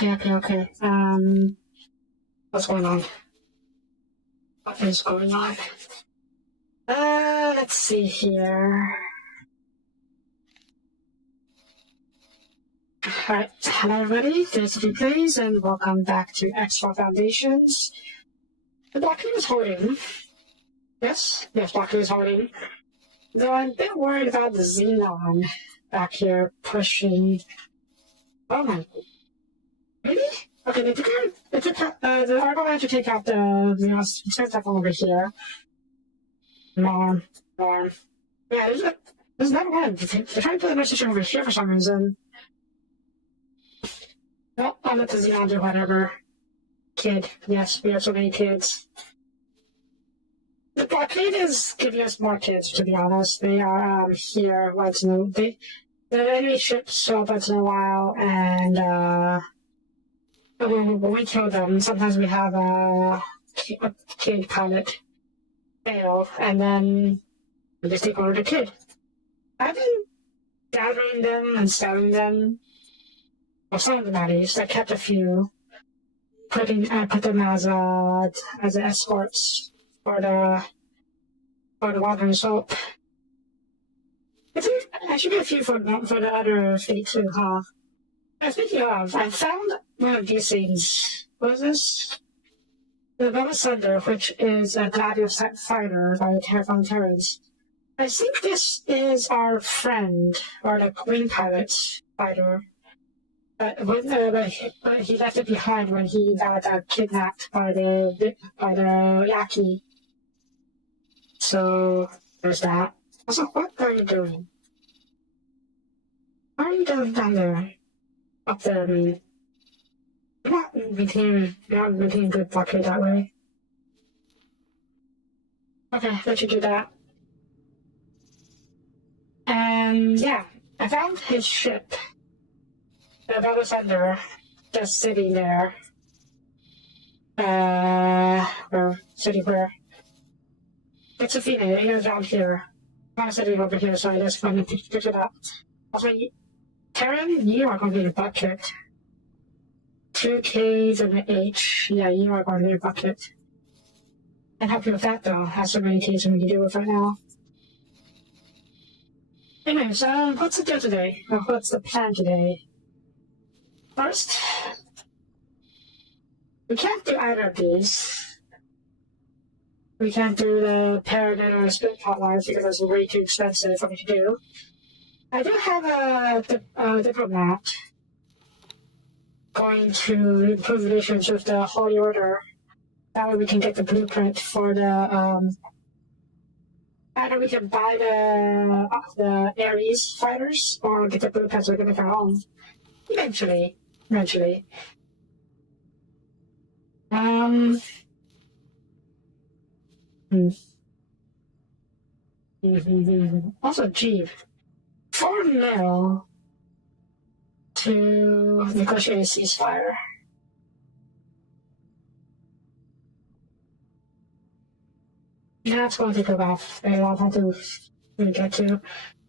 Okay. What's going on? What is going on? Let's see here. Alright, hello everybody, this is Soapie, and welcome back to Extra Foundations. The blockade is holding. Yes, blockade is holding. Though I'm a bit worried about the Xenon back here pushing. Oh my. Really? Okay, they took out, the Argo had to take out the Xenon stuff over here. Norm. Yeah, there's another one. They're trying to put the message over here for some reason. Well, I'll let the Xenon do whatever. Kid. Yes, we have so many kids. The blockade is giving us more kids, to be honest. They are here once in a while. The enemy ships show up once in a while, and when we kill them, sometimes we have a kid pilot fail, and then we just take over the kid. I've been gathering them and selling them. Well, some of them at least. I kept a few. Put them as escorts for the water and soap. I think I should get a few for the other fleet too, huh? Speaking of, I found one of these things. What is this? The Velvet Thunder, which is a Gladius type fighter by the Terrifying Terrans. I think this is our friend, or the Queen Pilot fighter. But he left it behind when he got kidnapped by the Yaki. So there's that. Also, what are you doing? What are you doing down there? Up there, I mean. You're not maintaining good blockade that way. Okay, let you do that. And yeah, I found his ship. The Velvet Thunder, just sitting there. Where? It's a female, it is down here. I'm sitting over here, so I just wanted to pick it up. Also, Terran, you are going to be a butt kicked. 2 Ks and an H. Yeah, you are going to be a butt kicked. Can't help you with that, though. I have so many Ks we can deal with right now. Anyways, what's the deal today? Or what's the plan today? First, we can't do either of these. We can't do the Paragon or Split Hotlines because it's way too expensive for me to do. I do have a diplomat going to improve relations with the Holy Order. That way we can get the blueprint for the, either we can buy the Ares fighters or get the blueprints so we can make our own. Eventually. Also, Jeep. 4 mil to negotiate a ceasefire. That's going to take about very long time to really get to.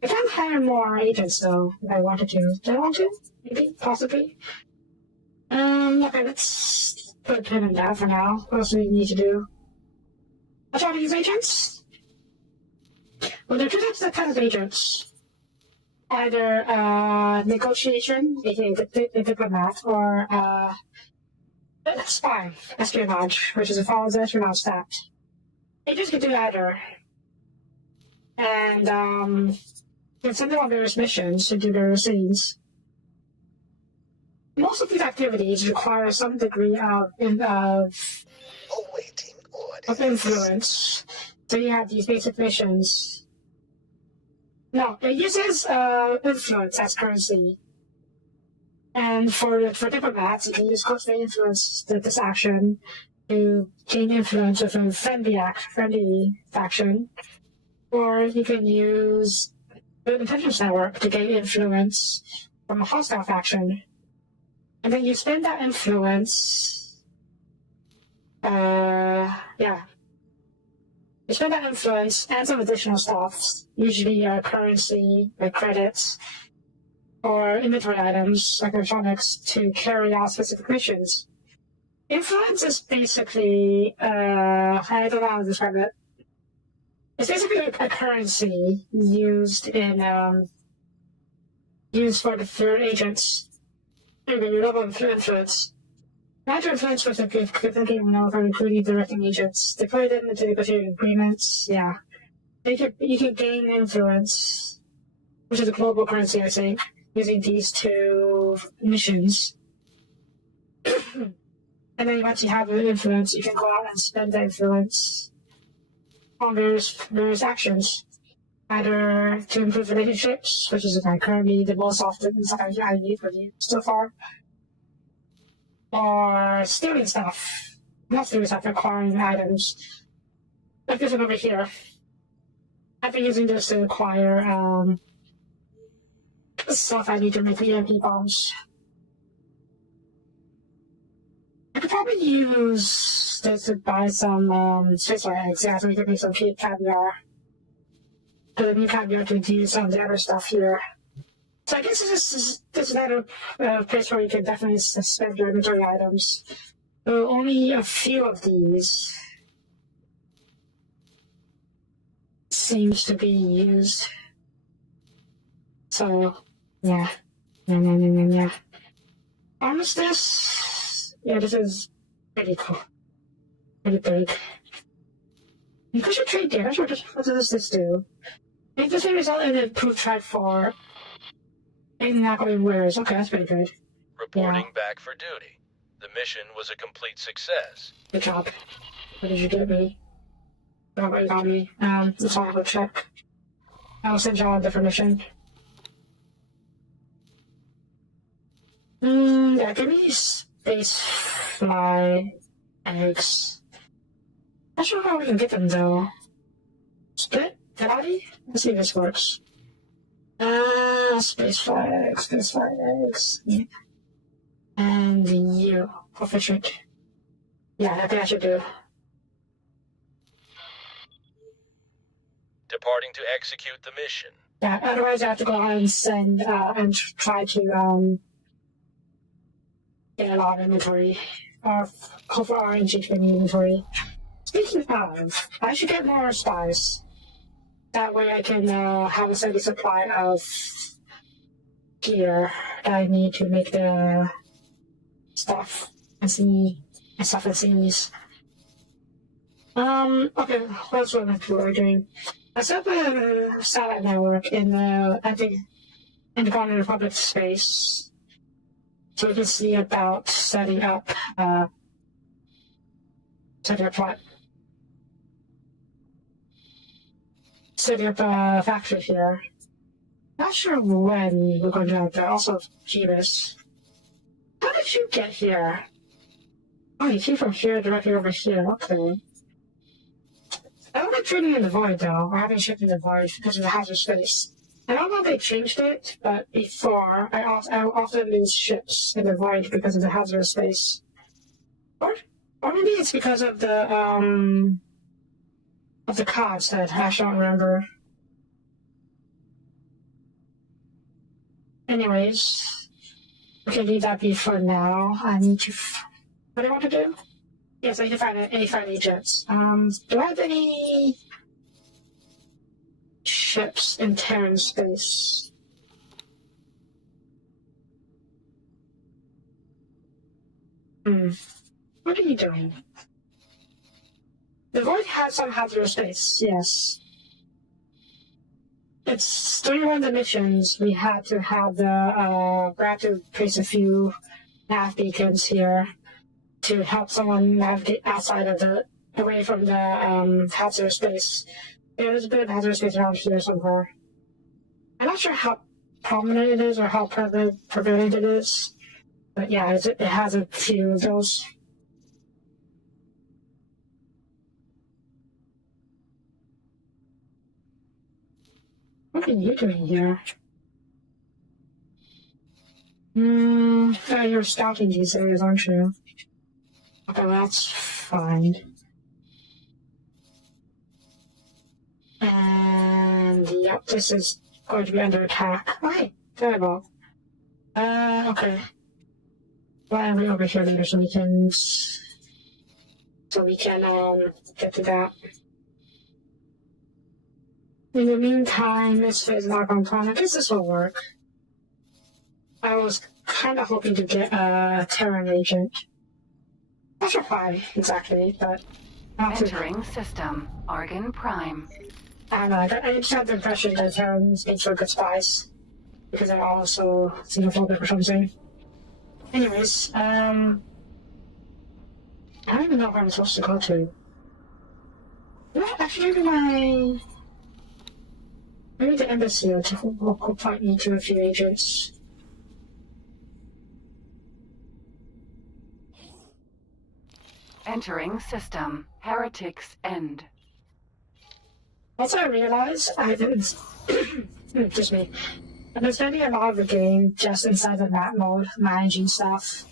I can hire more agents though, if I wanted to. Do I want to? Maybe? Possibly? Okay, let's put a pin in that for now. What else do we need to do? I'll try to use agents. Well, there are 2 types of agents. Either negotiation, aka a diplomat, or spy, espionage, which is a follows the espionage stat. Agents can do either. And can send them on various missions to do various things. Most of these activities require some degree of influence. So you have these basic missions. No, it uses influence as currency. And for diplomats, you can use cultivate influence this action to gain influence with a friendly faction. Or you can use the intelligence network to gain influence from a hostile faction. And then you spend that influence, You spend that influence and some additional stuff, usually currency, like credits, or inventory items like electronics to carry out specific missions. Influence is basically, I don't know how to describe it. It's basically a currency used for the third agents. Anyway, your level of influence. Major influence was a good thinking over including directing agents. Deploy them into negotiated agreements. Yeah. You can gain influence, which is a global currency, I think, using these two missions. And then once you have the influence, you can go out and spend the influence on various actions. Either to improve relationships, which is currently the most often I need for you so far, or stealing stuff. Not stealing stuff, acquiring items. Like this one over here. I've been using this to acquire stuff I need to make EMP bombs. I could probably use this to buy some Swiss eggs, yeah, so we could make some caviar. The new caviar to use some of the other stuff here. So I guess this is another place where you can definitely spend your inventory items. Only a few of these seems to be used. So, yeah. Armistice? Yeah, this is pretty cool. Pretty big. You push a trade damage, what does this do? If this may result in an improved trade for anything not going wares. Okay, that's pretty good. Reporting back for duty. The mission was a complete success. Good job. What did you get me? Oh, what you got me? Let's all have a check. I'll send y'all a different mission. Yeah, give me space fly eggs. Not sure how we can get them though. Split? Daddy? Let's see if this works. Space fly eggs. Yeah. And you. Proficient. Yeah, I think I should do. Departing to execute the mission. Yeah, otherwise I have to go out and send, and try to, get a lot of inventory. Or hope for RNG to any inventory. Speaking of, I should get more spies. That way I can, have a steady supply of gear that I need to make the stuff and stuff and seas. Okay, what's what we're doing? I set up a satellite network in the, I think, Independent Republic space. So we can see about setting up what? Setting up a factory here. Not sure when we're going to have that. Also, Jeebus. How did you get here? Oh, you came from here directly over here. Okay. I don't like trading in the void though, or having shipped in the void because of the hazard space. I don't know if they changed it, but before I often lose ships in the void because of the hazard space. Or maybe it's because of the cards that I don't remember. Anyways, we can leave that be for now. I need to. What do I want to do? Yes, I need to find any agents. Do I have any ships in Terran space? What are you doing? The Void has some hazardous space, yes. It's during one of the missions we had to have the we had to place a few nav beacons here to help someone navigate outside of away from the hazardous space. Yeah, there's a bit of hazardous space around here somewhere. I'm not sure how prominent it is or how prevalent it is, but yeah, it has a few of those. What are you doing here? You're scouting these areas, aren't you? Okay, that's fine. And yep, this is going to be under attack. Right, there we go. Okay. Why are we over here later so we can get to that. In the meantime, this is not on plan. I guess this will work. I was kind of hoping to get a Terran agent. Not sure why exactly, but Entering system, Argon Prime. I don't know. I just had the impression that Terrans make for good spies because they're also xenophobic or something. Anyways, I don't even know where I'm supposed to go to. Yeah, actually, maybe the embassy will point me to a few agents. Entering system, Heretics End. Also, I realized I didn't. Excuse me. I've been spending a lot of the game just inside the map mode, managing stuff.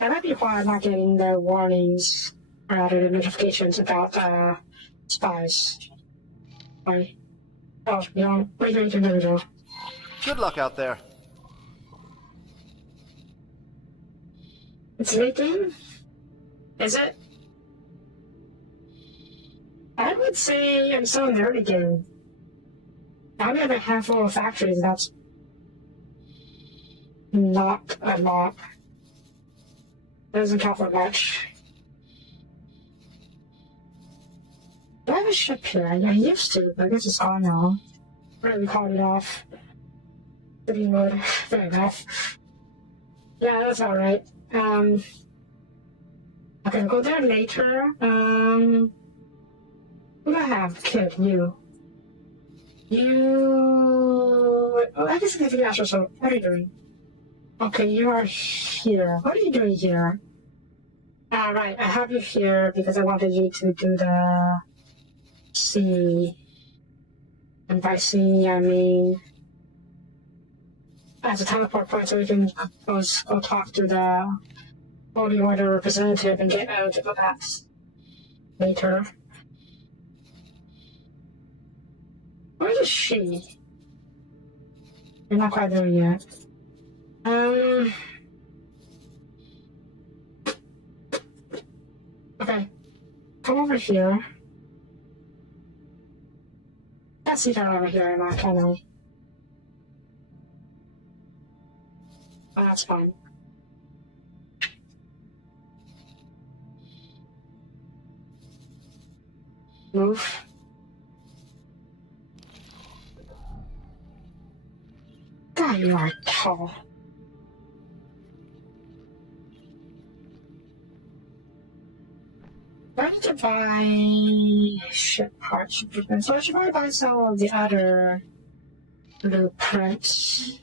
That might be why I'm not getting the warnings, or rather the notifications about spies. Sorry. Oh, no. Wait, there we go. Good luck out there. It's late game? Is it? I would say I'm still in the early game. I only have a handful of factories, that's not a lot. Doesn't count for much. Do I have a ship here? I used to, but I guess it's gone now. Really called it off. City mode. Fair enough. Yeah, that's alright. Okay, I'll go there later. What do I have? Kid, you. Oh, I guess I can figure out yourself. What are you doing? Okay, you are here. What are you doing here? Right, I have you here because I wanted you to do the C. And by C, I mean as a teleport point so we can go talk to the Holy Order representative and get out of that later. Where is she? You're not quite there yet. Okay. Come over here. Can't see that over here, am I? Can I? Oh, that's fine. Move. God, you are tall. I need to buy ship parts. So I should probably buy some of the other blueprints.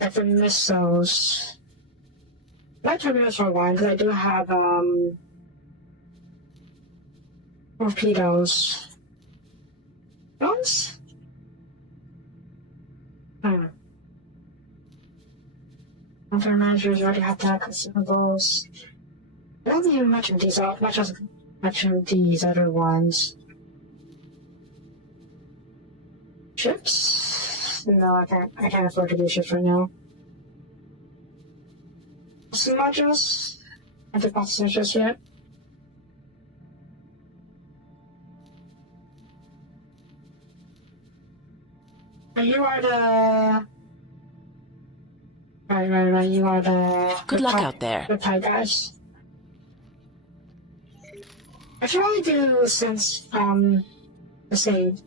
Like the missiles. I like terminals for one, because I do have torpedoes. Those? Other measures already have to have consumables. I don't think much of these other ones. Ships? No, I can't afford to do ships right now. Some modules? I haven't bought some just yet. You are the... Right, you are the... Good luck out there. The Thai guys. I should only do since, the same.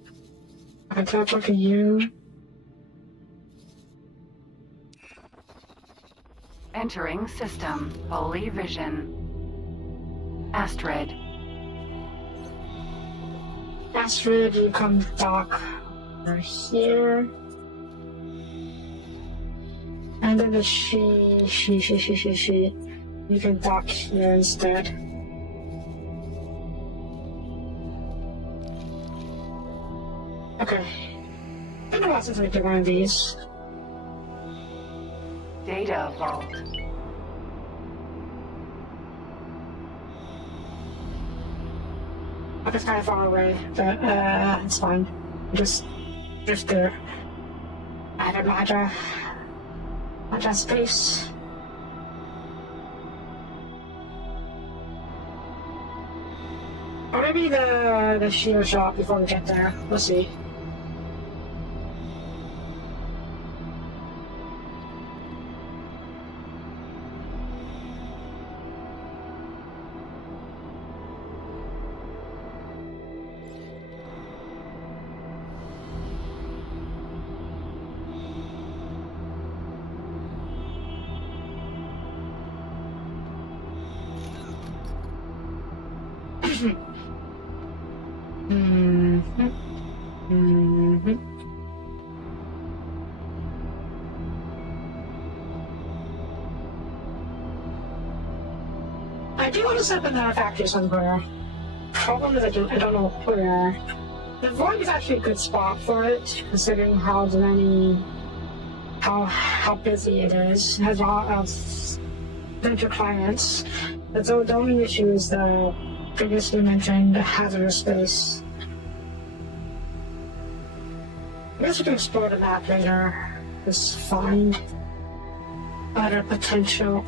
I can teleport to you. Entering system, Holy Vision. Astrid. Astrid, you come back over here. And then the she. You can dock here instead. Okay. I don't know what since I did one of these. Data Vault. It's kind of far away, but it's fine. Just there. I don't know how to Not that space. Or maybe the shield shop before we get there. We'll see. I do want to set up another factory somewhere. Problem is I don't know where. The Void is actually a good spot for it, considering how busy it is. It has a lot of potential clients. But the only issue is the previously mentioned hazardous space. I guess we can explore the map later. Just find other potential.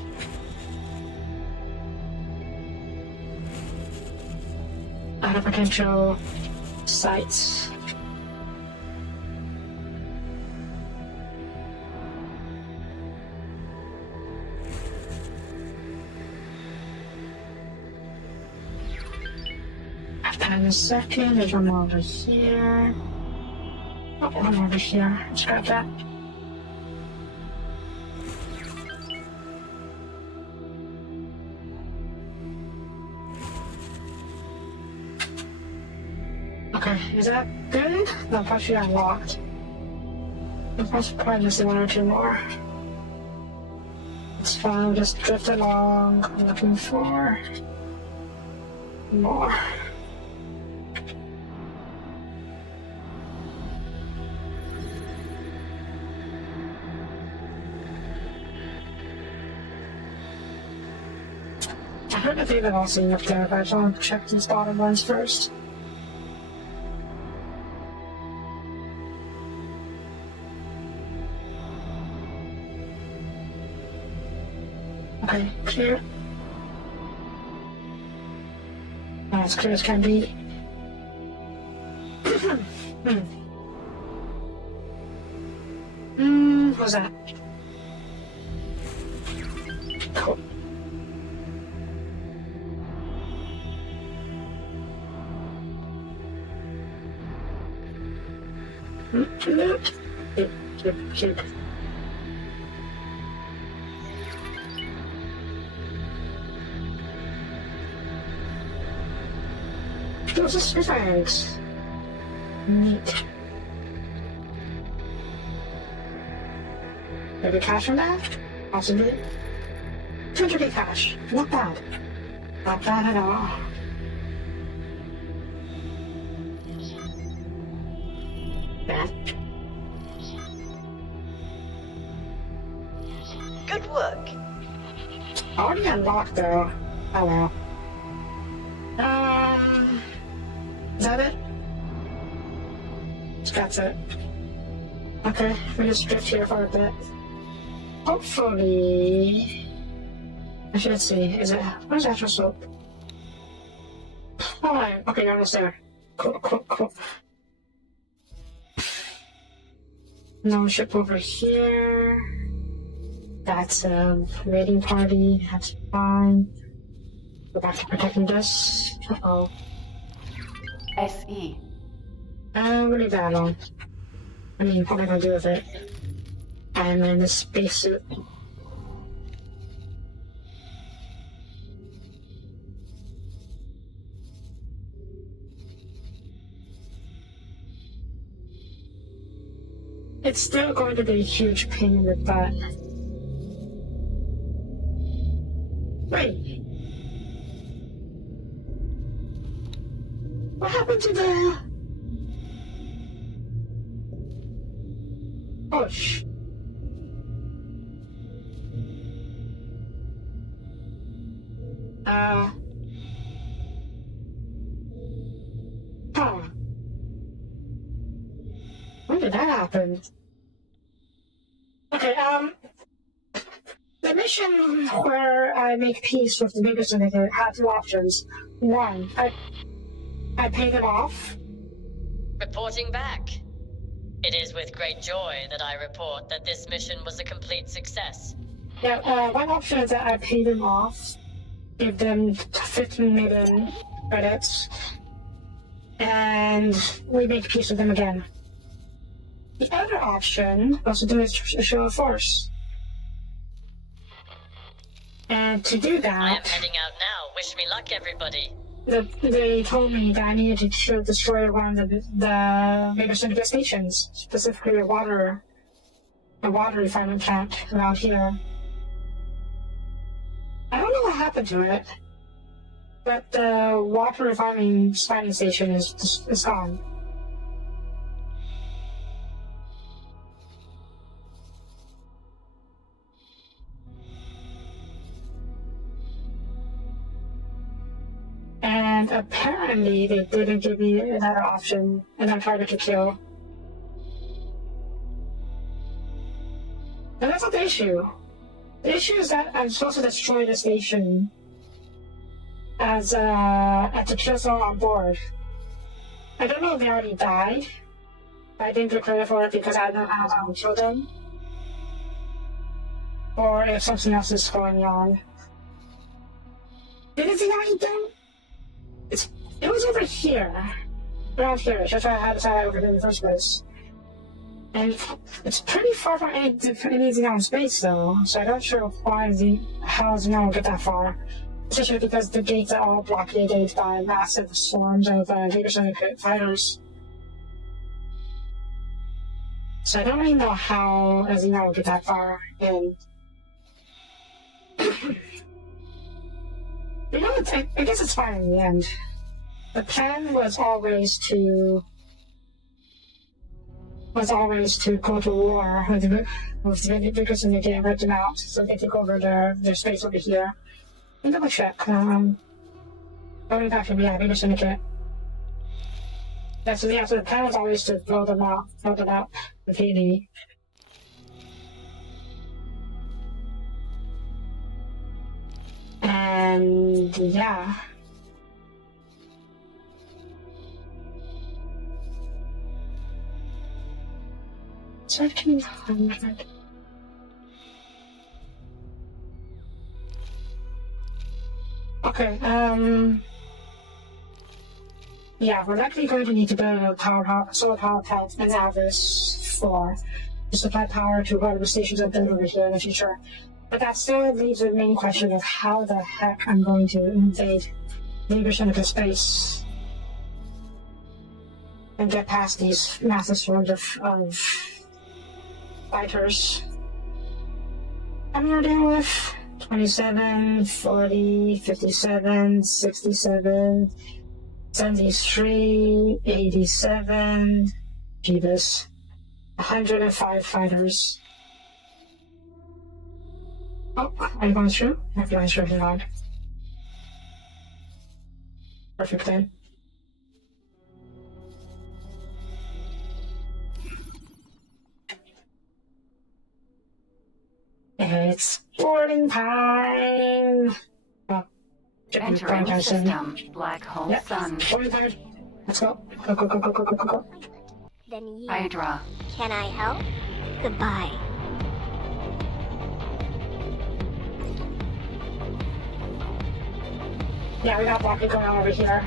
Other potential sites. After a second, there's one more over here. Oh, one more over here. Let's grab that. Okay, is that good? No, probably unlocked. I'm probably missing one or two more. It's fine, just drift along. I'm looking for more. I heard that they've been all seen up there, but I just want to check these bottom ones first. Okay, clear. As clear as can be. What's that? Cool. Cute. Those are Swiss eggs. Neat. Maybe cash from that? Possibly. 200 cash. Not bad. Not bad at all. Bad. Good work. Already unlocked though. Oh well. Is that it? That's it. Okay, we just drift here for a bit. Hopefully... I should see, is it... What is actual soap? Oh, okay, you're almost there. Cool. No ship over here. That's a raiding party, that's fine. Go back to protecting this. Uh-oh. SE. We'll leave that alone. I mean, what am I gonna do with it? I'm in the spacesuit. It's still going to be a huge pain in the butt. Wait. What happened to the... Push? Huh. When did that happen? Okay, The mission where I make peace with the bigger syndicate had two options. One, I pay them off. Reporting back. It is with great joy that I report that this mission was a complete success. Yeah, one option is that I pay them off, give them 15 million credits, and we make peace with them again. The other option was to do a show of force. And to do I am that, heading out now. Wish me luck, everybody. they told me that I needed to destroy one of the major syndicate stations, specifically a water refinement plant around here. I don't know what happened to it, but the water refining station is gone. And apparently they didn't give me another option, another target to kill. And that's not the issue. The issue is that I'm supposed to destroy the station as to kill someone on board. I don't know if they already died. I didn't get credit for it because I don't know how to kill them. Or if something else is going on. Did it already done? It was over here. Around here. That's why I had to decide over here in the first place. And it's pretty far from any Xenon space though, so I'm not sure how Xenon will get that far. Especially because the gates are all blockaded by massive swarms of Hypersonic fighters. So I don't really know how Xenon will get that far in. You know, I guess it's fine in the end. The plan was always to go to war with the bigger syndicate and rip them out so they take over their space over here. And double check. Going back to bigger syndicate. So the plan was always to blow them up completely. And yeah. Second 100. Okay, yeah, we're likely going to need to build a solar power plant and have this for to supply power to whatever stations I've built over here in the future. But that still leaves the main question of how the heck I'm going to invade Liber Syndicate space and get past these massive swarms of fighters. I'm gonna deal with 27, 40, 57, 67, 73, 87, Jeebus, 105 fighters. Oh, are you going through? I have to go through if you're not. Perfect then. It's boarding time! Well, Entering system. Black hole yep. sun. Boarding time. Let's go. Go, go, go, go, go, go, go, go. Then you. Hydra. Can I help? Goodbye. Yeah, we got blockade going on over here.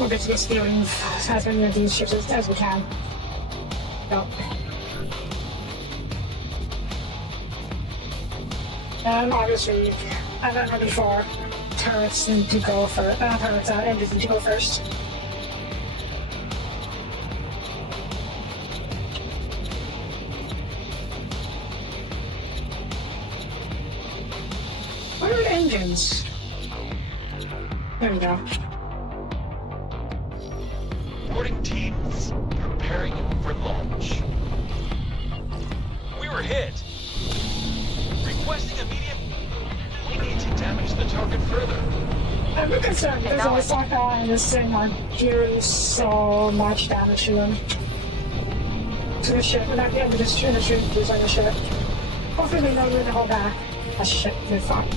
We're basically stealing as many of these ships as we can. Go. Obviously, I've done it before. Turrets need to go first. Engines need to go first. Where are the engines? There we go. Boarding teams preparing for launch. We were hit. Requesting immediate. We need to damage the target further. I'm concerned because I was talking on this thing are doing so much damage to them. To the ship. We're not getting the industry on the ship. Hopefully they know where to hold back. Oh shit, they're fine.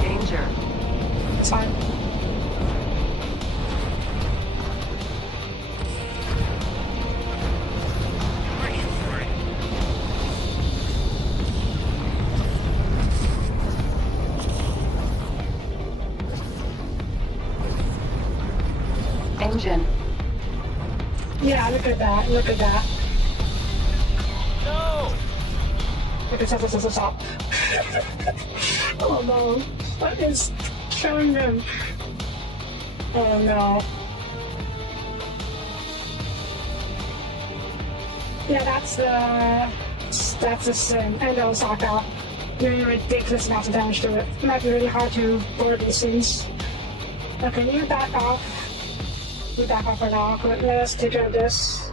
Danger. It's fine. Engine. Yeah, look at that. Look at that. No! Look at stop. Oh no. What is killing them? Oh no. Yeah, that's the sin. And Osaka. Doing a ridiculous amount of damage to it. It might be really hard to board these things. Okay, you back off. You back off for now. Let's take care of this.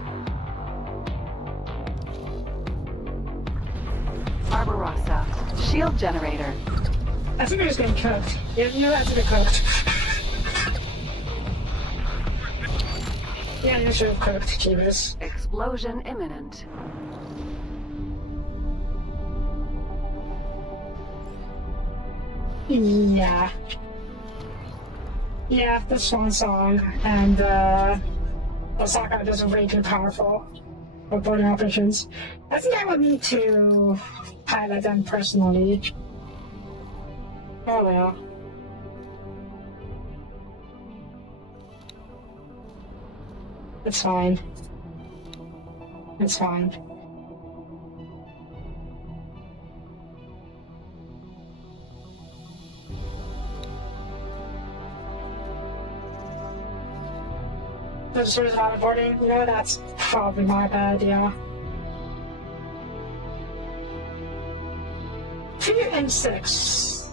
Barbarossa. Shield generator. I think it was getting cooked. You know that's getting cooked. Yeah, you should have cooked, Jeebus. Explosion imminent. Yeah. Yeah, the swan song and Osaka is way too powerful for boarding operations. I think I would need to highlight them personally. Oh well. It's fine. It's fine. The stories about boarding, you know, that's probably my bad idea. For your M6.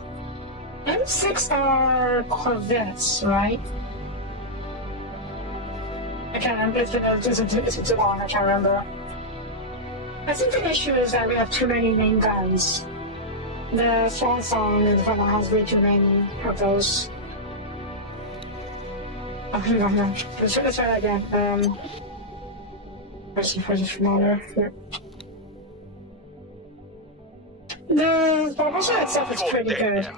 M6 are Corvettes, right? I can't remember. It's too long, I can't remember. I think the issue is that we have too many main guns. The Swan Song is the one that has way too many of those. Oh, hang on, hang on. Let's try that again. Where's the smaller? Here. The Barbarossa itself is pretty good.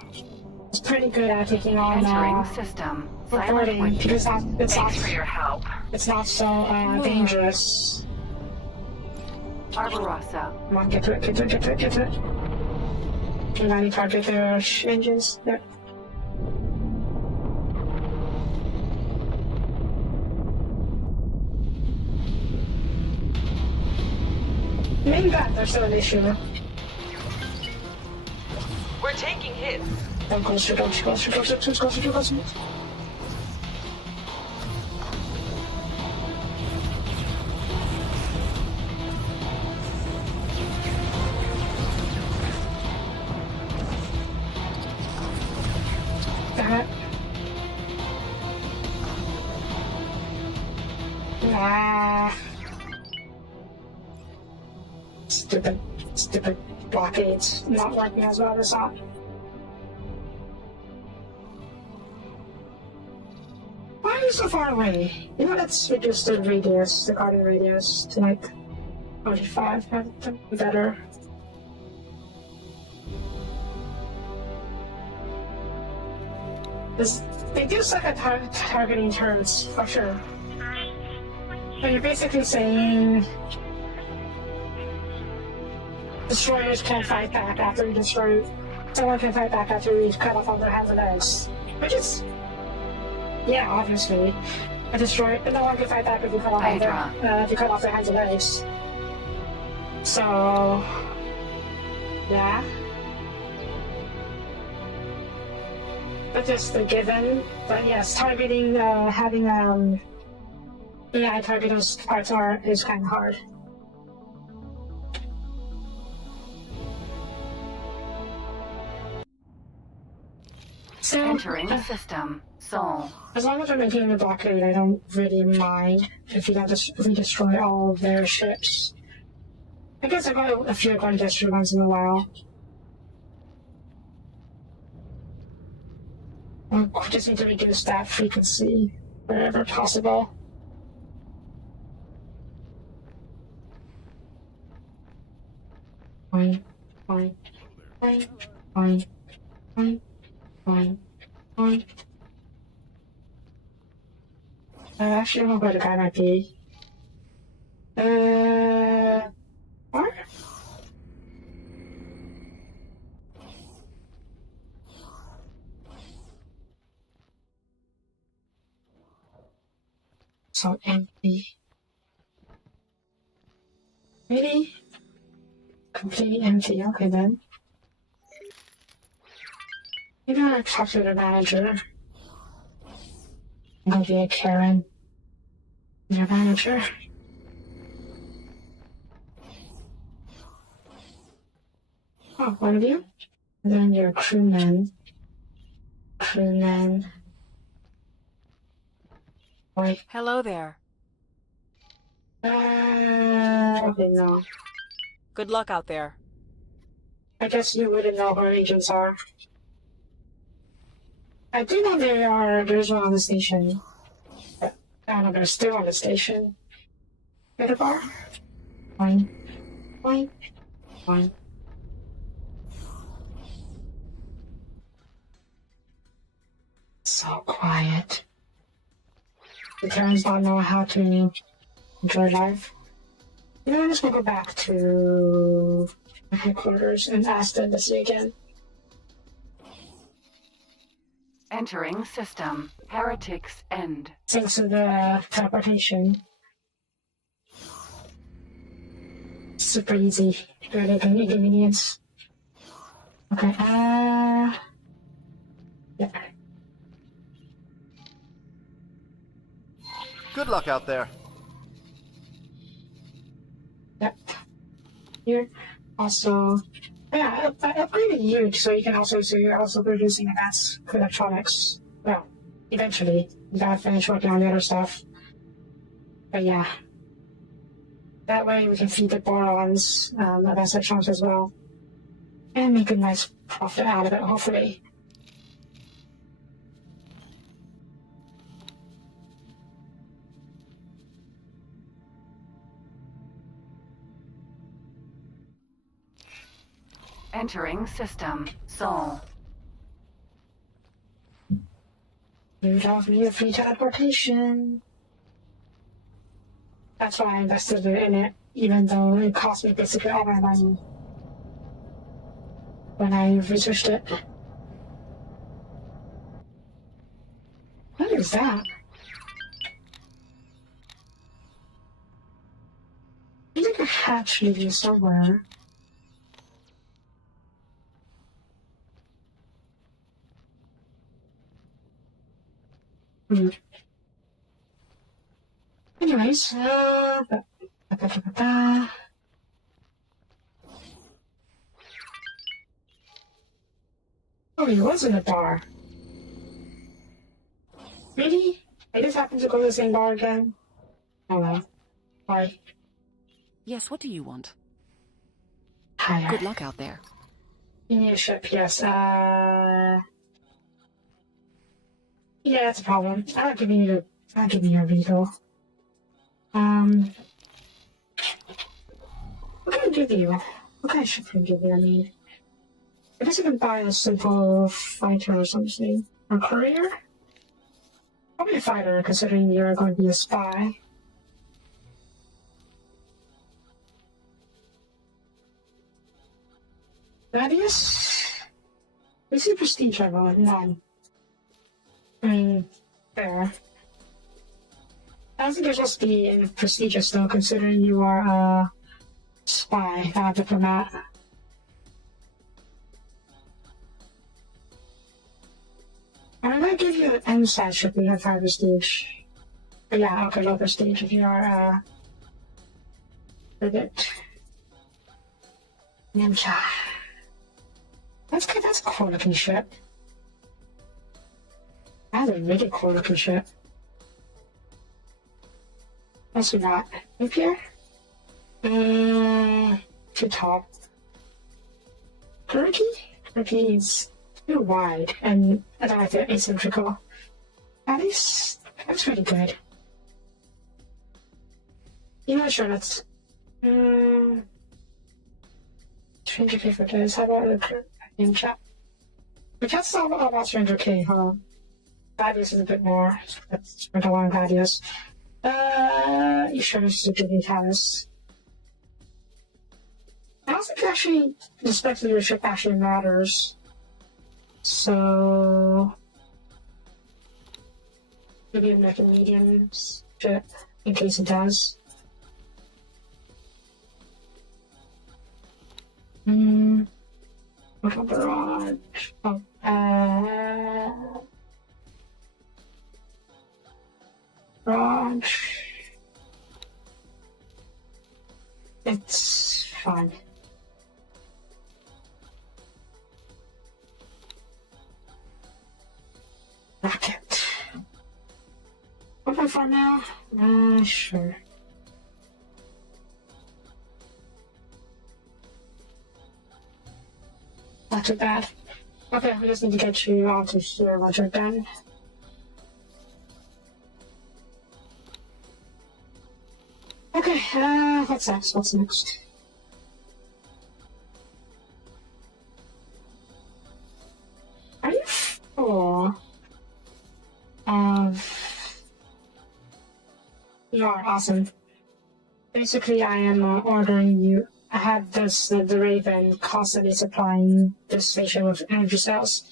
It's pretty good at taking on Entering system. reporting because Thanks for your help. it's not so dangerous. Barbarossa. Come on, get to it, get to it, get to it, get to it. And I need to target their engines. There. Main guns are still an issue. We're taking hits. Don't go, too close, too close, too close, too close, too close. That. Ah. Stupid blockades not working as well as I thought. Why are you so far away? You know, let's reduce the radius, the guardian radius to like 45, better. They do suck at targeting turrets, for sure. But you're basically saying destroyers can't fight back after you destroy. Someone can fight back after you cut off all their hands and legs. Which is, yeah, obviously. A destroyer, no one can fight back if you cut off all if you cut off their hands and legs. So, yeah. But just the given. But yes, targeting, having AI target those parts is kind of hard. So, Entering system. Sol. as long as we're maintaining the blockade, I don't really mind if we destroy all of their ships. I guess I got a few going to destroy once in a while. We just need to reduce that frequency wherever possible. Fine, fine, fine, fine, fine, fine, fine. Actually, I don't know where the guy might be. What? So empty. Really? Completely empty. Okay then. Maybe I'll talk to the manager. Maybe a Karen. Your manager. Oh, one of you? And then your crewman. Crewman. Boy. Hello there. Okay, no. Good luck out there. I guess you wouldn't know who our agents are. I do know there's one on the station. But I don't know, they're still on the station. At the bar? Fine. Fine. Fine. So quiet. The Karens don't know how to enjoy life. You know, I'm just gonna go back to my headquarters and ask them to see again. Entering system. Heretics end. Thanks to the teleportation. Super easy. Really inconvenience. Okay, yeah. Good luck out there. Yep. Here. Also, yeah, I upgraded you so you can also, so you're also producing advanced electronics. Well, eventually. You gotta finish working on the other stuff. But yeah. That way we can feed the borons, advanced electronics as well. And make a nice profit out of it, hopefully. Entering system. Sol. Moved off me a free teleportation. That's why I invested in it, even though it cost me basically all my money when I researched it. What is that? There's like a hatch leading somewhere. Anyways, oh, he was in a bar. Really? I just happened to go to the same bar again? Oh well. Why? Yes, what do you want? Higher. Good luck out there. You need a ship, yes. Yeah, that's a problem. I'll give you a vehicle. What can I give you? What kind of ship can I give you? I mean, I guess I can buy a simple fighter or something. Or courier? Probably a fighter, considering you're going to be a spy. Gladius? This is prestige level, none. I mean, fair. I don't think you're supposed to be prestigious though, considering you are a spy, not a diplomat. I might give you an M-side ship if you have high prestige. But yeah, okay, low prestige if you are frigate. Ninja. That's good, that's a cool looking ship. That's a really cool looking ship. What's we got? Up here? Too tall. Turkey? Turkey is too wide, and I don't like they're asymmetrical. At least that's pretty good. You know, sure, let's 300k for this. How about the in chat? We can't stop about 300k, huh? Radius is a bit more. Let's spend a long radius. You sure this is a good house? I don't think actually the specs of your ship actually matters. So maybe make a medium ship in case it does. What about barrage? Oh, barrage. It's fine. Rocket. What about for now? Sure. Not too bad. Okay, we just need to get you all to here once you're done. Okay, what's next? What's next? Are you sure? You are awesome. Basically, I am ordering you. I had this, the Raven constantly supplying this station with energy cells.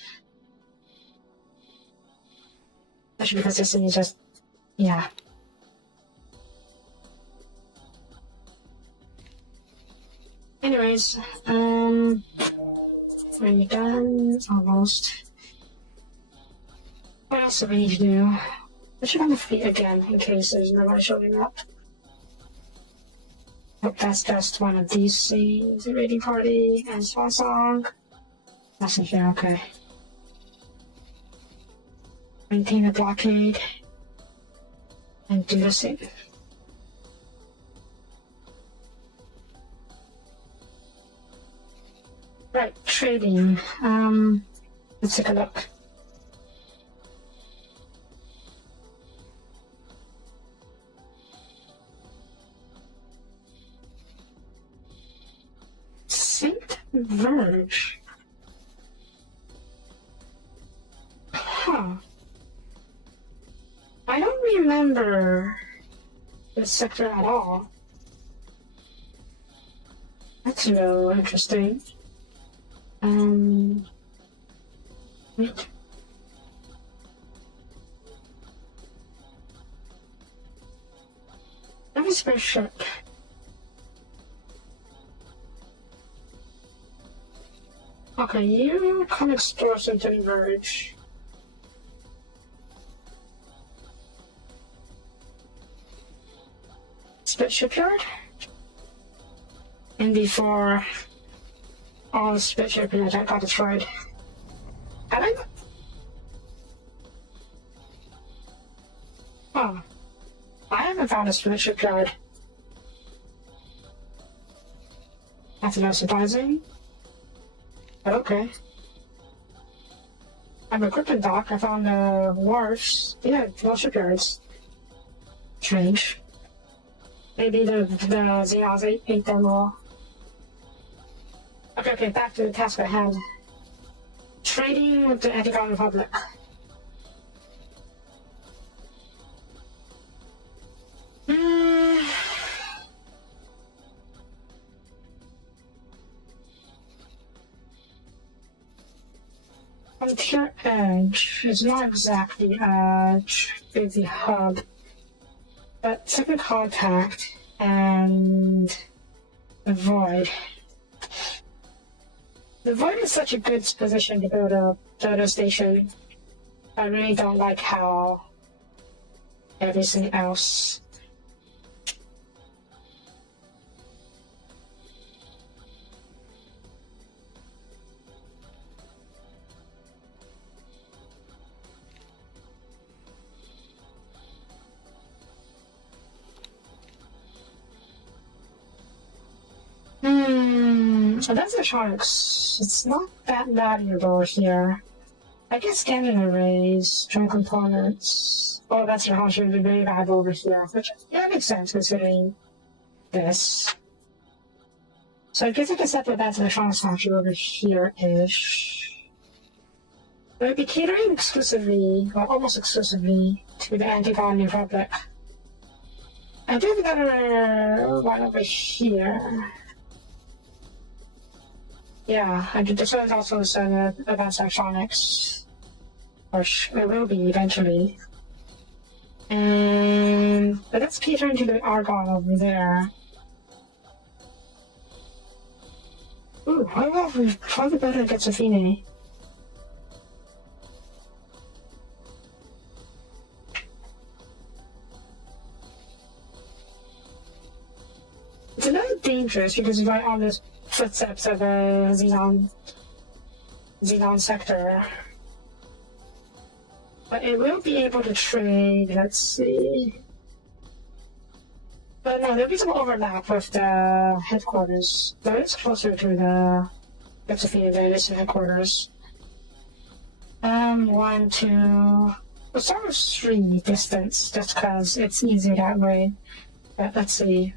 Especially because this thing is just, yeah. Anyways, when you're done, almost. What else do we need to do? I should on the fleet again in case there's nobody showing up. Hope that's just one of these scenes, the raiding party and swan song. That's in here, okay. Maintain the blockade and do the same. Right, trading. Let's take a look. Saint Verge. Huh. I don't remember this sector at all. That's no interesting. Wait. That was very short. Okay, you come explore Saint Verge. Split shipyard? And before all the split shipyards got destroyed. Have I? Oh. I haven't found a split shipyard. That's not surprising. But okay. I'm equipment dock. I found wharfs. Yeah, no shipyards. Strange. Maybe the Xenos ate them all. Okay, back to the task at hand. Trading with the Anti-God Republic. Frontier Edge is not exactly Edge, it's the hub. But Second Contact and the Void. The Void is such a good position to build a data station. I really don't like how everything else. So that's the sharks. It's not that valuable here. I guess scanning arrays, drone components. Oh, that's the harsh would be very valuable over here. Which, yeah, makes sense considering this. So I guess I can separate that to the electronics factory over here-ish. But it'd be catering exclusively, or almost exclusively, to the anti-colony republic. I do have another one over here. Yeah, I did. This one's also some advanced electronics, or it will be eventually. But that's catering to the Argon over there. Ooh, I don't know if we probably better get Sophine. It's a little dangerous because it's right on the footsteps of a Xenon sector. But it will be able to trade, let's see. But no, there'll be some overlap with the headquarters. Though it's closer to the Josephine than it is to headquarters. 1, 2... We'll start with 3 distance, just because it's easier that way. But let's see.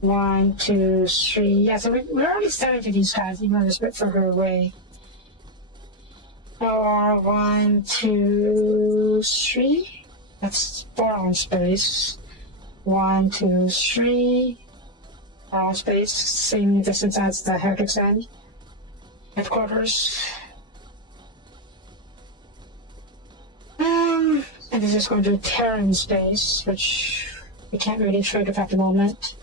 1, 2, 3. Yeah, so we're already starting to these guys, even though it's a bit further away. 4, 1, 2, 3. That's 4 on space. 1, 2, 3. 4 on space. Same distance as the Heretics end. Headquarters. And this is going to Terran space, which we can't really trade with at the moment.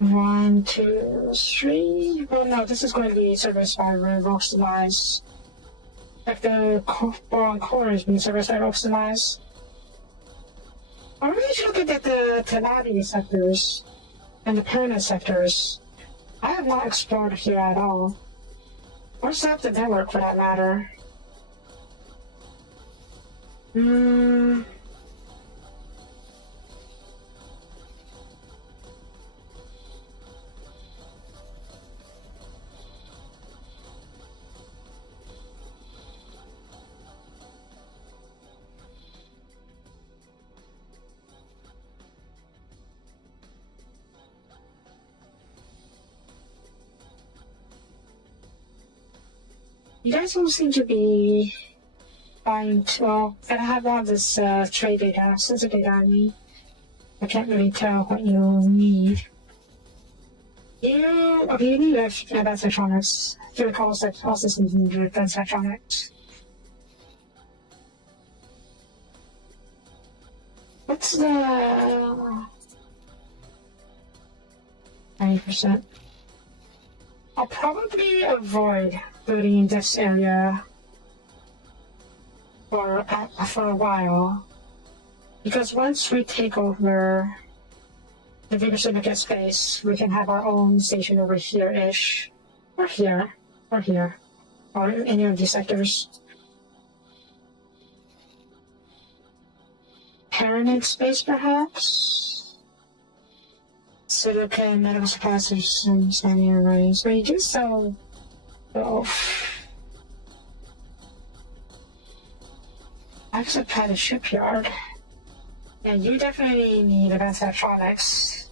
1, 2, 3. Well, no, this is going to be serviced by Rogue's Demise. Like the boron core is being serviced by Rogue's Demise. I really should look at the Tenadi sectors and the Pyramid sectors. I have not explored here at all. Or set the network for that matter. You guys don't seem to be buying well, and I have all this trade data, sensor data I mean. I can't really tell what you need. Okay, you need advanced electronics. You would call all systems need advanced electronics. What's the 90%? I'll probably avoid building this area for a while, because once we take over the Vega Syndicate space, we can have our own station over here-ish, or here, or here, or any of these sectors. Pyramid space, perhaps? Silicon, medical supplies, and scanning arrays. But you do sell both. I could try the shipyard. Yeah, you definitely need advanced electronics.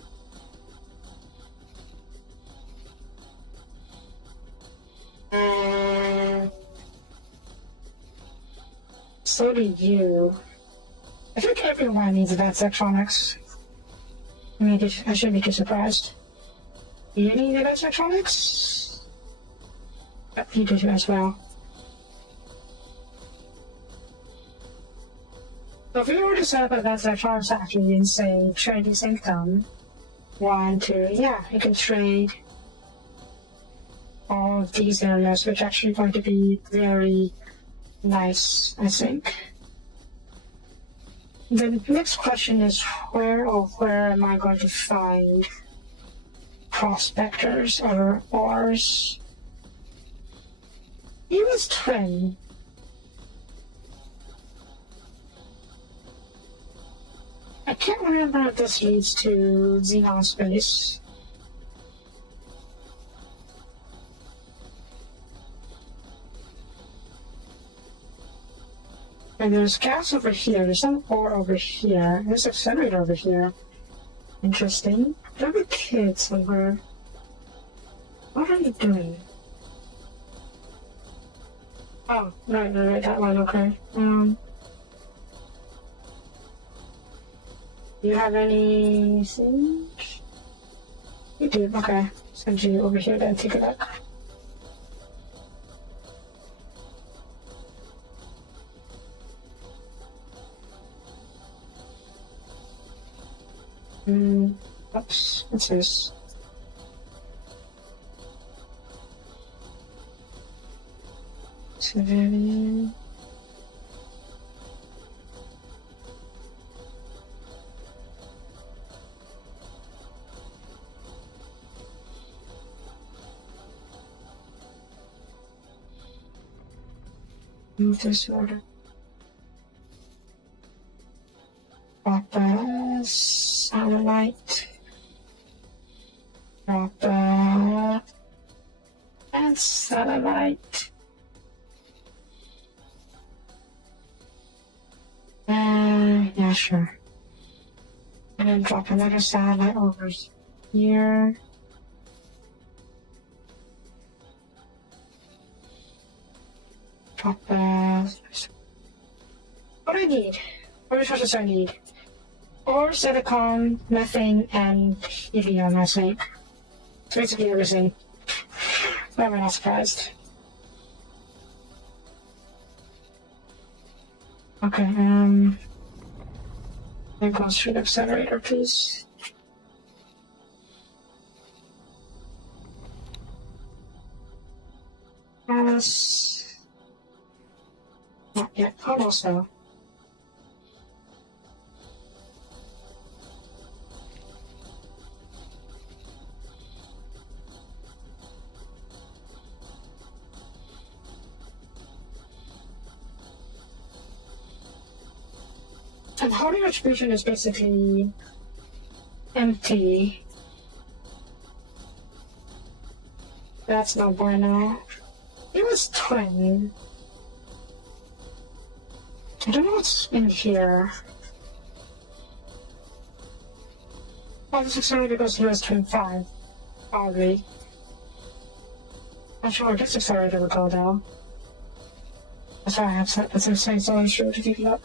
And so do you. I think everyone needs advanced electronics. I shouldn't be too surprised. You need advanced electronics? Yep, you do as well. So if we were to set up advanced electronics factory in, say, trading income, 1, 2, yeah, you can trade all of these areas, which are actually going to be very nice, I think. The next question is where am I going to find prospectors or ores? US Twin. I can't remember if this leads to Xenon space. And there's gas over here. There's some ore over here. There's a generator over here. Interesting. There are kids somewhere. What are you doing? Oh, right, that one, okay. You have anything? You do, okay. Send you over here then, take a look. Oops, what's this? Civilian. Move this order. Proper satellite. Proper and satellite. Yeah, sure. And then drop another satellite over here. Drop what do I need? What resources do I need? Ore, silicon, methane, and helium, I think. So basically everything. Why am I not surprised? Okay, then go straight accelerator, please. Yes. Not yet, almost though. And holding retribution is basically empty. That's no bueno. It was twin. I don't know what's in here. Oh, this accelerator goes to US 25. Probably. Not sure where this accelerator would go though. That's why I have set this insane, so I'm sure to take a look.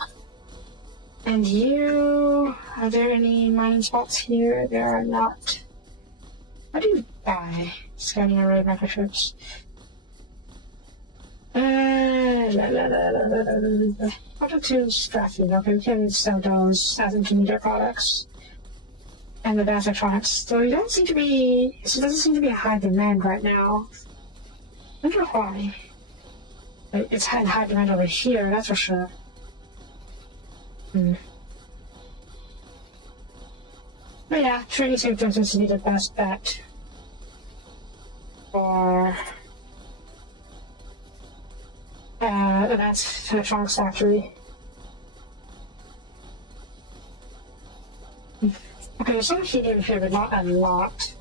And you, are there any mining spots here? There are not. What do you buy? Scanning array microchips. Auto tools, scrapping. Okay, we can sell those as intermediate products. And advanced electronics. So you don't seem to be. It doesn't seem to be a high demand right now. I wonder why. It's had high demand over here, that's for sure. But yeah, trading symptoms seems to be the best bet for that's electronics factory. Okay, there's some helium here, but not a lot.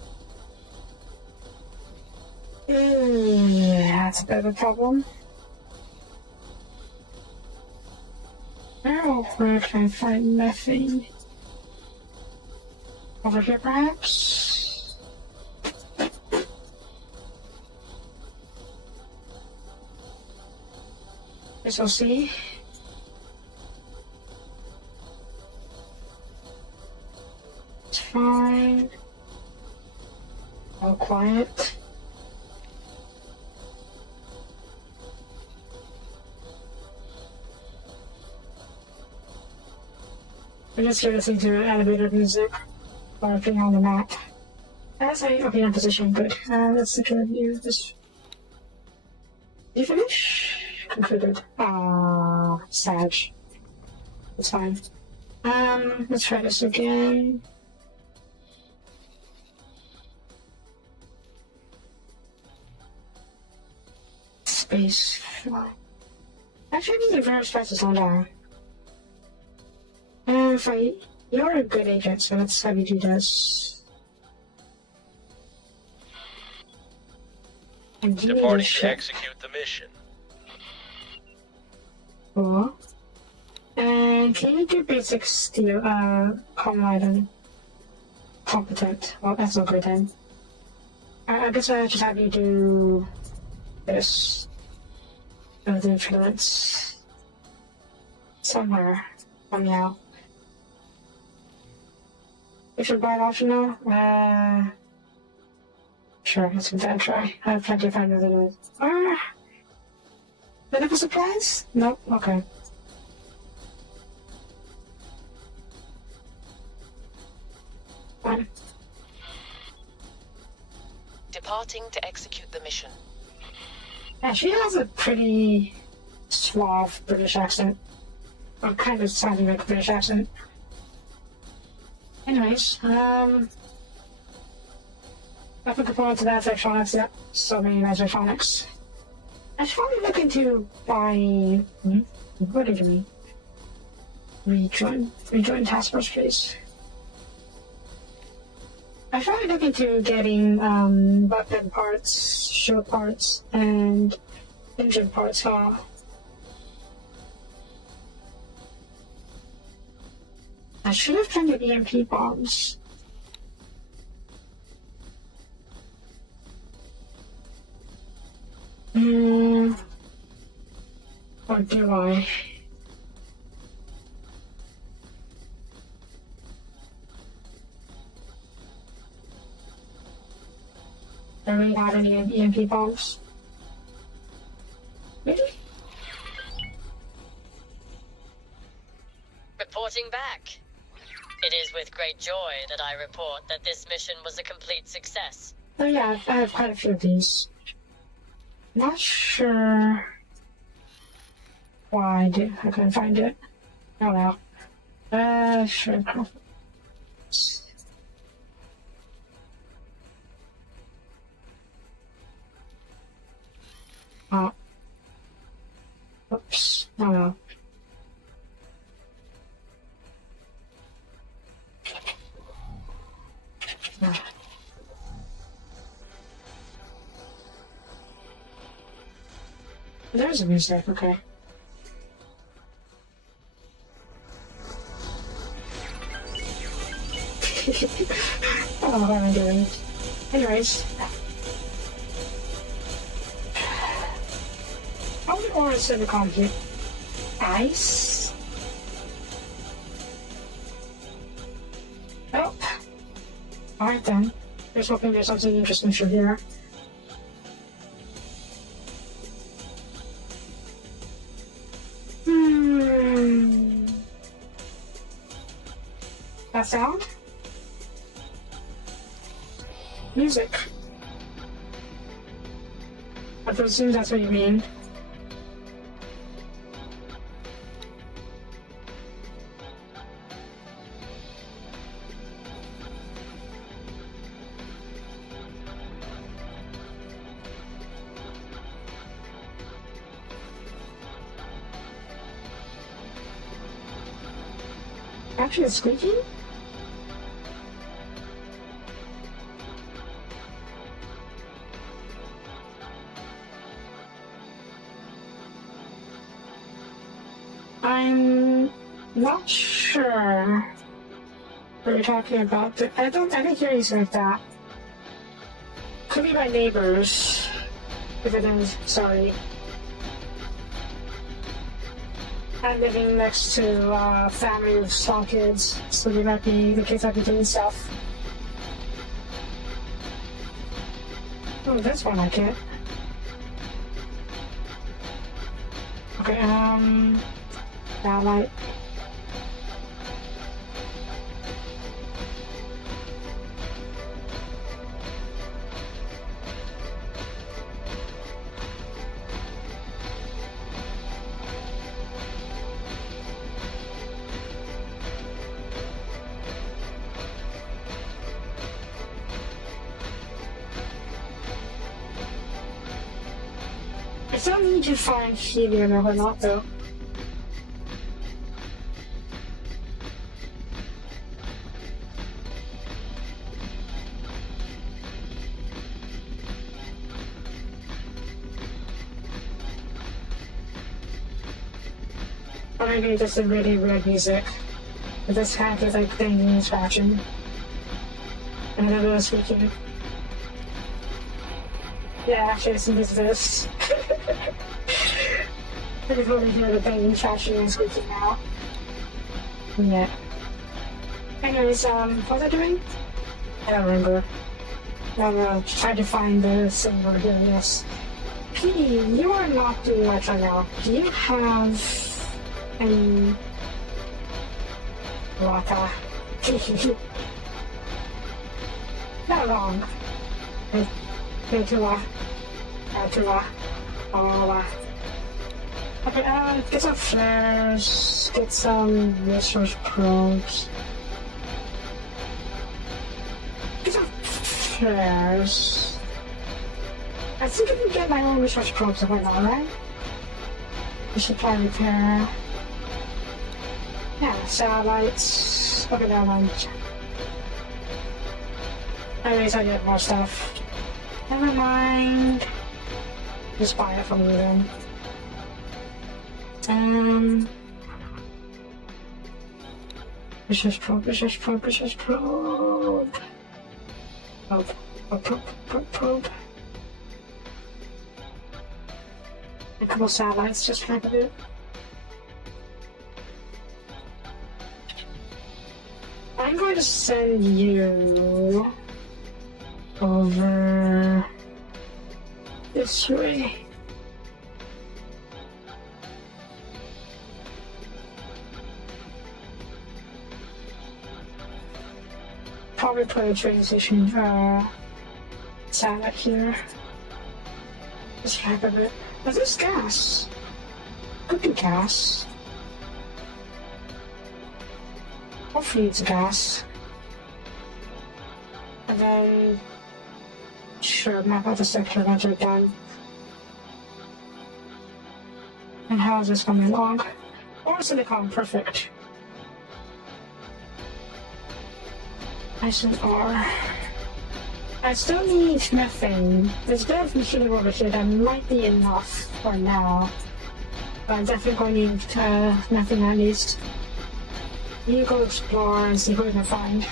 That's a bit of a problem. Now, where can I find methane? Over here, perhaps? Guess we'll see. It's fine. All quiet. I'm just here listening to elevator music or playing on the map. That's how you in position, good. Let's look at you. This. You finish? Concluded. Sad. It's fine. Let's try this again. Space flight. Actually, I think the very fast is on down. You're a good agent, so let's have you do this. Departing to execute the mission. Cool. And can you do basic steel, common item? Competent. Well, that's not good then. I guess I just have you do this. The influence. Somewhere. Somehow. If you're buy optional, sure, let's give that a try. I have plenty of time to do it. Medical supplies? Nope, okay. Fine. Departing to execute the mission. Yeah, she has a pretty suave British accent. Or kind of sounding like a British accent. Anyways, I put components to that electronics, yep. So many nice electronics. I should probably look into buying. What did you mean? Rejoin task force, please. I should probably look into getting weapon parts, shield parts, and engine parts, huh? I should have tried the EMP bombs. Or do I? Do I really have any EMP bombs? Maybe? Reporting back. It is with great joy that I report that this mission was a complete success. Oh yeah, I have quite a few of these. Not sure why I couldn't find it. Oh well. Sure. Oops. Oh well. There's a music, okay. Oh, what am I doing? Anyways. How would Aura Silicon here? Ice? Oh. Alright then. Here's hoping there's something interesting through here. That sound? Music. I presume that's what you mean. Actually, it's squeaking? I'm not sure what you're talking about. I didn't hear anything like that. Could be my neighbors. If it is, sorry. I'm living next to a family with small kids, so they might be, the kids might be doing stuff. Oh, that's one I get. Okay, now light. I still need to find helium or not though. Or maybe just the really weird music. But this kind of like banging and scratching. And then it was speaking. Yeah, actually, this is this. I can totally hear the banging, scratching, and squeaking now. Yeah. Anyways, what was I doing? I don't remember. I tried to find the thing over here, yes. P, you are not doing much right now. Do you have any water? Not wrong. Okay, get some flares, get some resource probes. Get some flares. I think I can get my own resource probes right now, right? Supply repair. Yeah, satellites. Okay, never mind. Anyways, I get more stuff. Never mind. Just buy it from you then. Resource probe. Probe. A couple satellites just trying to do. I'm going to send you over this way. Probably put a train station satellite here. Just hack a bit. Is this gas? Could be gas. Hopefully it's gas. And then sure, map out the sector once you're done. And how is this coming along? Or silicon, perfect. ISR. I still need methane. There's a bit of machinery over here that might be enough for now. But I'm definitely going to need methane at least. You go explore and see what we can find.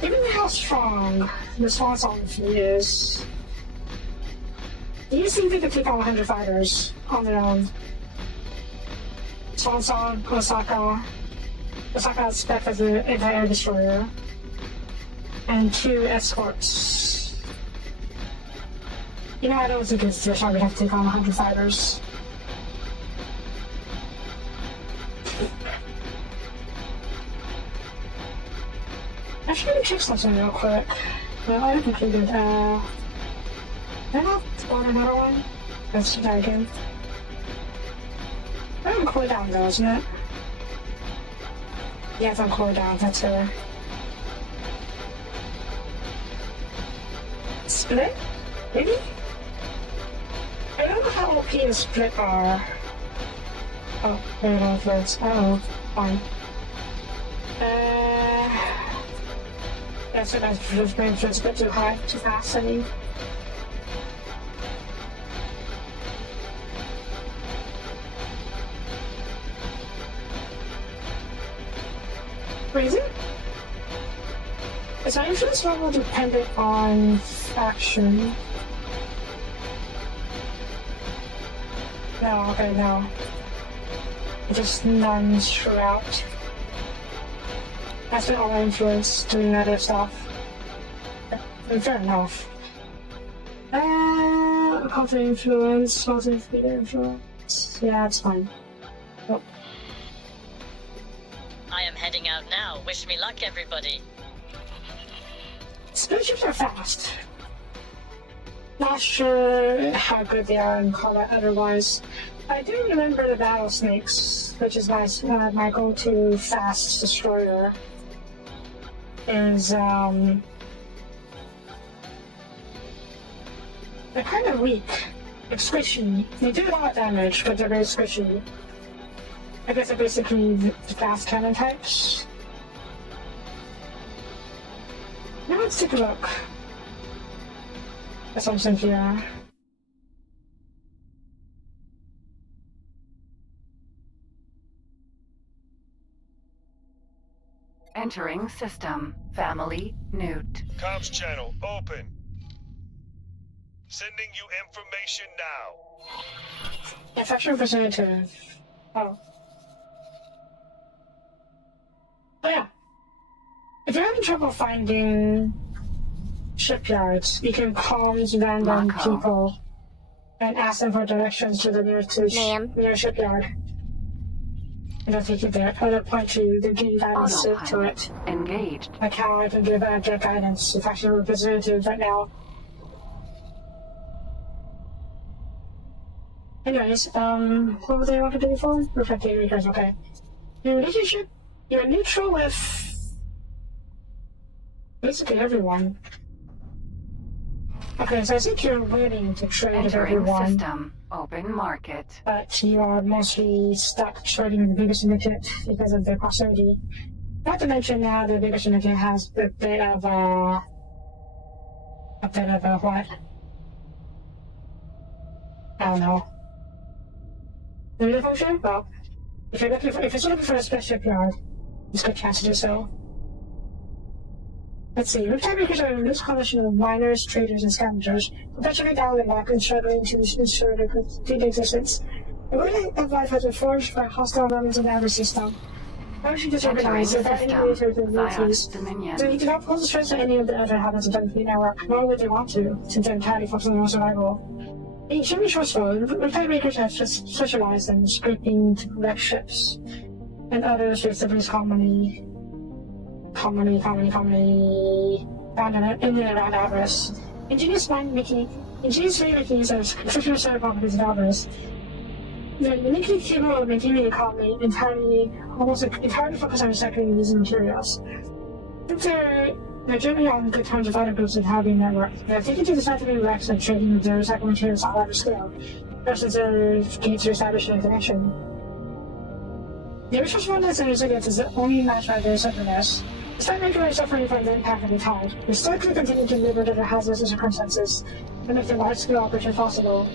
Given how strong the Swan Song is, do you think they could take on 100 fighters on their own? Swan Song, Osaka has spec as an anti-air destroyer, and 2 escorts. You know, I don't think it's just we have to take on 100 fighters. I should check something real quick. Well, I completed, did I not order another one? Let's try again. It's on cooldown though, isn't it? Yeah, it's on cooldown, that's it. Split? Maybe? I don't know how OP the split are. Oh, there it is, let's, fine. That's what I was going to just a bit too high, too fast, I mean. Wait, is it? Is our influence level dependent on faction? No, okay, no. Just none throughout. That's been all my influence doing other stuff. Fair enough. Culture influence, culture influence. Yeah, it's fine. Oh. I am heading out now. Wish me luck, everybody. Spaceships are fast. Not sure how good they are in combat otherwise. I do remember the battle snakes, which is my go-to fast destroyer. Is they're kind of weak. They're squishy. They do a lot of damage, but they're very squishy. I guess they're basically the fast cannon types. Now let's take a look. That's something here. Entering system. Family Newt. Comms channel open. Sending you information now. Infection representative. Oh. Oh yeah. If you're having trouble finding shipyards, you can call these random Marco. people and ask them for directions to the nearest shipyard. And they'll take you there. Or they'll point you, they'll give you guidance to it. Autopilot engaged. Like how I can give get guidance. It's actually a representative right now. Anyways, what would they want to do for? Reflecting readers, okay. Your relationship, you're neutral with basically everyone. Okay, so I think you're willing to trade with Entering everyone, system. Open market. but you are mostly stuck trading with the bigger syndicate because of their proximity. Not to mention now the bigger syndicate has a bit of a what? I don't know. The real function? Well, if you're looking for a special shipyard, it's a good chance to do so. Let's see. Riptide makers are a loose coalition of miners, traders, and scavengers, perpetually down the block and struggling to ensure their complete existence. The way of life has been forged by hostile elements of the outer system. How should disorganize without any military capabilities? So you cannot pose a threat to any of the other habits of the complete network, nor would they want to, since they're entirely focused on their own survival. It should be trustful. Riptide makers have just specialized in scraping to wreck ships, and others with the police commonly found in and around Avarice. Ingenious remaking use of fictional set of properties of Avarice. They're uniquely capable of maintaining the economy almost entirely focused on recycling these materials. Since they're generally on good terms with other groups of housing network, they're taken to the scientific wrecks and trading with their recycled materials on a larger scale, versus their gains to establish a connection. The original smallness and resilience is only matched by their separateness. Despite regularly suffering from the impact of the tide, we still could continue to live under hazardous circumstances and make the large-scale operation possible.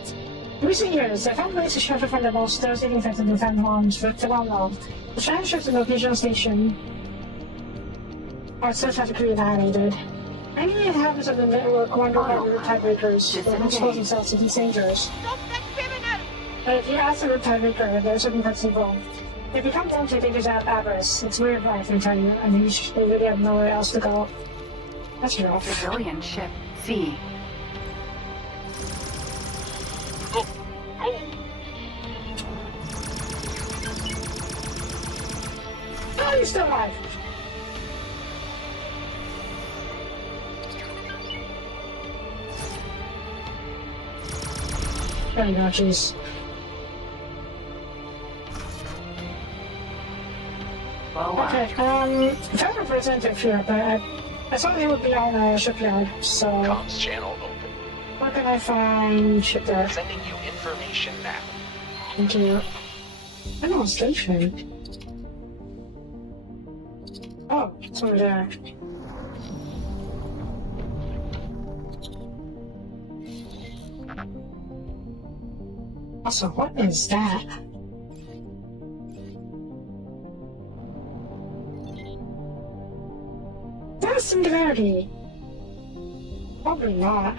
In recent years, they found ways to shelter from the most devastating effects of the phenomenon. The tranships in the regional station are still tragically annihilated. Many inhabitants of the network wonder about the Riptide Breakers and expose themselves to these dangers. Stop that criminal! But if you ask the Riptide Breaker, there are certain parts involved. They become known to dangers out of avarice. It's weird life, I tell you, and they really have nowhere else to go. That's rough. Civilian ship C. Go! Oh, you're still alive! There you go, jeez. Okay, found a representative here, but I thought they would be on a shipyard, so... Comms channel open. Where can I find shipyard? Sending you information now. Thank you. I'm on station. Oh, it's over there. Also, what is that? That's singularity. Probably not.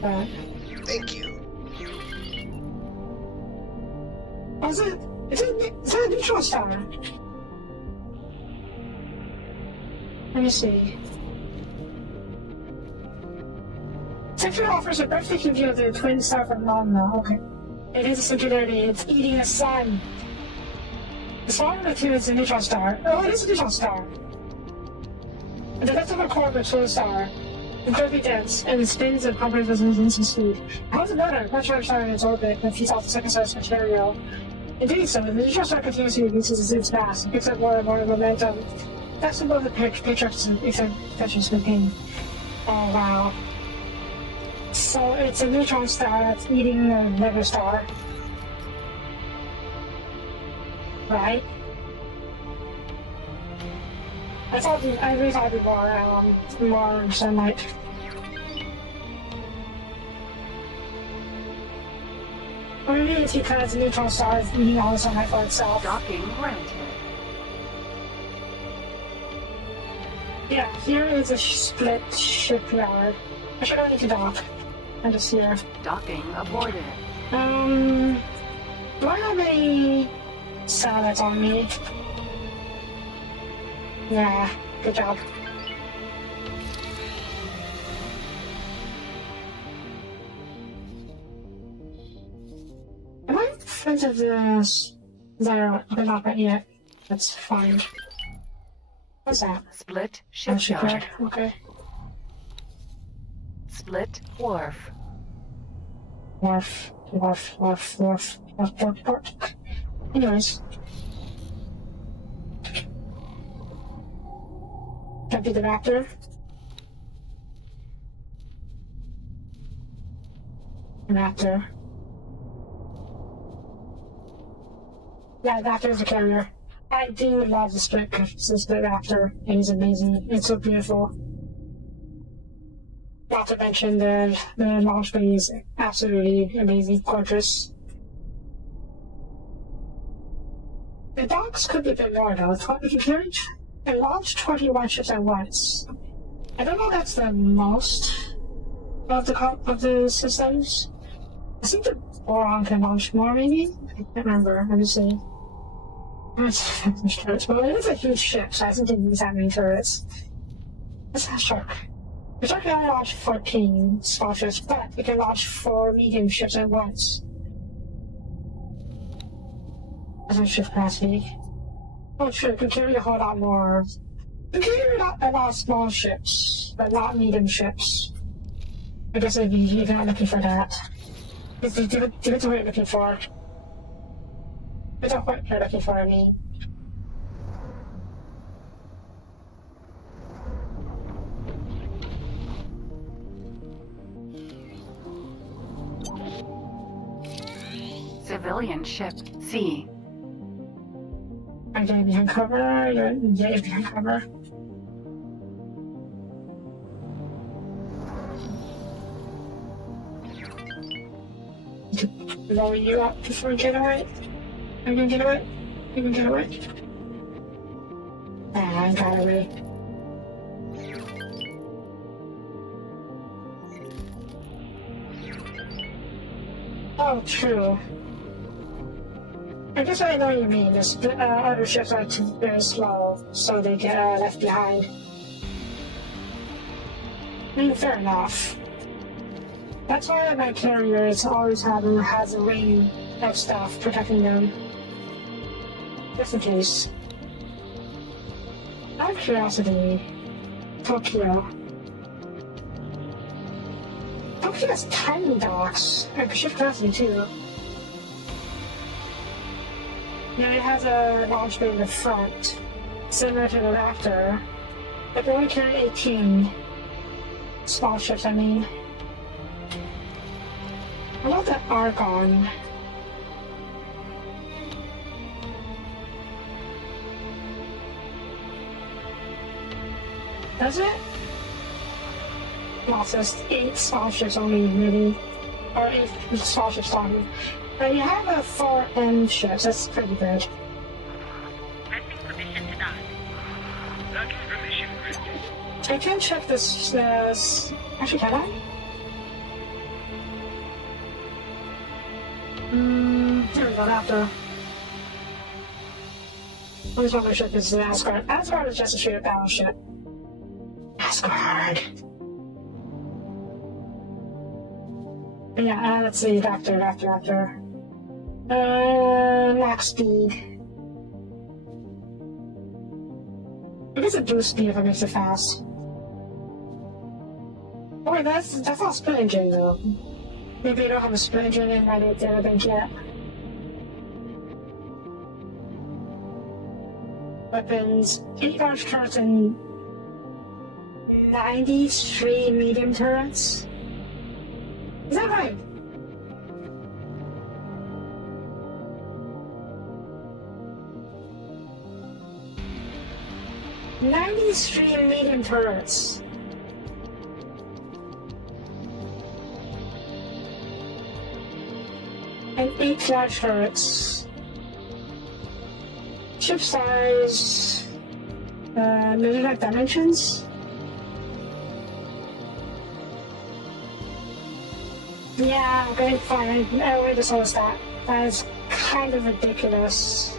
But... Thank you. Oh, is that a neutral star? Let me see. Sector offers a breathtaking view of the twin star phenomena. Okay. It is a singularity. It's eating the sun. The smaller of the two is a neutron star. Oh, it is a neutron star. And the depth of a core of a twin star. incredibly dense, and spins and compresses with instant speed. How is it better? Much faster in its orbit and feeds off the second size material. In doing so, the neutron star continuously reduces its mass and picks up more and more momentum. That's above the picture extensions contain. Oh wow. So it's a neutron star that's eating a regular star. Right? I really thought it'd be more sunlight. Or maybe it's because the neutron star is eating all the sunlight for itself. Docking granted. Yeah, here is a split shipyard. I should go need to dock. I'm just here. Docking aborted. Do I have any salads on me? Yeah, good job. Am I friends of this? They're not ready yet. That's fine. What's that? Split Oh, shipyard. Okay. Split wharf. Wharf. Anyways. Empty the Raptor. Raptor. Yeah, Raptor is the carrier. I do love the split Raptor. It is amazing. It's so beautiful. Not to mention the launch bay is absolutely amazing, gorgeous. The docks could be a bit more though. If you carry and launch 21 ships at once. I don't know if that's the most of the systems. I think the Boron can launch more, maybe? I can't remember. I'm just saying. Turrets, but it is a huge ship, so I think it needs that many turrets. Let's ask Shark. The Shark can only launch 14 small ships, but it can launch 4 medium ships at once. That's a ship capacity. Oh, true, it can carry a whole lot more. It can carry a lot of small ships, but not medium ships. I guess if you're not looking for that. Depends on what you're looking for. Depends on what you're looking for, I mean. Civilian ship C. I'm getting behind cover, you're behind cover. Blow you up before you get away. Are you gonna get away? You can get away? Ah, I got away. Oh, true. I guess I know what you mean. The other ships are very slow, so they get left behind. I mean, fair enough. That's why my carriers always has a ring of stuff protecting them. Just in case. Out of curiosity, Tokyo. Tokyo has tiny docks, and ship capacity too. Yeah, it has a launch bay in the front, similar to the Raptor, but they only carry 18 small ships, I mean. I love that Argon. Does it? No, it says 8 small ships only, really. Or 8 small ships only. But you have a 4 M ships, that's pretty good. Granting permission denied. Locking permission granted. I can check this, actually, can I? Here we go, after. This other ship is the Asgard. Asgard is just a straight up battleship. Asgard. Yeah, let's see, Doctor. Max speed. I guess it boosts speed if it makes it fast. Wait, that's not split engine though. Maybe they don't have a split engine in my data bank yet. Weapons, 8 large turrets and 93 medium turrets. Is that right? "93 medium turrets. And 8 large turrets. Ship size... maybe like dimensions? Yeah, okay, fine. I just noticed that. That is kind of ridiculous.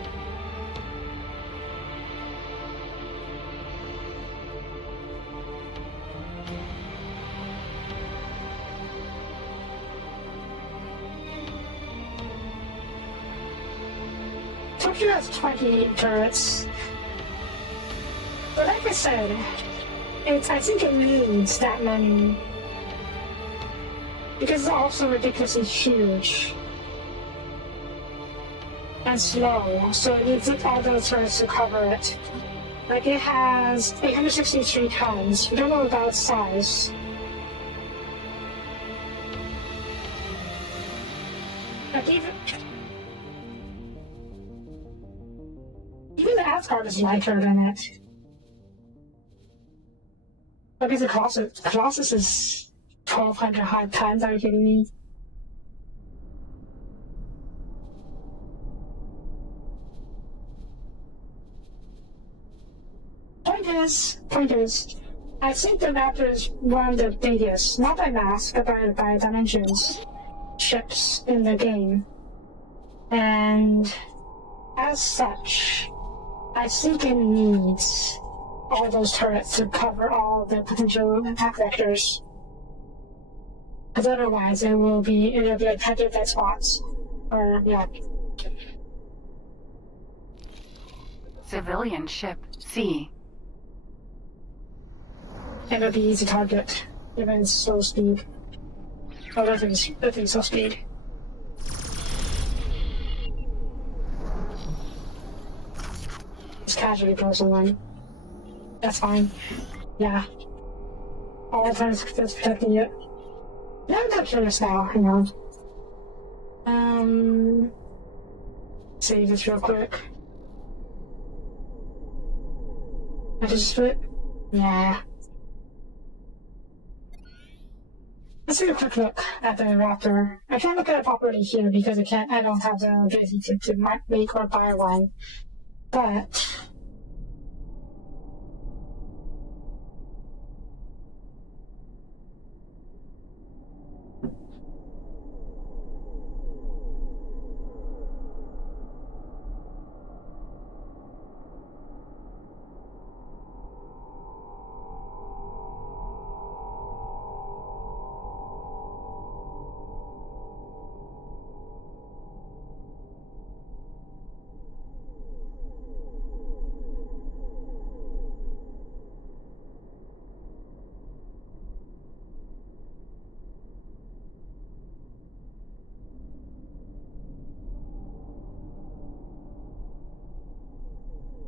Tokyo has 28 turrets. But like I said, I think it needs that many. Because it's also ridiculously huge. And slow, so it needs all those turrets to cover it. Like it has 863 tons. We don't know about its size. Like even the Asgard is lighter than it. Look at the Colossus. Colossus is 1,200 hard tons. Are you kidding me? Point is, I think the Raptor is one of the biggest, not by mass, but by dimensions, ships in the game. And as such, I think it needs all those turrets to cover all the potential attack vectors. Because otherwise it'll be like plenty of dead spots. Or, yeah. Civilian ship C. And it'll be easy to target, given its slow speed. Oh, that thing's slow speed. Just casually kill someone. That's fine. Yeah. All the time it's protecting it. Yeah, I'm not curious now. Hang on. Save this real quick. I just split? Yeah. Let's take a quick look at the Raptor. I can't look at it properly here because I don't have the ability to make or buy one. But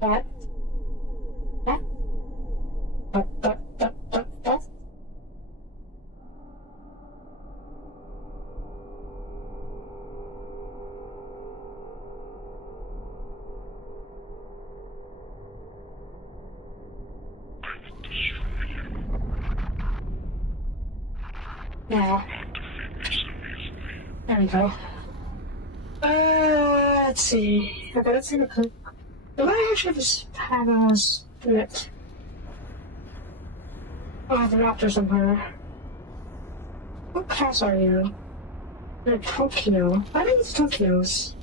that. Yeah. There we go. Let's see. Okay, let's take a quick. Do I actually just have a split? Oh, I have the Raptor somewhere. What class are you? You're Tokyo. I think it's Tokyo's.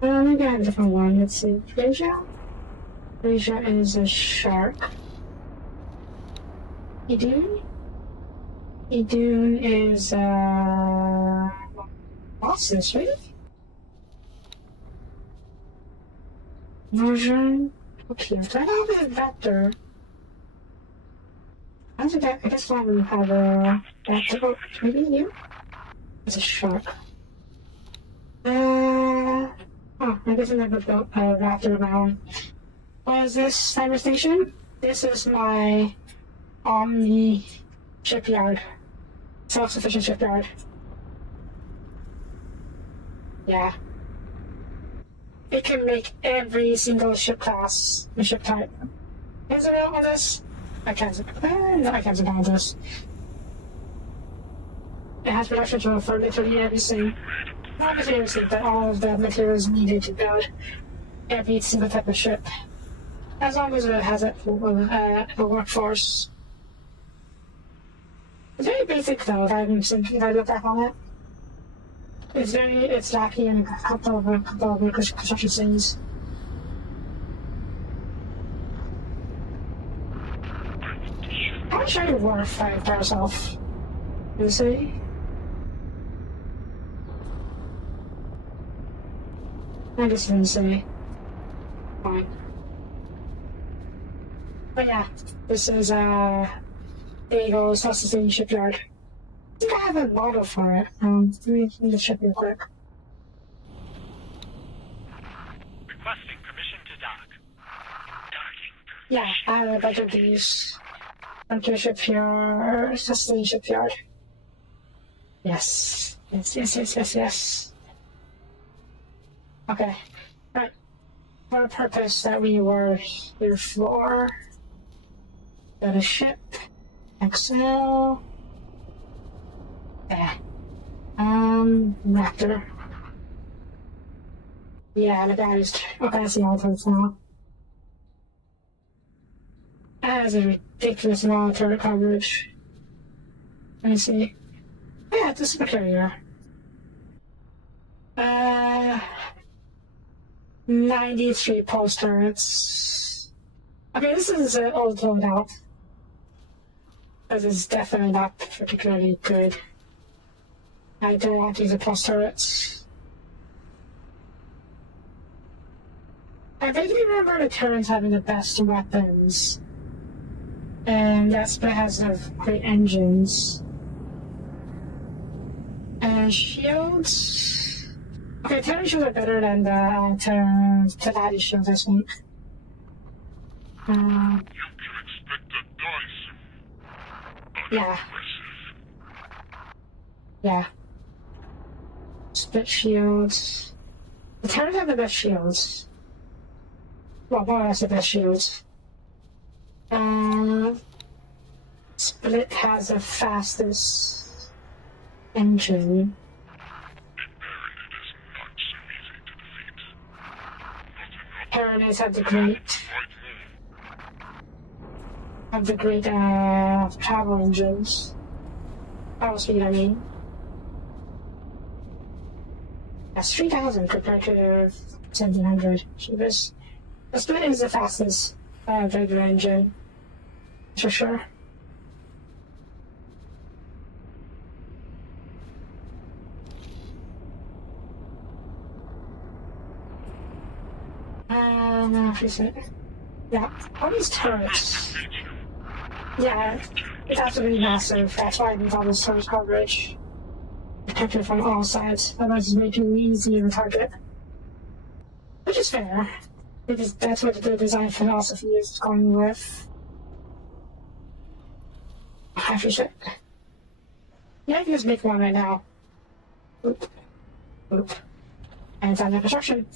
Maybe I have a different one. Let's see. Asia? Asia is a shark. Idun? Idun is, Bosses, right? Version? Okay, do I have a vector? I guess I haven't had that. Maybe you? It's a shark. Oh, I guess I never built a raptor of my own. What is this cyber station? This is my Omni shipyard. Self-sufficient shipyard. Yeah. It can make every single ship class and ship type. Is it real on this? I can't survive this. It has production to for literally everything. Not everything, but all of the materials needed to build every single type of ship. As long as it has a workforce. It's very basic though, if I look back on it. It's lacking in a couple of construction things. How much are you worth by yourself? You see? I just didn't say. Fine. But yeah, this is there you go, Self-Sustaining Shipyard. I think I have a model for it. Let me just check real quick. Requesting permission to dock. Docking. Yeah, I have a bunch of these. Frontier Shipyard, Self-Sustaining Shipyard. Yes. Yes. Okay. Right. For a purpose that we were here for. Got a ship. Excel. Yeah. Raptor. Yeah, the guys. Okay, I see all those now. That has a ridiculous amount of turret coverage. Let me see. Yeah, this is a carrier. 93 pulse turrets. Okay, this is all told out. Because it's definitely not particularly good. I don't want to use the pulse turrets. I vaguely remember the turrets having the best weapons. And that's what has the great engines. And shields. Okay, Terran shields are better than the Tenati shields, I think. You can expect to die soon. Yeah. Yeah. Split shields. The Terrans have the best shields. Well, more or less the best shields. Split has the fastest engine. Paradise have the great travel engines. Travel speed, I mean. That's 3,000 compared to 1,700. The Split is the fastest regular engine, for sure. Yeah, all these turrets. Yeah, it's absolutely massive. That's why I need all this turret coverage. Protected from all sides. Otherwise, it's way too easy to target. Which is fair. Because that's what the design philosophy is going with. I forget. Yeah, I can just make one right now. Oop. And it's under construction.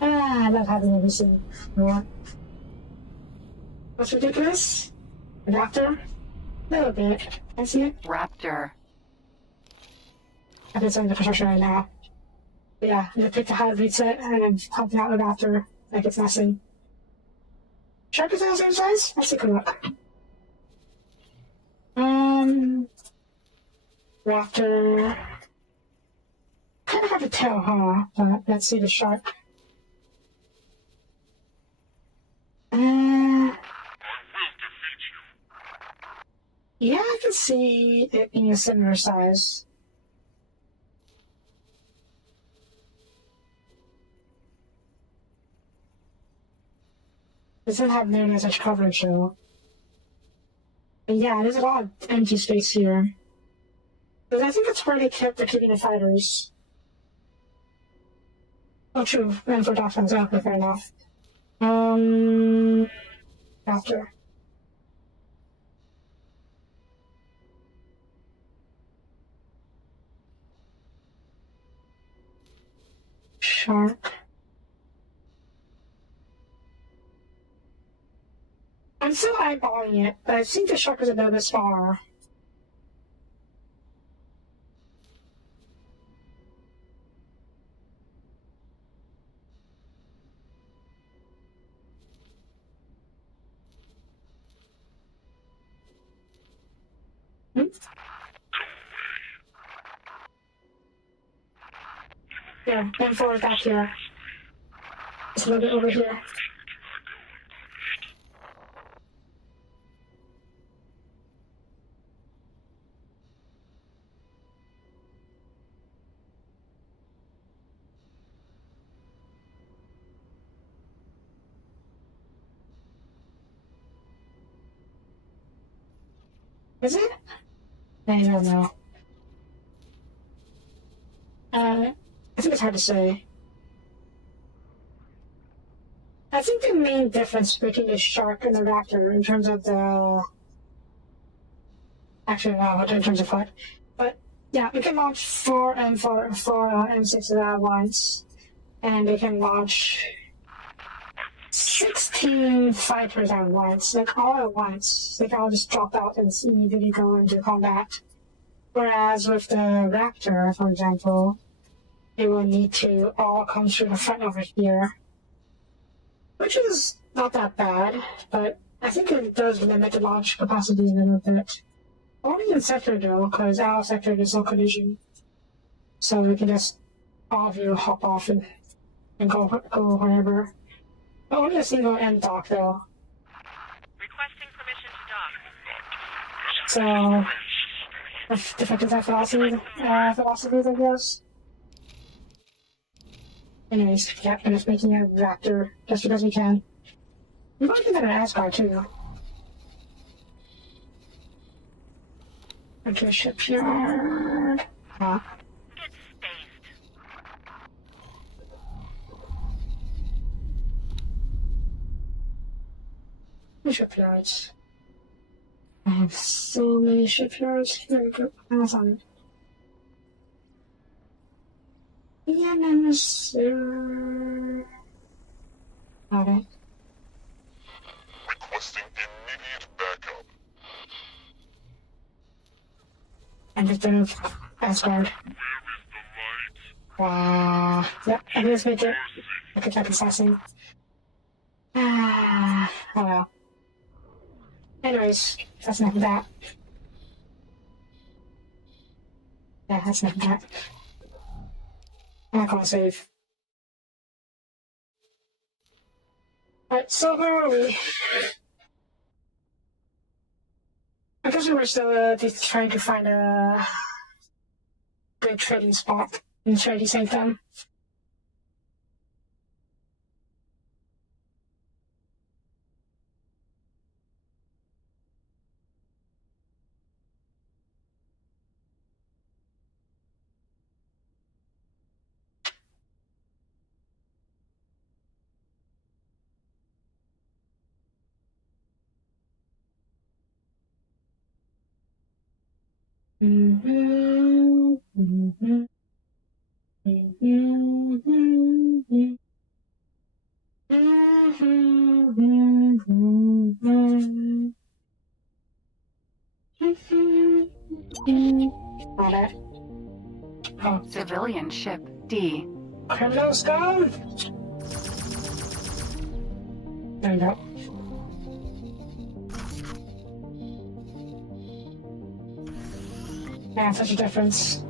I love having everything more. What's ridiculous? A raptor? A little bit. I see it. Raptor. I think it's under construction right now. But yeah, I just picked a hybrid set and I'm pumping out the raptor like it's nothing. Shark is the same size? Let's take a look. Raptor. Kind of hard to tell, huh? But let's see the shark. Yeah, I can see it being a similar size. It doesn't have nearly as much coverage though. And yeah, there's a lot of empty space here. Because I think it's where they kept the keeping the fighters. Oh, true. And for dolphins, okay, fair enough. After. Shark. I'm still eyeballing it, but I think the shark is a bit smaller. Here, and forward back here. Just a little bit over here. Is it? I don't know. I think it's hard to say. I think the main difference between the shark and the raptor in terms of the... Actually, no, in terms of what. But, yeah, we can launch 4 M6s at once. And they can launch 16 fighters at once. Like, all at once. They can all just drop out and immediately go into combat. Whereas with the raptor, for example, it will need to all come through the front over here. Which is not that bad, but I think it does limit the launch capacity a little bit. Only in sector though, because our sector there's no collision. So we can just all of you hop off and go wherever. But only a single end dock though. Requesting permission to dock. So defective philosophies, I guess. Anyways, yeah, I'm just making a raptor just because we can. We're going to do that in Asgard too. Okay, shipyard. Huh? Get spaced. Shipyards. I have so many shipyards. Here we go. Amazon. Yeah, got it. Requesting immediate backup. And just been Asgard. Where is the light? Wow. Yep, I just make it. I could type assassin. Oh well. Anyways, that's enough of that. Yeah, that's enough of that. I'm not gonna save. Alright, so where are we? I guess we were still trying to find a good trading spot and try to save them. Got it. Oh, Civilian ship D. criminal scum! There we go. Man, such a difference.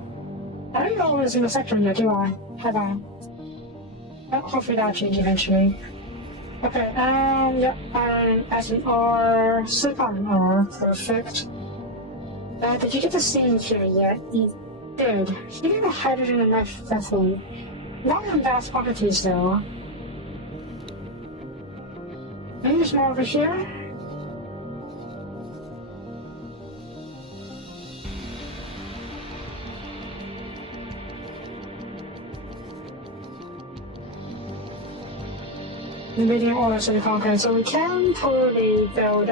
I don't know what is in the sector yet, do I? Have I? Well, hopefully that'll change eventually. Okay, yep, as an R, slip on an R, perfect. Did you get the scene here yet? You did. Heating the hydrogen and methane. Not in vast quantities though. Maybe there's more over here? Meeting orders to the conqueror, so we can totally build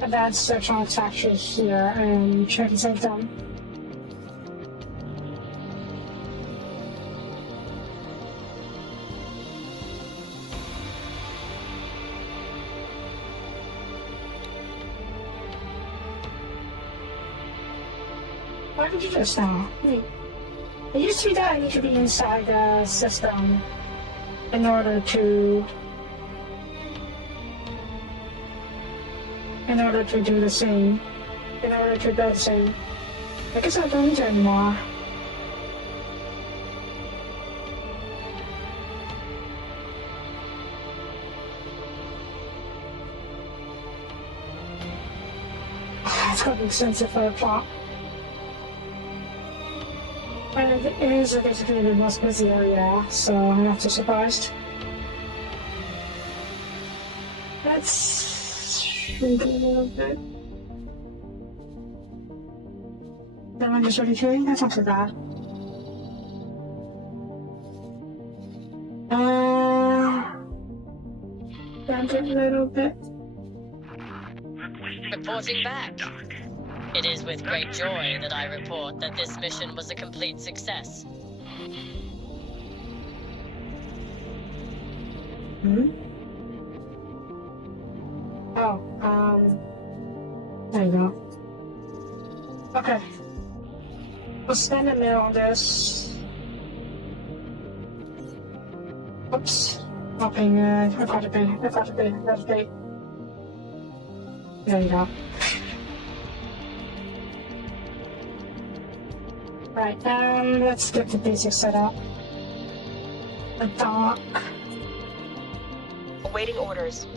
advanced electronics factory here and try to save them. Why did you do this now? Wait. It used to be that I need to be inside the system in order to do the same. In order to build the same. I guess I don't need it anymore. It's gonna be expensive for a plot. And it is basically the most busy area, so I'm not too surprised. Let's shrink it a little bit. 733? That's not too bad. Bend it a little bit. Reporting back. It is with great joy that I report that this mission was a complete success. Hmm? Oh, there you go. Okay. We'll spend a minute on this. Oops. Okay, I got to pay. There you go. Right, let's get the basic setup. The dock. Awaiting orders.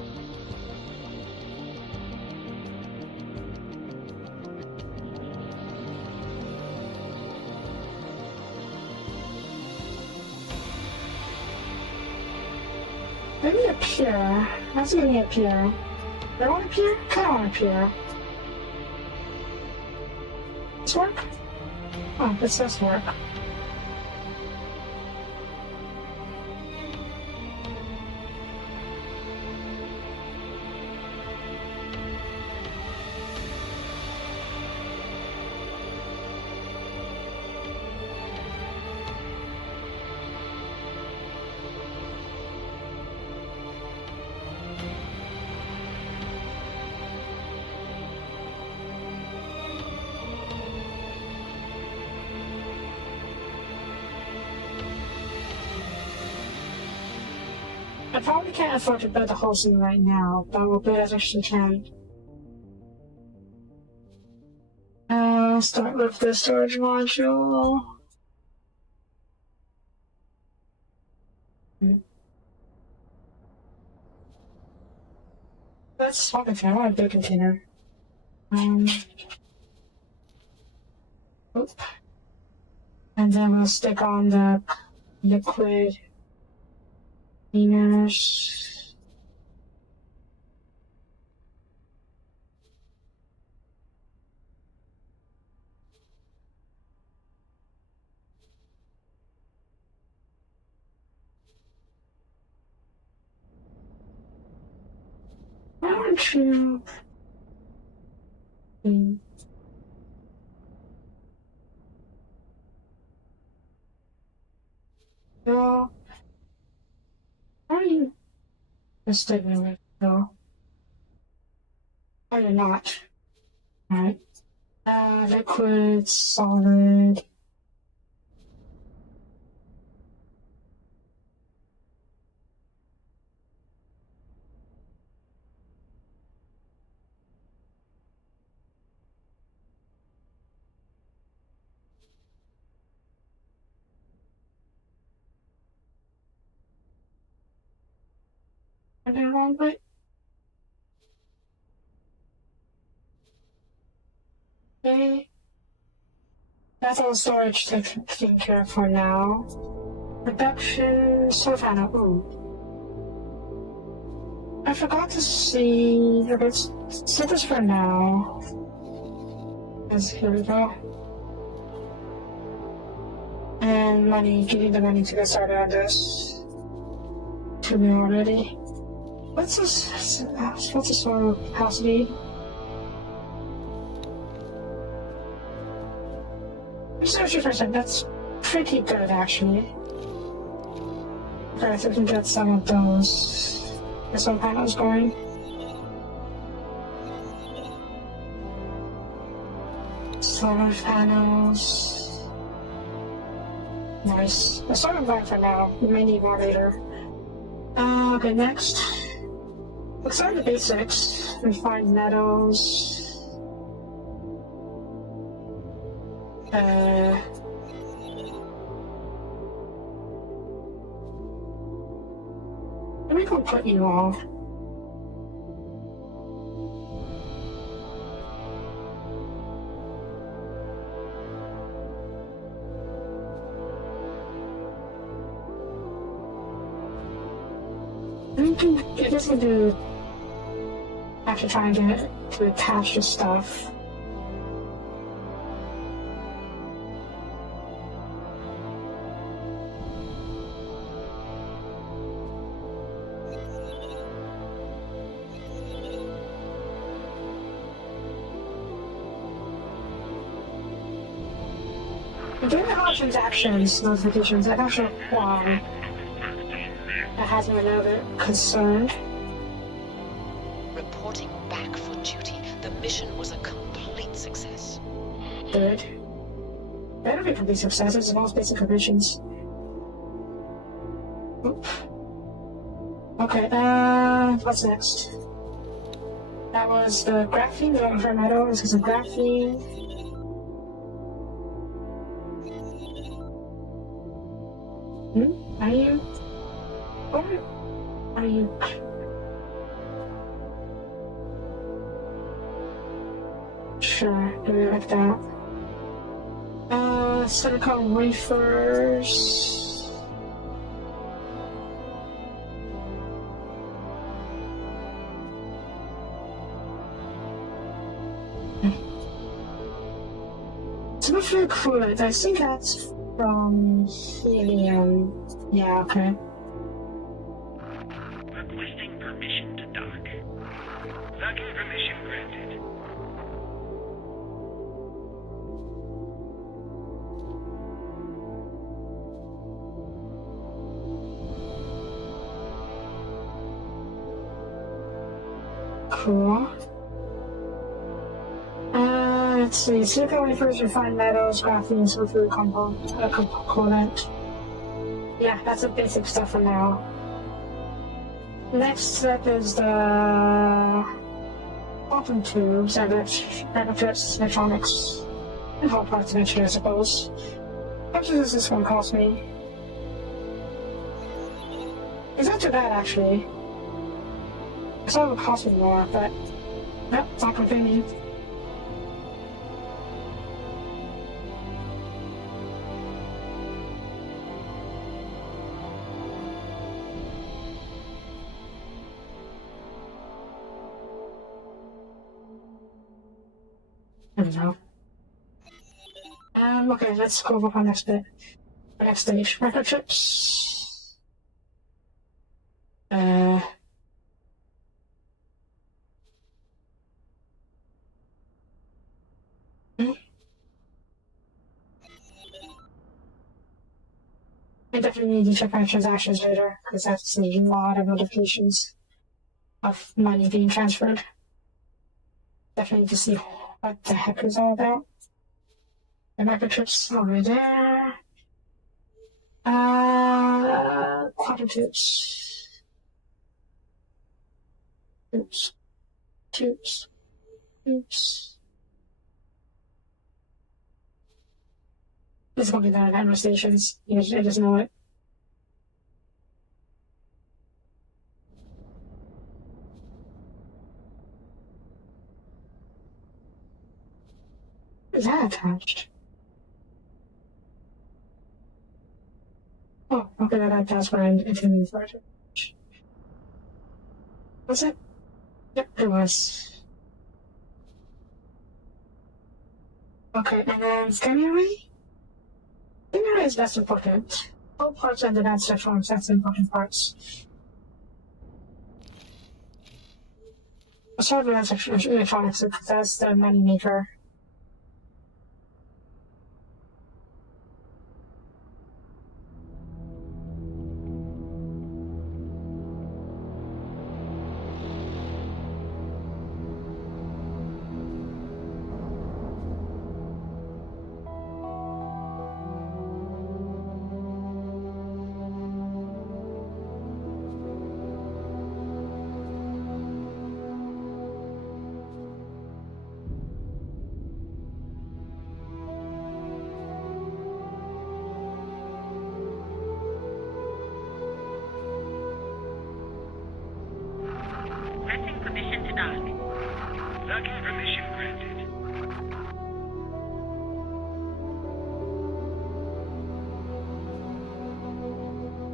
Maybe up here. How's it gonna appear? Do I want to appear? Kinda want to appear. This work? Oh, this does work. I probably can't afford to build the whole thing right now, but we'll build as much as we can. Start with the storage module. That's a small container. I want a big container. Oop. And then we'll stick on the liquid cleaners. I want to no. Are you mistaken with though? Or you're not? Alright. Liquid, solid. Am I wrong, but okay. That's all storage taken care of for now. Production solar panel. Ooh. I forgot to see. Okay, let's set this for now. Yes, here we go. And money, give me the money to get started on this. to me already. What's this sort of house need? Research for a second, that's pretty good actually. Okay, so we can get some of those panels going. Solar panels. Nice. Let's start with that for now. We may need more later. Okay, next. Let's start with the basics. Refined metals. Let me go put you all. It is going to have to try and get to attach the stuff. Doing the whole transactions notifications, I'm not sure why. That has me a little bit concerned. Reporting back for duty. The mission was a complete success. Good. Better be complete successes in all basic conditions. Oop. Okay, what's next? That was the graphene, the infrared metal. This is a graphene. Are you? What are you? Sure, do we like that? Silicone wafers. Superfluid coolant. I think that's from helium. Yeah, okay. Requesting permission to dock. Docking permission granted. Cool. Let's see. Silicon wafers, refined metals, graphene, sulfur component. Yeah, that's the basic stuff for now. Next step is the quantum tubes and electrics, electronics, and whole parts eventually, I suppose. How much does this one cost me? It's not too bad, actually. I thought it would cost me more, but nope, it's not gonna pay me. I don't know. Okay, let's go over our next bit. Our next stage. Microchips. I definitely need to check my transactions later, because that's a lot of notifications of money being transferred. Definitely need to see what the heck is all about. The microchips over there. Quantum tubes. Tubes. This is going to be the metro stations. I just know it. Is that attached? Oh, okay, that's what I'm intending for it. Was it? Yep, it was. Okay, and then scanning array? Scanning array is less important. All parts under that electronics, that's the important parts. Surveillance electronics, that's the money maker. Granting permission to dock. Docking permission granted.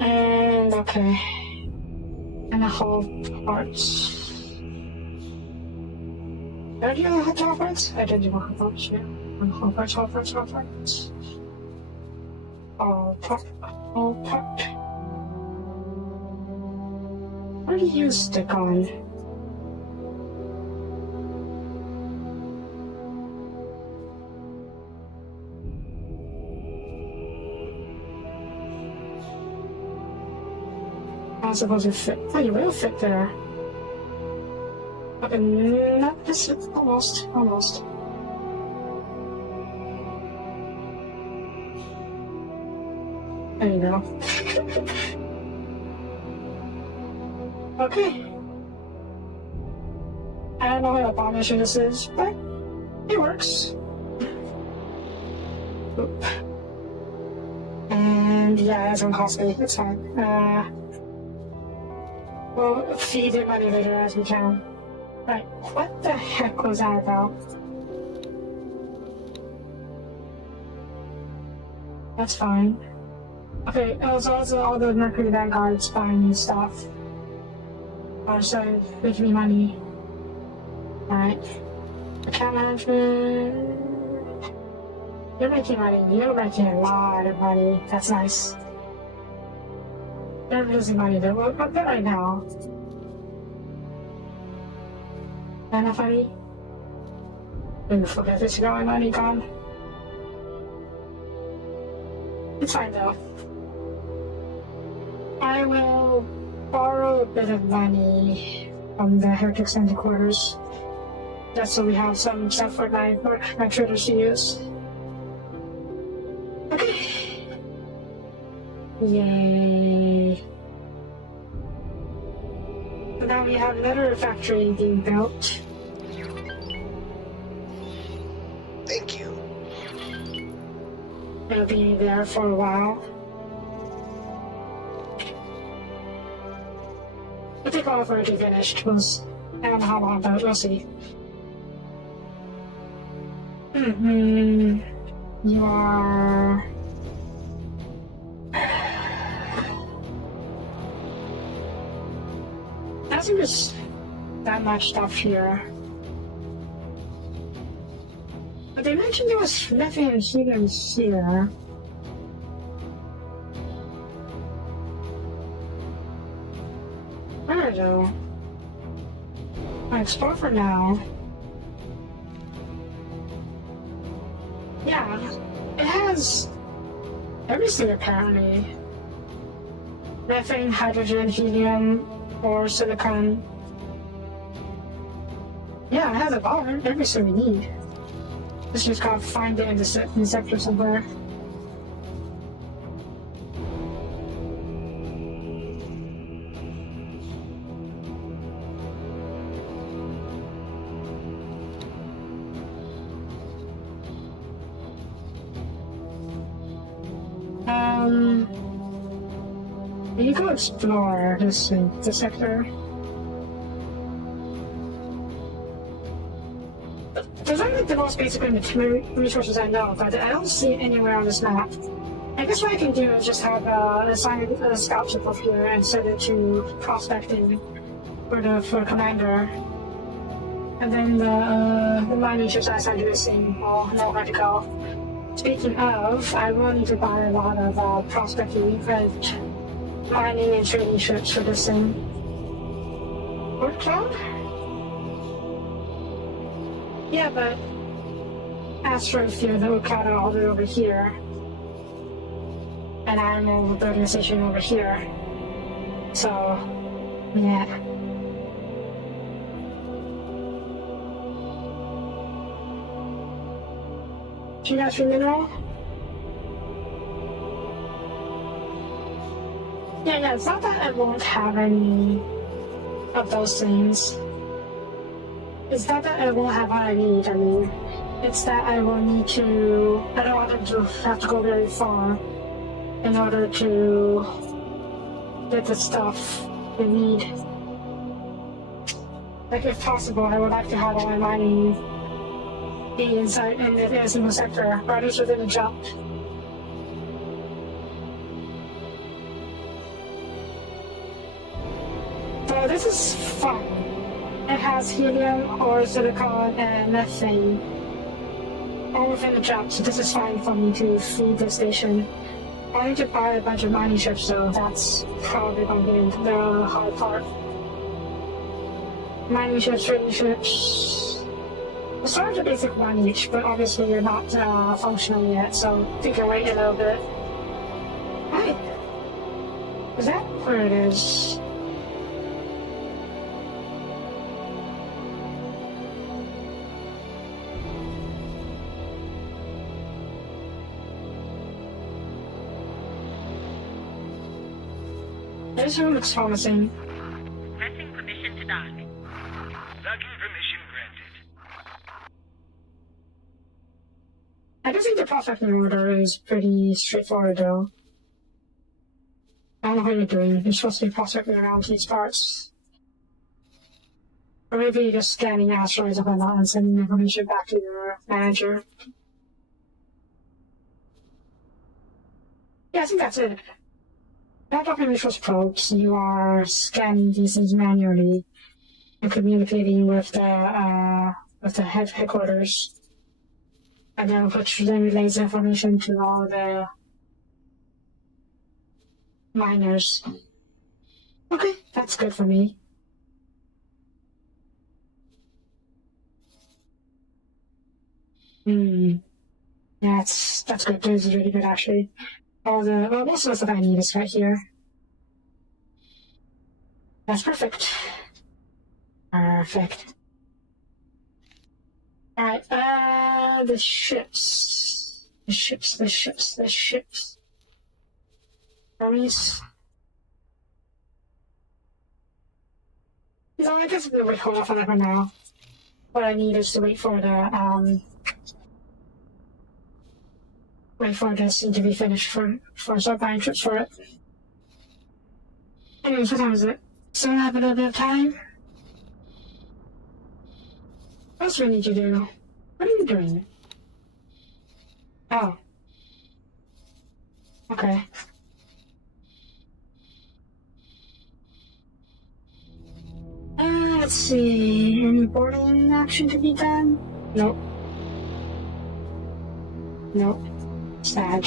And okay. And the whole parts. Did I do the whole parts? I did do the whole parts, yeah. And whole parts. All part. Where do you stick on? I'm supposed to fit. Oh, you will fit there. Okay, not this. Almost. There you go. Okay. I don't know what abomination this is, but it works. Oop. And yeah, it's gonna cost me. It's fine. We'll feed him money later as we can. Right, what the heck was that about? That's fine. Okay, it was also all the Mercury Vanguards buying me stuff. So making me money. Alright. Account management. You're making money. You're making a lot of money. That's nice. They're losing money though. Well, not that right now. Enough money? Forget this going money gone. It's fine though. I will borrow a bit of money from the Heretics Headquarters. Just so we have some stuff for my traders to use. Okay. Yay. So now we have another factory being built. Thank you. It'll be there for a while. It'll take a while for it to be finished, because I don't know how long, but we'll see. You are... That's just that much stuff here. But they mentioned there was nothing hidden here. I don't know. I'll explore for now. Yeah, it has everything apparently. Methane, hydrogen, helium, or silicon. Yeah, it has about everything we need. Let's just gotta find it in the sector somewhere. You go explore this sector. Those are like the most basic resources I know, but I don't see it anywhere on this map. I guess what I can do is just have assign a scout ship up here and send it to prospecting for commander. And then the mining ships I assigned to this thing will know where to go. Speaking of, I will need to buy a lot of prospecting and mining and trading ships for this thing. Word cloud? Yeah, but asteroid field will cut all the way over here. An animal building station over here. So, yeah. Geometry mineral? Yeah, it's not that I won't have any of those things. It's not that I won't have what I need, I mean. It's that I will need to... I don't want to have to go very far in order to get the stuff we need. Like, if possible, I would like to have all my mining be inside in a single sector, or at least within a jump. So this is fun. It has helium or silicon and methane all within the jump, so this is fine for me to feed the station. I need to buy a bunch of mining ships, so that's probably going to be the hard part. Mining ships, trading ships. The start a basic one each, but obviously you're not functional yet, so you can wait a little bit. Right. Is that where it is? This room looks promising. Requesting permission to dock. Docking permission granted. I do think the processing order is pretty straightforward, though. I don't know how you're doing. You're supposed to be processing around these parts. Or maybe you're just scanning asteroids and whatnot and sending information back to your manager. Yeah, I think that's it. That document was probes. You are scanning these things manually and communicating with the headquarters, and then which then relays information to all the miners. Okay, that's good for me. Yeah, that's good. This is really good, actually. Most of the stuff I need is right here. That's perfect. Perfect. Alright, the ships. Hermes. No, I guess we'll hold off on that for now. What I need is to wait for the, wait for this to be finished for start buying trips for it. Anyways, what time is it? So I have a little bit of time. What else do we need to do? What are you doing? Oh. Okay. Let's see. Any boarding action to be done? Nope. Nope. Sag.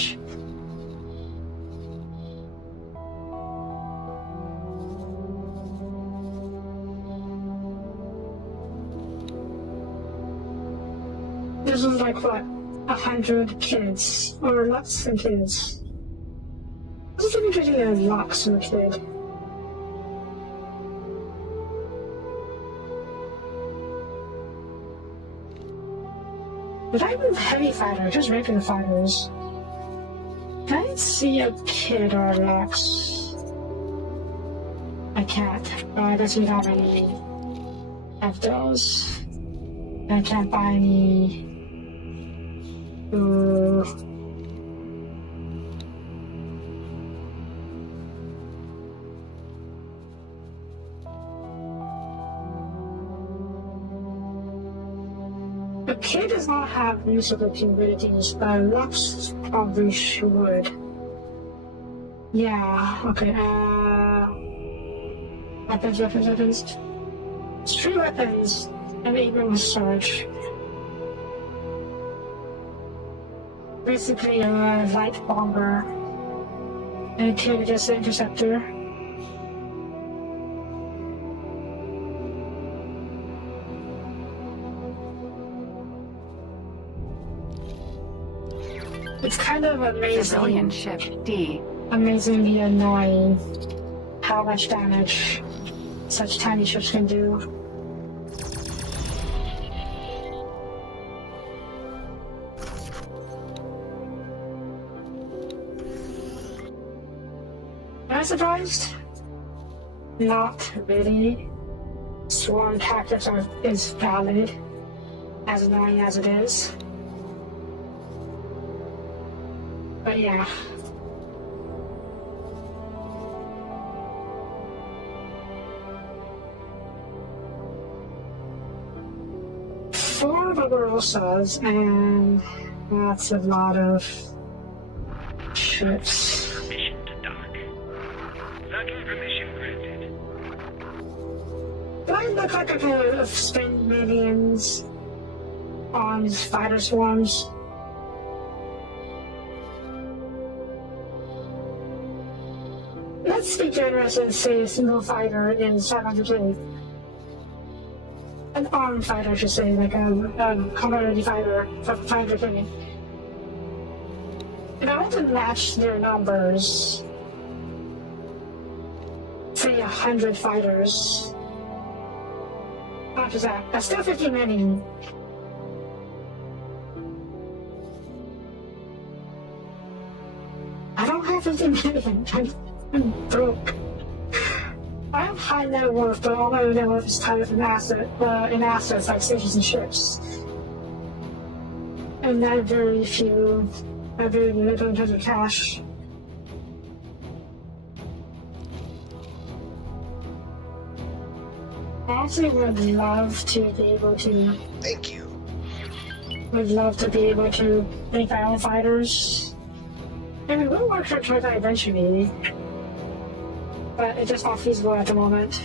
This is like what? 100 kids. Or less than kids. I was even treating it as locks for a kid. Did I move heavy fighter? Just regular fighters. Can I see a kid or a Lux? I can't. Oh, I guess we don't have any of those. I can't buy any. The kid does not have usable capabilities, but Lux probably should. Yeah, okay, weapons. It's 3 weapons, and even with storage. Basically a light bomber, and a kid just an interceptor. It's kind of Civilian amazing, ship D. amazingly annoying how much damage such tiny ships can do. Am I surprised? Not really. Swarm tactics is valid, as annoying as it is. But yeah. Four Barbarosas, and that's a lot of ships. Permission to dock. Docking permission granted. Do I look like I could spend millions on fighter swarms? Let's be generous and say a single fighter is 500K. An armed fighter, I should say, like a combat-ready fighter for 500K. If I want to match their numbers, say 100 fighters, how much is that? That's still 50 million. I don't have 50 million. I'm broke. I have high net worth, but all my net worth is tied up in assets like stations and ships. And I have very little in terms of cash. I actually would love to be able to. Thank you. Would love to be able to make my own fighters. And we will work towards that eventually. But it's just not feasible at the moment.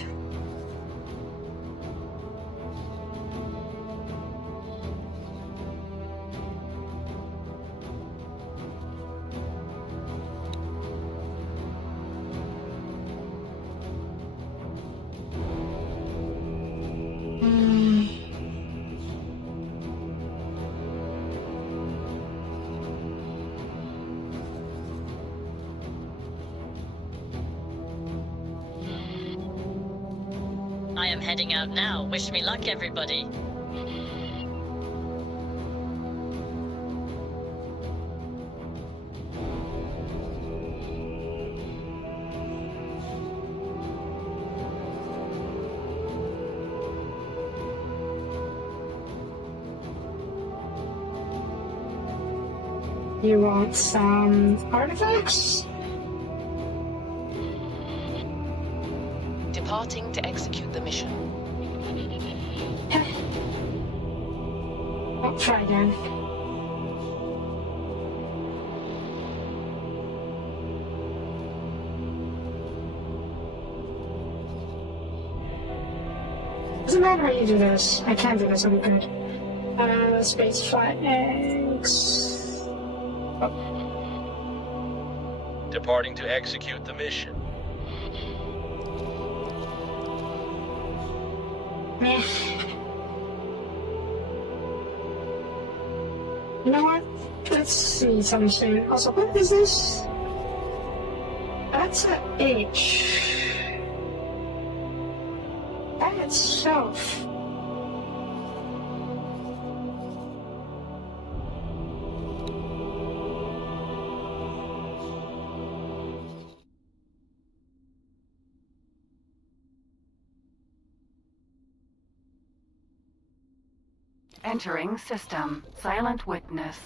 I am heading out now. Wish me luck, everybody. You want some artifacts? Departing to execute the mission. I'll try again. Doesn't matter how you do this. I can do this, I'll be good. Space flight X. Departing to execute the mission. Meh. You know what? Let's see something. Also, what is this? That's a H. By itself. Entering system. Silent witness.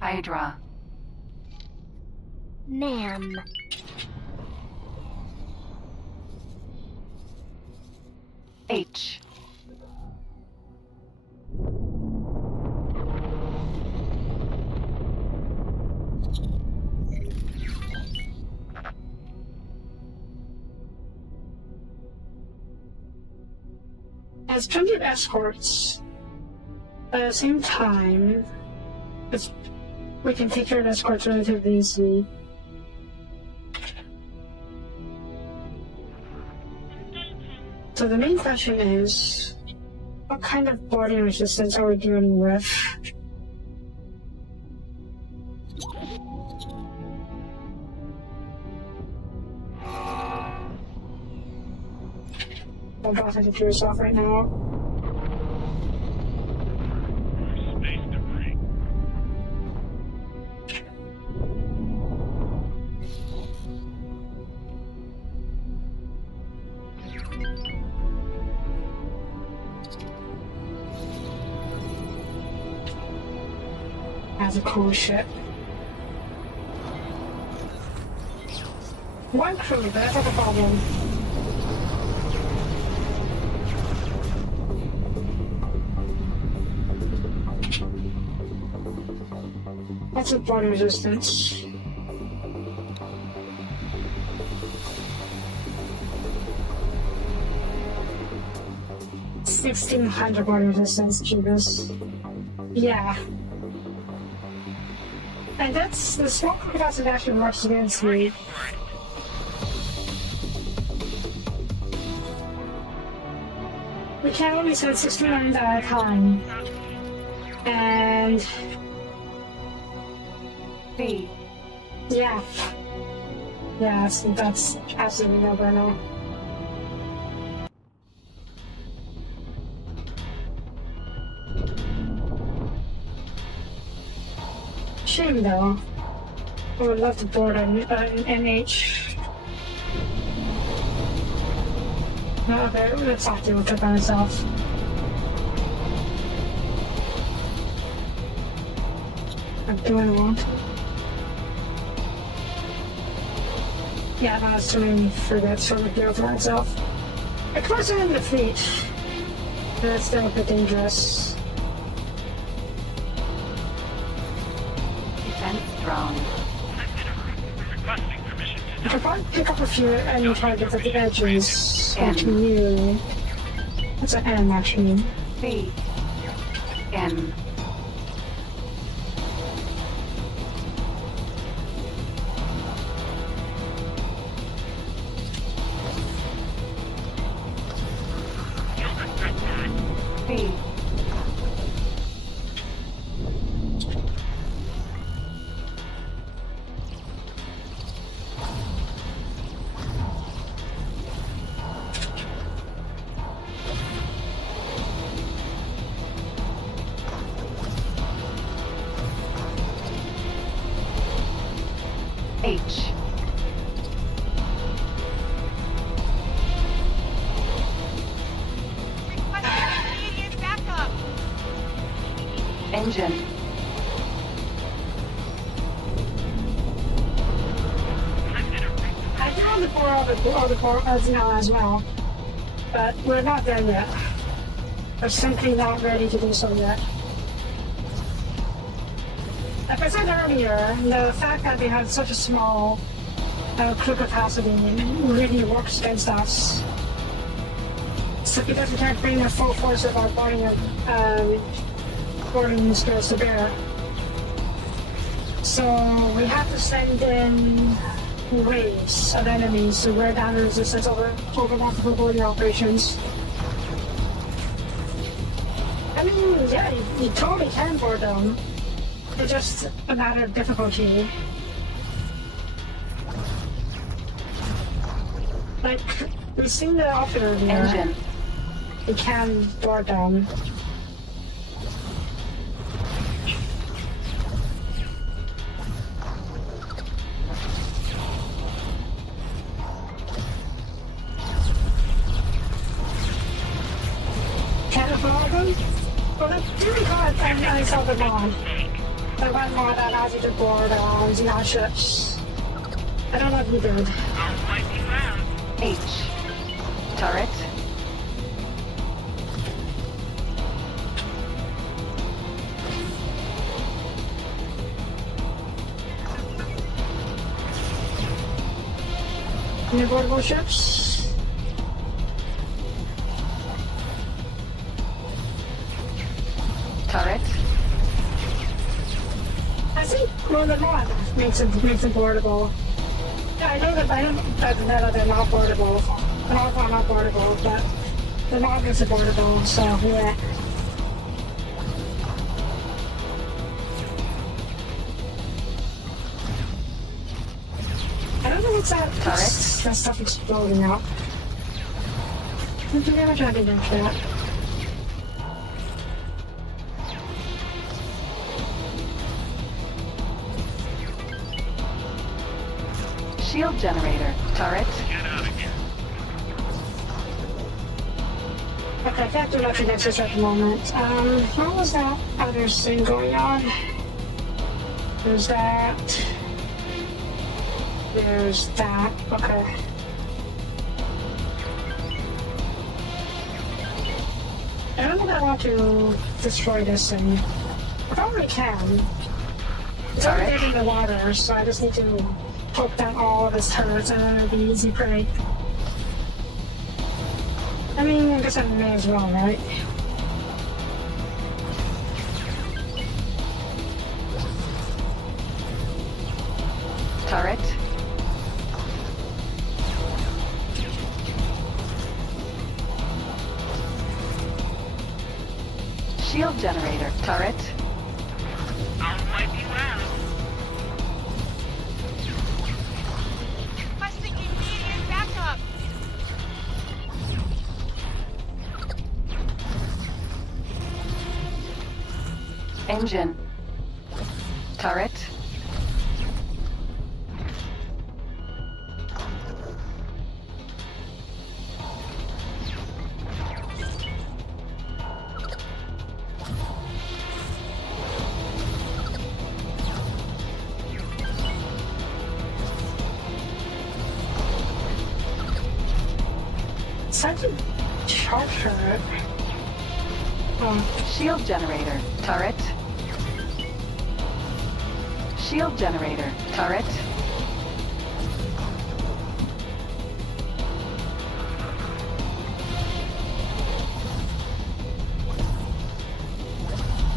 Hydra. Ma'am. H. Has plenty of escorts. But at the same time, we can take care of escorts relatively easily. So the main question is, what kind of boarding resistance are we dealing with? Don't boss into yourself right now. Space debris. That's a cool ship. One crew, but that's not the problem. That's a water resistance. $1,600 water resistance, Jesus. Yeah. And that's the smoke capacity actually works against me. We can only send 69 at a time. And B. yeah. Yeah, that's absolutely no-brainer. Shame though. I would love to board an NH. No, okay, let's not deal with it by myself. I'm doing want. Yeah, no, it's too many frigates for me to deal with myself. Of course, I'm in the fleet. That's still a bit dangerous. Defense drone. Requesting permission to I could probably pick up a few enemy targets at the edges. Like you. That's an M, actually. B. M. B. H. Engine. I found the core now as well, but we're not there yet. We're simply not ready to do so yet. Like I said earlier, the fact that they have such a small crew capacity really works against us. So because we can't bring the full force of our boarding skills to bear. So we have to send in waves of enemies to wear down the resistance over multiple boarding operations. I mean, yeah, you totally can board them. It's just a matter of difficulty. Like, we've seen the option earlier. Engine. You can board them. Can I board them? Well, I do recall I saw the mod. The one mod that allows you to board Xenon ships. I don't know if you did. H. Turret. Any boardable ships? Turret. I think well, the mod makes it boardable. Yeah, I know that they're not boardable. The mods are not boardable, but the mod makes it boardable, so yeah. What's that? That stuff exploding out. Did you never try to do that? Shield generator. Turret. Get out of here. Okay, I can't do much against this at the moment. How was that other thing going on? There's that. There's that. Okay. I don't think I want to destroy this thing. I probably can. It's already dead in the water, so I just need to poke down all of his turrets and then it'll be easy prey. I mean, I guess I may as well, right? Turret. Shield generator. Turret. I'll wipe you out. Requesting immediate backup. Engine. Turret. Such a sharp turret. Shield generator. Turret. Shield generator. Turret.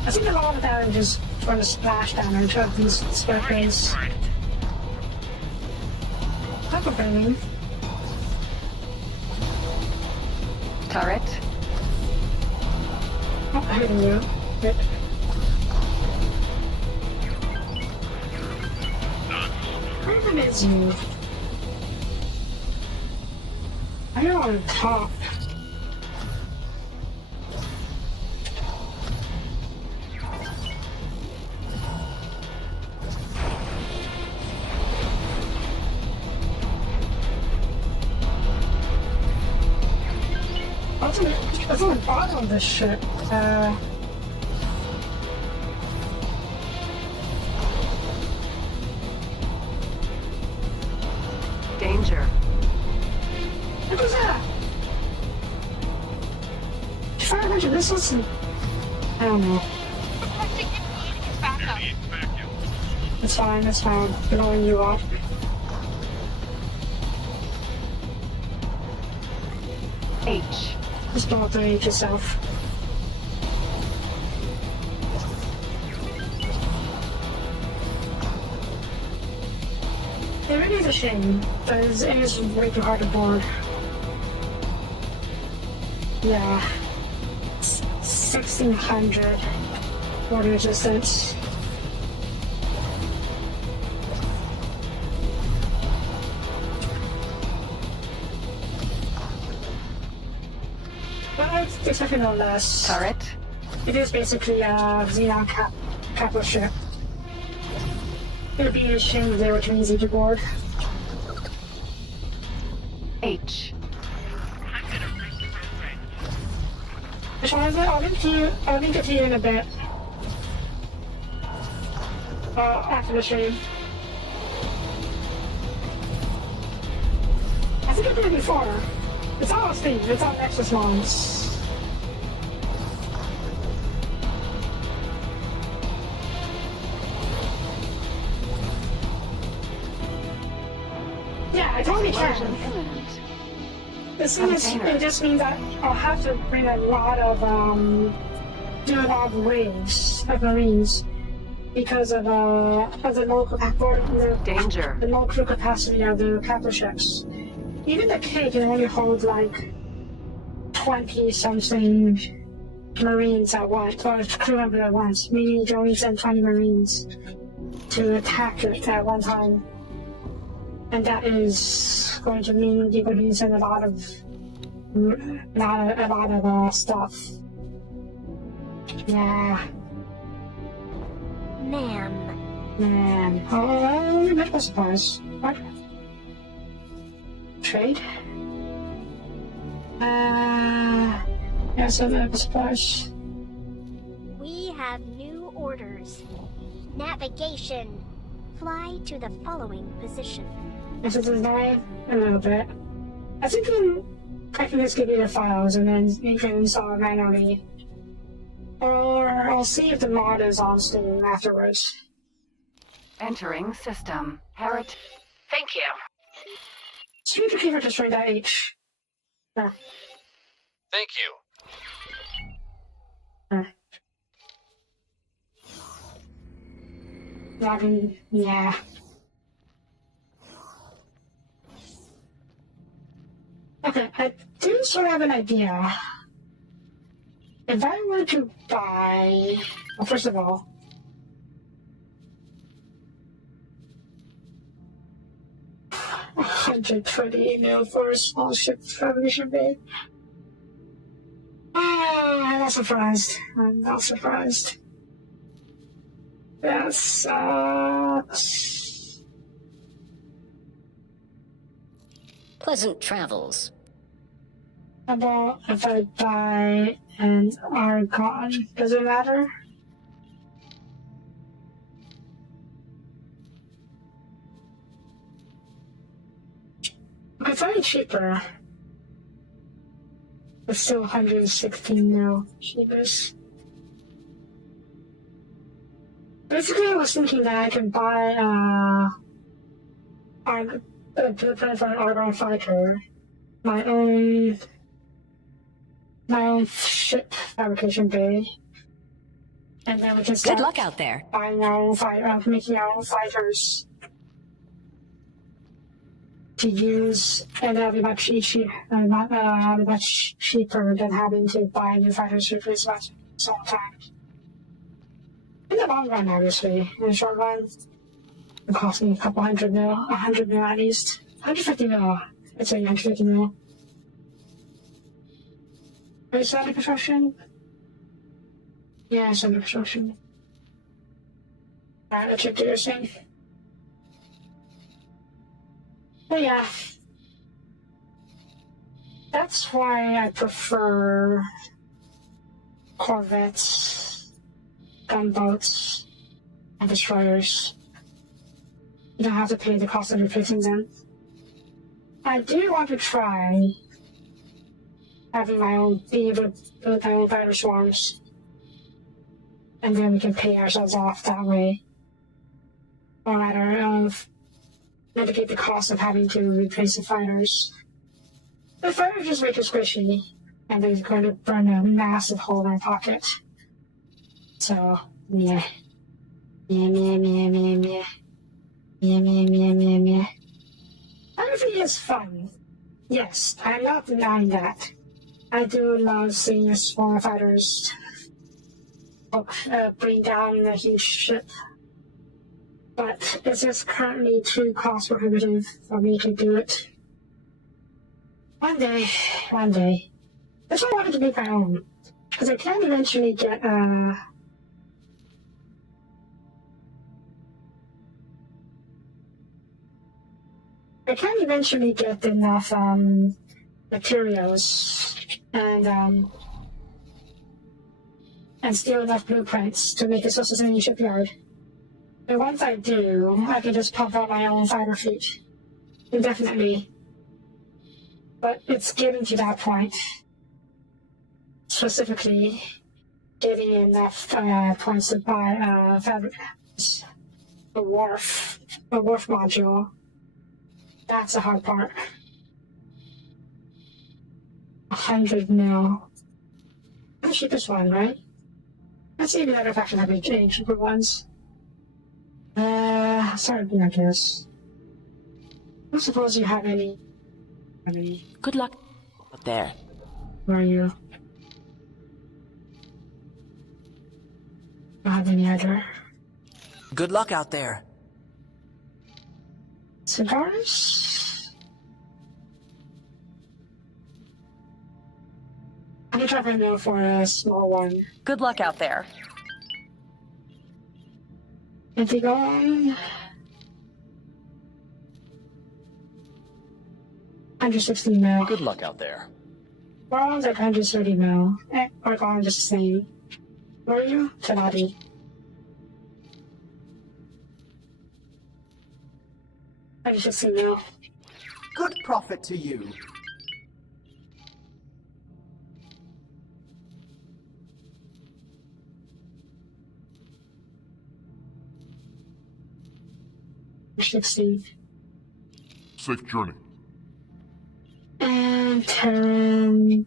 I think a lot of damage is from the splash damage of these weapons. Type of thing. Turret. Oh, I didn't know. But where is you? I'm on top. What's on the bottom of this ship? Danger. What was that? 500 missiles and... I don't know. Requesting immediate backup. It's fine, it's fine. Blowing you off. H. Just don't delete yourself. It really is a shame, because it is way too hard to board. Yeah. 1600 water resistance. But it's definitely no less. Turret. It is basically a Xenon capital ship. It would be a shame if they were too easy to board. H. Which one is it? I'll link it to you in a bit. After the stream. I think I did it before. It's on Steam. It's on Nexus Launch. Yeah, I totally Explosion can. imminent. This thing is, it just means that I'll have to bring a lot of, do a lot of waves of Marines because of the low Danger. the low crew capacity of the capital ships. Even the K can only hold like 20 something Marines at once, or crew member at once, meaning you can only send 20 Marines to attack it at one time. And that is going to mean you're going to use a lot of stuff. Yeah. Ma'am. Oh, medical supplies. What? Trade? Yeah, some medical supplies. We have new orders. Navigation. Fly to the following position. If it's design, a little bit. I think I can just give you the files and then you can install it manually. Or I'll see if the mod is on Steam afterwards. Entering system. Thank you. Speed to keep it just that H. Yeah. Thank you. Logging, yeah. Okay, I do sort of have an idea. If I were to buy... Well, first of all... $120 mil for a small ship transmission bay. I'm not surprised. I'm not surprised. That sucks. Pleasant travels. How about if I buy an Argon? Does it matter? It's very cheaper. It's still 116 mil cheapest. Basically, I was thinking that I can buy a blueprint for an Argon fighter, my own ship fabrication bay, and then we can start Good luck out there. buying our own making our own fighters to use, and that'll be much cheaper than having to buy new fighters to replace much all the time. In the long run, obviously. In the short run, it cost me a couple 100 mil, 100 mil at least. 150 mil. I'd say 150 mil. Are you still under construction? Yeah, it's under construction. Alright, let's check the thing. But yeah. That's why I prefer corvettes, gunboats, and destroyers. You don't have to pay the cost of replacing them. I do want to try having being able to build my own fighter swarms. And then we can pay ourselves off that way. Or rather, mitigate the cost of having to replace the fighters. The fighters just make it squishy, and they're going to burn a massive hole in my pocket. So, yeah. Yeah. Everything is fun. Yes, I'm not denying that. I do love seeing the smaller fighters bring down a huge ship. But it's just currently too cost prohibitive for me to do it. One day. That's why I wanted to make my own. Because I can eventually get enough materials and steal enough blueprints to make a self-sustaining shipyard. And once I do, I can just pump out my own fighter fleet indefinitely. But it's getting to that point. Specifically, getting enough points to buy a wharf module. That's the hard part. 100 mil. The cheapest one, right? Let's see if the other factions have any cheaper ones. Sorry, I guess. I don't suppose you have any. Good luck out there. Where are you? Don't have any either. Good luck out there. Cigars? I'm gonna try right now for a small one. Good luck out there. Antigone. 160 mil. Good luck out there. Bronze at 130 mil. Argon just the same. Where are you? Tenati. I just see now. Good profit to you. Safe journey. And Terran.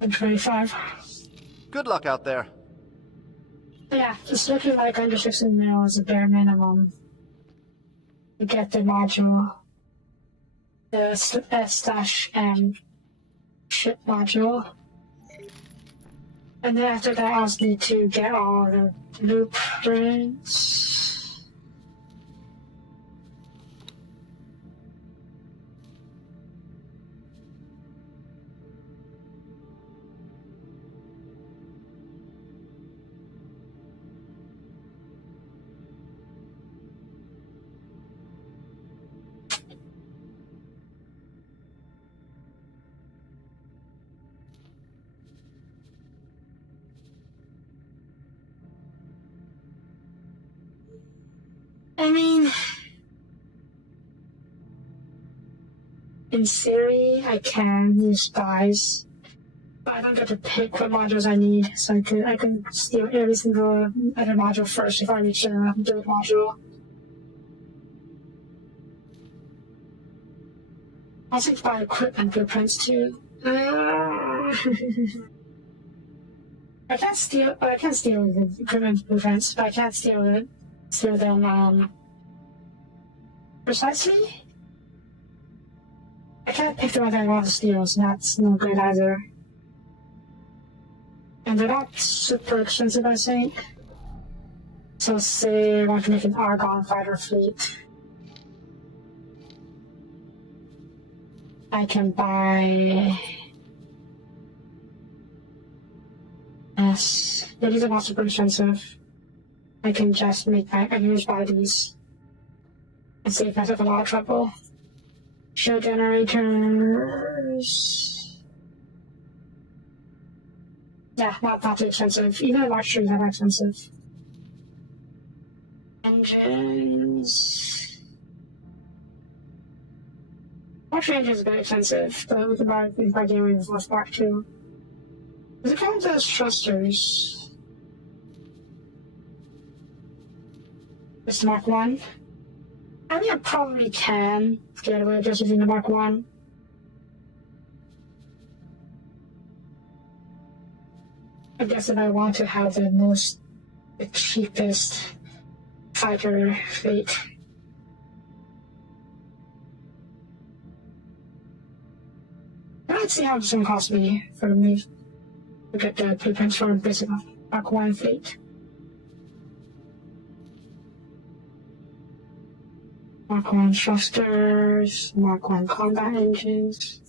25. Good luck out there. Yeah, just looking like under 16 mil is a bare minimum to get the module. The S-M ship module. And then after that, I also need to get all the blueprints. I mean, in theory, I can use spies, but I don't get to pick what modules I need, so I can steal every single other module first if I reach a third module. I also buy equipment blueprints too. I can't steal the equipment blueprints, but I can't steal them, precisely? I can't pick the one that I want to steal, so that's no good either. And they're not super expensive, I think. So say I want to make an Argon fighter fleet. I can buy... Yes, yeah, these are not super expensive. I can just I can just buy these and save myself a lot of trouble. Show generators. Yeah, not too expensive. Even the large trees are not expensive. Engines. Large engines are very expensive, but we can buy gaming with less Mark too. Does it count as thrusters? This Mark 1? I mean, I probably can get away just using the Mark 1. I guess if I want to have the cheapest fighter fleet. Let's see how much it's going to cost me for me to get the blueprints for basic Mark 1 fleet. Mark 1 thrusters, Mark 1 combat engines.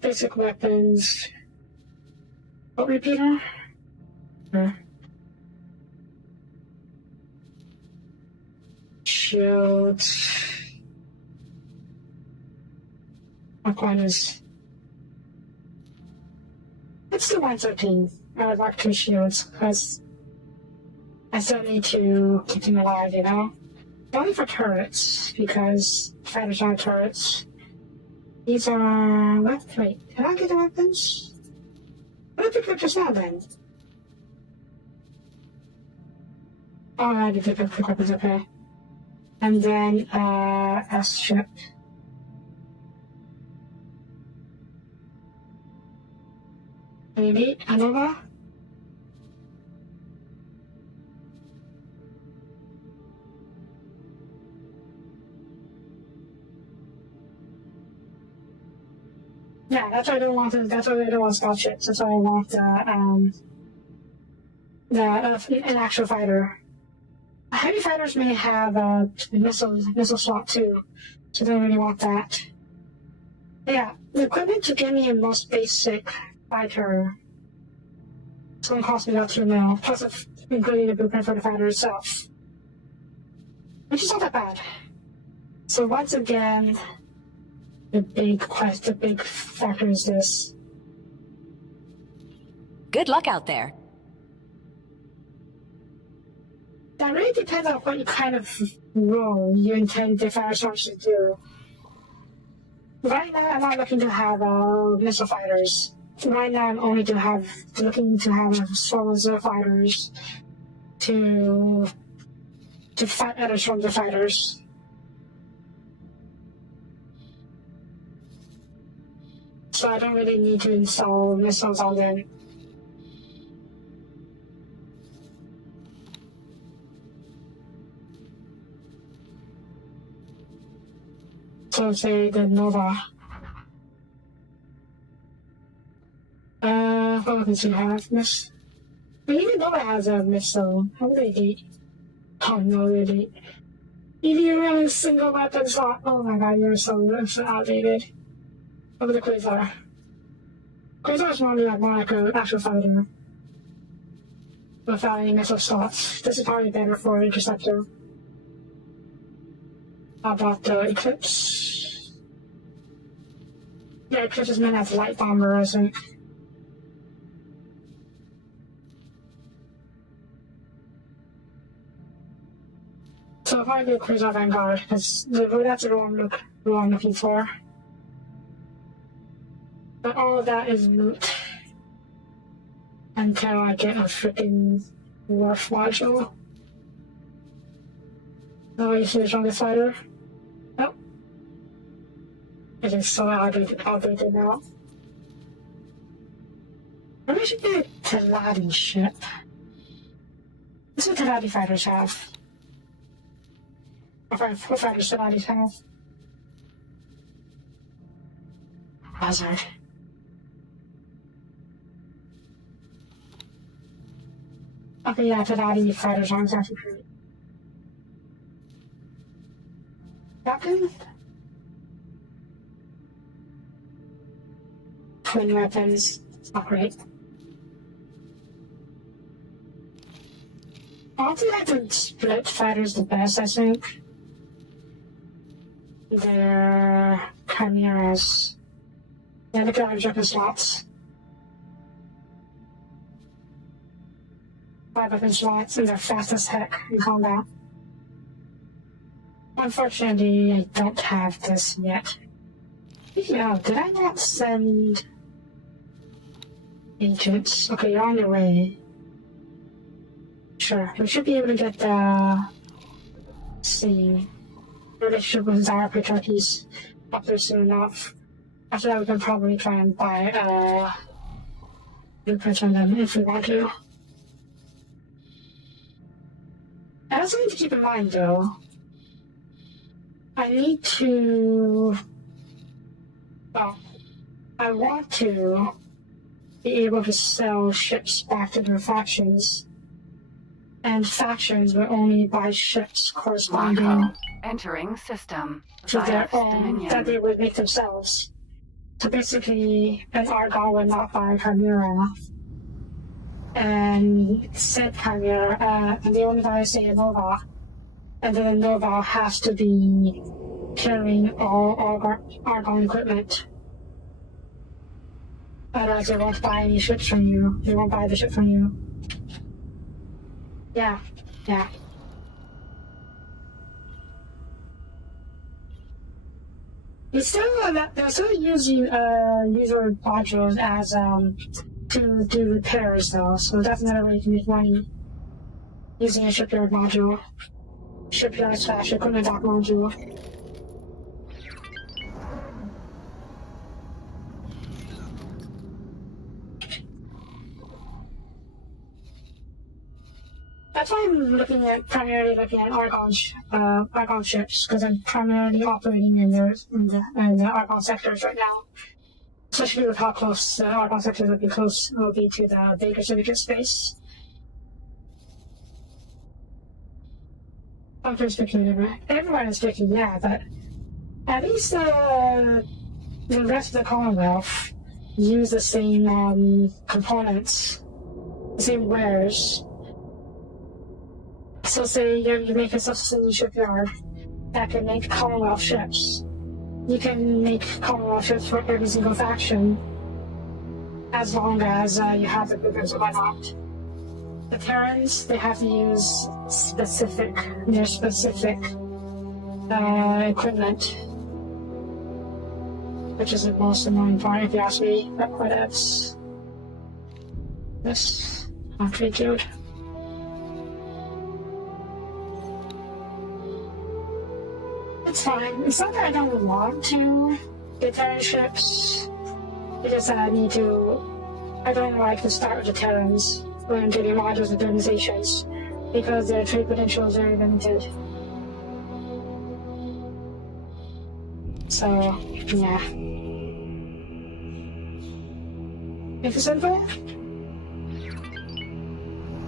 Basic weapons. What repeater? Shields. Mark 1 is... Let's do 113. I would like 2 shields, because I still need to keep them alive, you know? Only for turrets, because fighters aren't turrets. These are... Wait, did I get the weapons? What did I pick up just now, then? Oh, I did pick up weapons, okay. And then, S-ship. Maybe Anova? Yeah, that's why I don't want to, that's why I don't want scout ships. That's why I want, an actual fighter. Heavy fighters may have a missile slot too, so they don't really want that. Yeah, the equipment to give me a most basic fighter. It's going to cost me about 2 mil, plus including the blueprint for the fighter itself. Which is not that bad. So once again, the big factor is this. Good luck out there. That really depends on what kind of role you intend the fire storms to do. Right now, I'm not looking to have missile fighters. Right now, I'm only looking to have solo zero fighters to fight other swarms of fighters. So I don't really need to install missiles on them. So say the Nova. What weapons do you have? Miss? But even Nova has a missile. How do they date? Oh no, they date. If you run a single weapon slot, oh my god, you're so outdated. What about the Quasar? Quasar is more like an actual fighter. Without any missile slots. This is probably better for Interceptor. How about the Eclipse? Yeah, Eclipse is meant as a light bomber, I think. So if I do Quasar Vanguard, that's the wrong I'm looking for. But all of that is moot until I get a freaking Wharf module. Oh, you see the strongest fighter? Nope. It is so outdated now. Maybe I should get a Teladi ship. This is what Teladi fighters have. What fighters Teladis have? Buzzard. Okay, yeah, Teladi fighters aren't actually great. Captain? Twin weapons. It's not great. Honestly, I think split fighters the best, I think. They're chimeras. Yeah, they can have weapon slots. 5 weapon slots, and they're fast as heck in combat. Unfortunately, I don't have this yet. Yeah, did I not send agents? Okay, you're on your way. Sure, we should be able to get the relationship with Zara Patriarchies up there soon enough. After that, we can probably try and buy blueprints on them if we want to. I also need to keep in mind, though, I need to. Well, I want to be able to sell ships back to their factions. And factions will only buy ships corresponding Marco, entering system. to their Bias own Dominion. that they would make themselves. So basically, an Argon would not buy Chimera, and said Chimera, and they only buy, say, a Nova, and then a Nova has to be carrying all Argon equipment. Otherwise, they won't buy any ships from you. They won't buy the ship from you. Yeah. They're still using user modules as to do repairs though, so that's another way to make money using a shipyard module. Shipyard/equipment dock module. That's why I'm primarily looking at Argon ships, because I'm primarily operating in the Argon sectors right now. Especially with how close the Argon sectors will be to the Baker Syndicate space. Doctor's picking everyone is picking, yeah, but at least the rest of the Commonwealth use the same components, the same wares. So say you make a subsistence shipyard that can make Commonwealth ships. You can make Commonwealth ships for every single faction, as long as you have the goods or whatnot. The Terrans, they have to use their specific equipment, which is the most annoying part if you ask me, but whatevs. This, after killed. It's fine. It's not that I don't want to get Terran ships. It's just that I don't like to start with the Terrans when getting modules and organizations because their trade potential is very limited. So, yeah. If it's simple,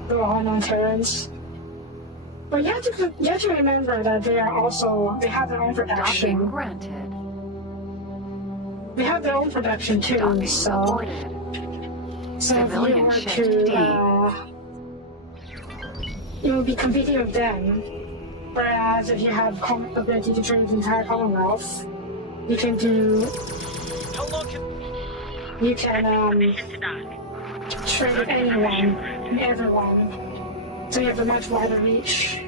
they're all non-Terrans. But you have to remember that they have their own production. Docking granted. They have their own production too, Docking so aborted. if you Civilian were shift D. You will be competing with them. Whereas if you have ability to trade the entire Commonwealth, you can How long can... trade with anyone and everyone. So you have a much wider reach.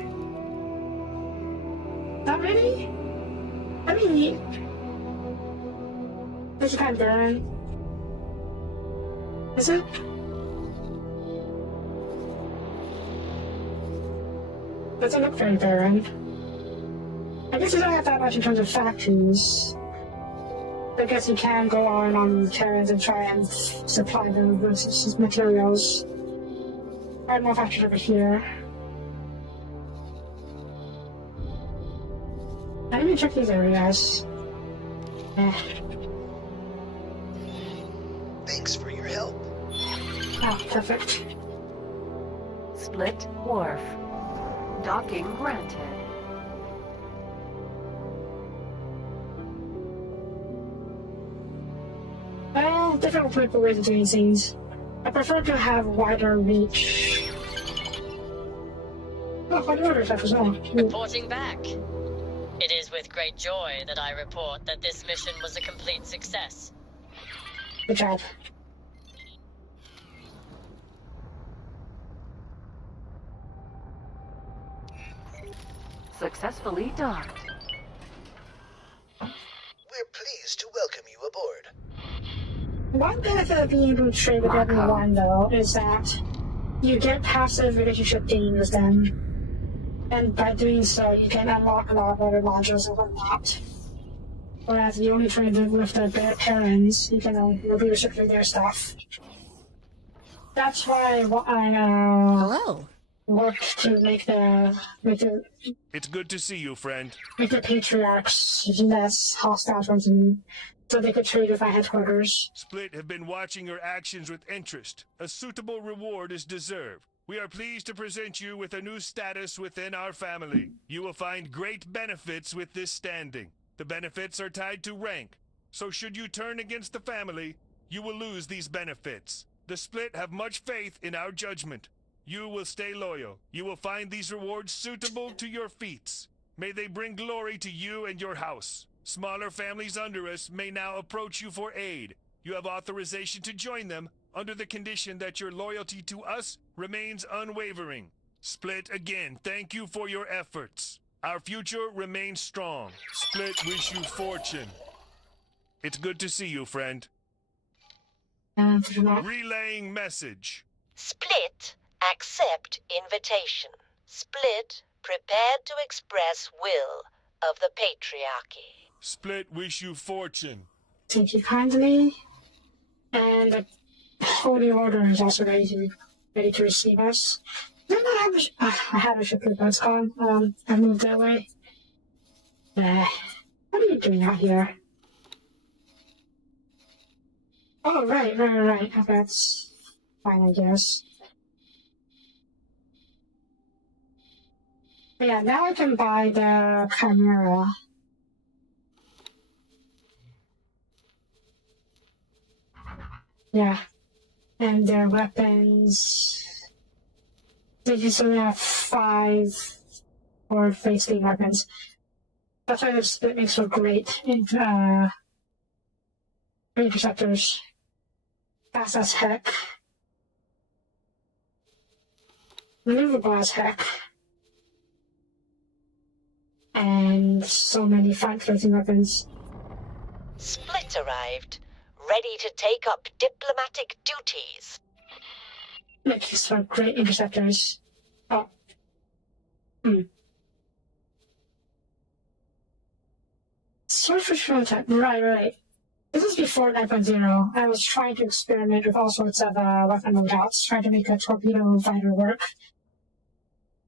Not really? I mean, it's kind of barren. Is it? Doesn't look very barren. I guess you don't have that much in terms of factories. I guess you can go on Terrans and try and supply them with materials. I have more factories over here. I didn't even check these areas. Thanks for your help. Oh, perfect. Split wharf. Docking granted. Well, different people ways of doing things. I prefer to have wider reach. Oh, what orders as well. Reporting back. It is with great joy that I report that this mission was a complete success. Good job. Successfully docked. We're pleased to welcome you aboard. One benefit of being able to trade with everyone, though, is that you get passive relationship gains with them. And by doing so, you can unlock a lot of other modules and whatnot. Whereas if you only trade with the parents, you'll be restricted to their stuff. That's why Hello. Work to make the It's good to see you, friend. make the patriarchs less hostile towards me, so they could trade with my headquarters. Split have been watching your actions with interest. A suitable reward is deserved. We are pleased to present you with a new status within our family. You will find great benefits with this standing. The benefits are tied to rank, so should you turn against the family, you will lose these benefits. The Split have much faith in our judgment. You will stay loyal. You will find these rewards suitable to your feats. May they bring glory to you and your house. Smaller families under us may now approach you for aid. You have authorization to join them under the condition that your loyalty to us remains unwavering. Split, again, thank you for your efforts. Our future remains strong. Split wish you fortune. It's good to see you, friend. Relaying message. Split, accept invitation. Split, prepared to express will of the patriarchy. Split wish you fortune. Thank you kindly. And the Holy Order is also ready to receive us. Then I have a ship, but it's gone. I moved that way. What are you doing out here? Oh, right. That's fine, I guess. But yeah, now I can buy the Chimera. Yeah. And their weapons... They just only have 5 forward-facing weapons. That's why this makes for great interceptors. Fast as heck. Maneuverable as heck. And so many front-facing weapons. Split arrived, ready to take up diplomatic duties. Makes for great interceptors. Oh. Swordfish prototype. Right. This is before 9.0. I was trying to experiment with all sorts of weapon loadouts, trying to make a torpedo fighter work.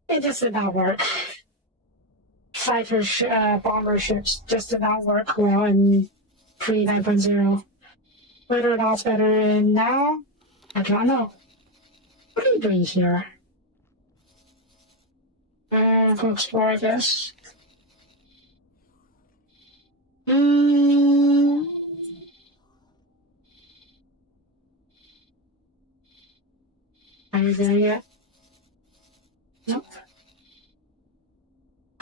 It just did not work. Bomber ships just did not work well in pre 9.0. Whether or not it's better in now, I don't know. What are you doing here? Go explore, I guess. Are you there yet? Nope.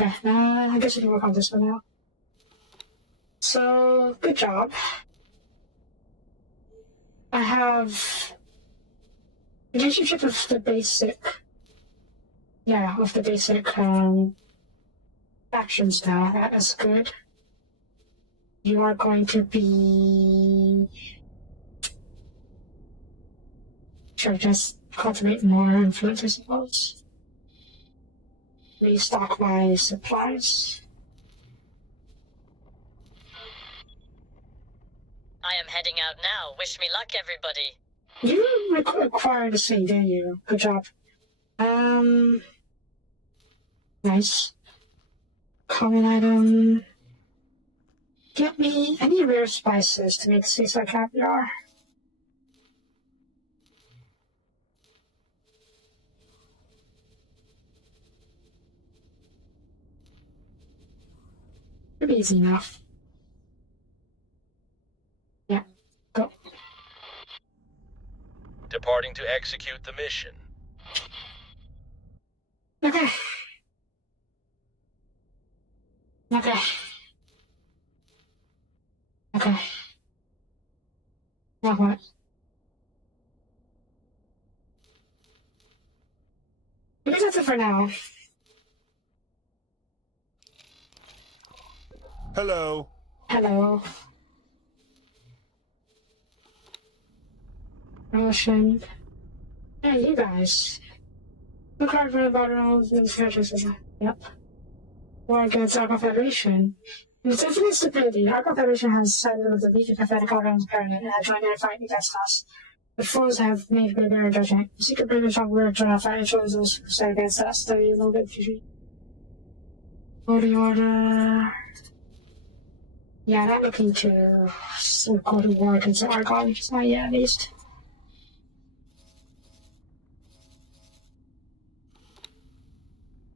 Okay, I guess we can work on this one now. So, good job. I have relationship with the basic, with the basic actions now. That is good. You are going to be... Sure, just cultivate more influence, I suppose. Restock my supplies. I am heading out now. Wish me luck, everybody. You required the same, didn't you? Good job. Nice. Common item. Get me any rare spices to make seaside caviar. Should be easy enough. Yeah, go. Departing to execute the mission. Okay. Now what? I guess that's it for now. Hello. Hello. Russian. Hey, you guys. Look hard for the battles and characters. Yep. War against Argo Federation. In its infinite stupidity, Argo Federation has sided with the weak and pathetic Argon's parent and have joined in a fight against us. The fools have made great error judgment. The secret British on weird fight shows those who side against us. There is a little bit fishy. Holy Order. Yeah, not looking to go to war against Argon. Not yet, at least.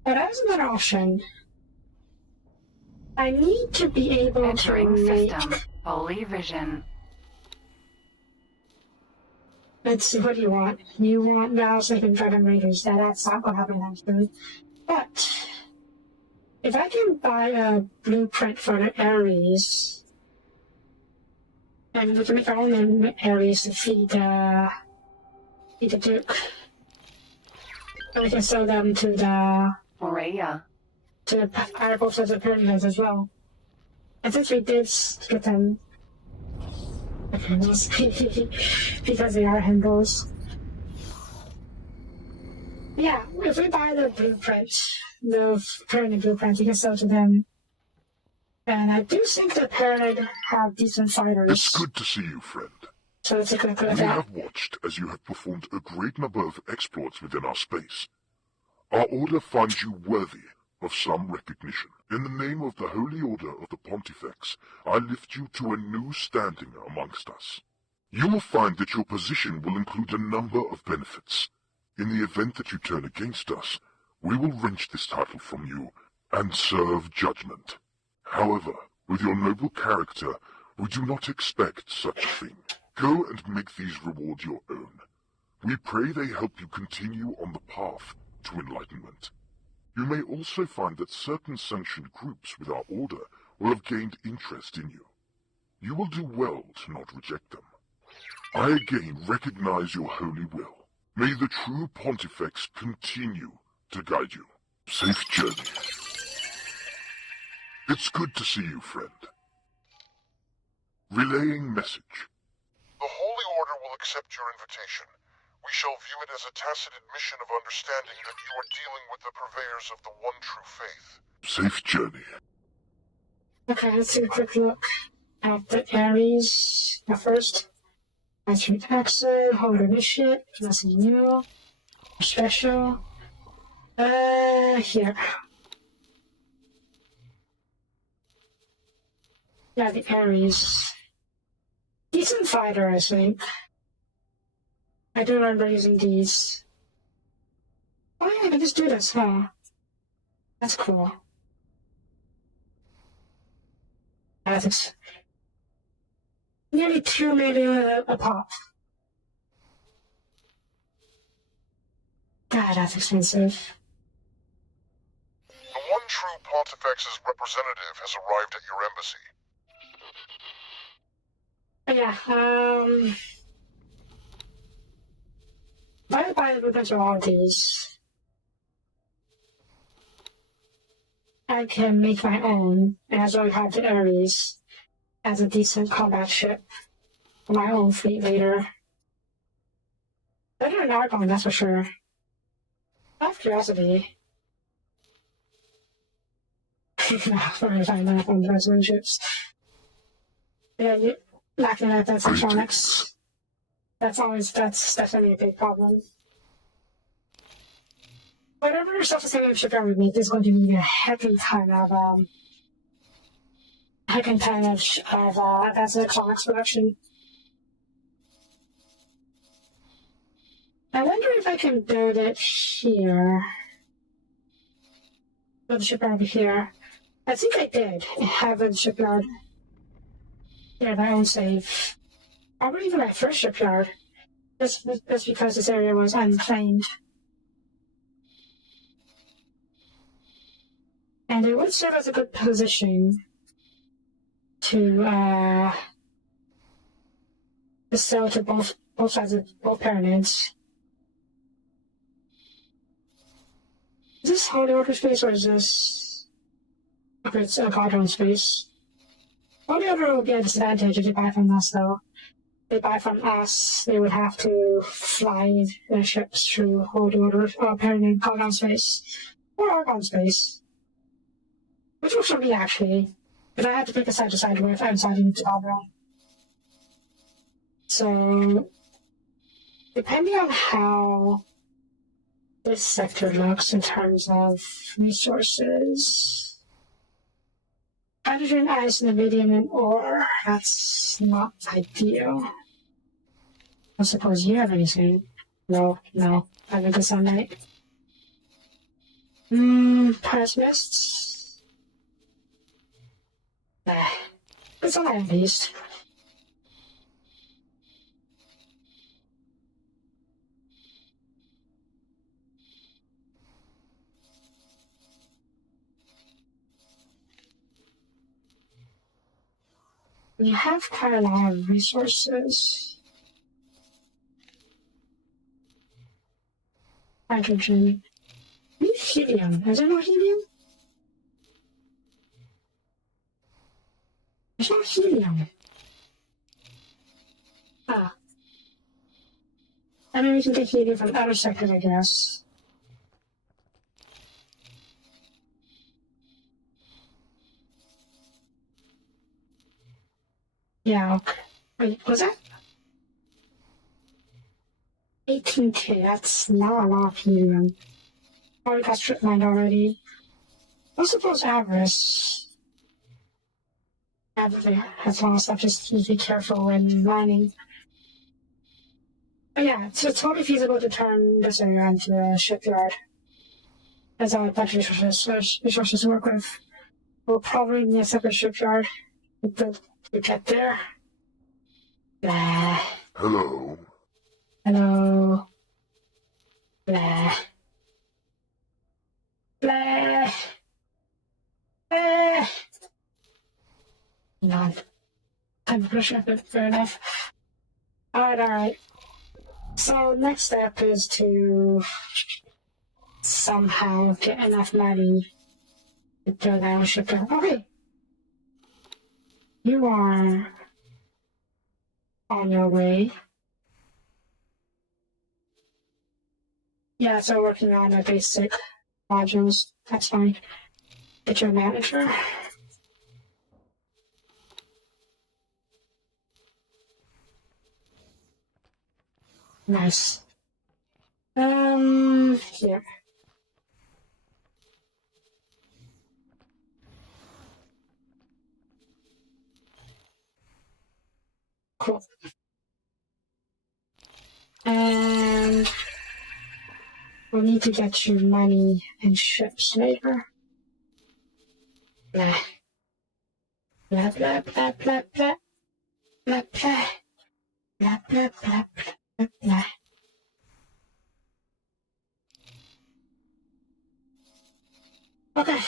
But as another option, I need to be able Entering to make... system. Holy vision. Let's see, what do you want? You want Rattlesnake and Dragon Raiders. That's not going to happen actually. But if I can buy a blueprint for the Ares, and we can make our own Ares to feed the Duke, and we can sell them to the Morea. to the Argos as a pyramids as well. And since we did get them because they are handles. Yeah, if we buy the blueprint, the pyramid blueprint, we can sell to them. And I do think the pyramid have decent fighters. It's good to see you, friend. So let's take a look at We that. have watched as you have performed a great number of exploits within our space. Our order finds you worthy of some recognition. In the name of the Holy Order of the Pontifex, I lift you to a new standing amongst us. You will find that your position will include a number of benefits. In the event that you turn against us, We will wrench this title from you and serve judgment. However, with your noble character, we do not expect such a thing. Go and make these rewards your own. We pray they help you continue on the path to enlightenment. You may also find that certain sanctioned groups with our order will have gained interest in you. You will do well to not reject them. I again recognize your holy will. May the true Pontifex continue to guide you. Safe journey. It's good to see you, friend. Relaying message. The Holy Order will accept your invitation. We shall view it as a tacit admission of understanding that you are dealing with the purveyors of the one true faith. Safe journey. Okay, let's take a quick look at the Ares first. Answering exit, hold initiate, nothing new, special. Here. Yeah, the Ares. Decent fighter, I think. I do remember using these. Oh yeah, I can just do this, huh? That's cool. That's nearly 2 million a pop. God, that's expensive. The one true Pontifex's representative has arrived at your embassy. Yeah, I buy a bunch of all of these. I can make my own, and as well have the Ares as a decent combat ship for my own fleet later. Better than Argon, that's for sure. Out of curiosity. Sorry, find that on the ships. Yeah, you lacking at that electronics. That's definitely a big problem. Whatever self-sustaining shipyard we make is going to need a heavy ton of advanced electronics production. I wonder if I can build it here. Build the shipyard over here. I think I did have a shipyard. Yeah, my own save. Probably even my first shipyard. Just because this area was unclaimed. And it would serve as a good position to sell to both sides of both pyramids. Is this Holy Order space or is this... Okay, it's a Cauldron space. Holy Order would be a disadvantage if they buy from us, though. If they buy from us, they would have to fly their ships through Holy Order, Pyramid, Cauldron space, or Argon space. Which works for me, actually. But I had to pick a side to side with outside into Cauldron. So, depending on how this sector looks in terms of resources, hydrogen, ice, iridium, and ore, that's not ideal. I suppose you have anything. No, I think it's sunlight. Pessimists. Nah, it's all at least. We have quite a lot of resources. Hydrogen. Helium. Is there no helium? There's no helium. Ah. I mean, we can get helium from other sectors, I guess. Yeah, okay. Wait, was that? 18K, that's not a lot of helium. Oh, we got strip mined already. I suppose avarice. As long as I just need to be careful when mining. But yeah, it's totally feasible to turn this area into a shipyard. There's a bunch of resources to work with. We'll probably need a separate shipyard to get there. Blah. Hello. Hello. Blah. Blah. Blah. None. I'm pushing it, fair enough. Alright. So, next step is to somehow get enough money to throw down a shipyard. Okay. You are on your way. Yeah, so working on the basic modules. That's fine. Get your manager. Nice. Here. Cool. And we'll need to get you money and ships later. Blah. Blah, blah, blah, blah, blah. Blah, blah. Blah, blah, blah, blah, blah. Okay.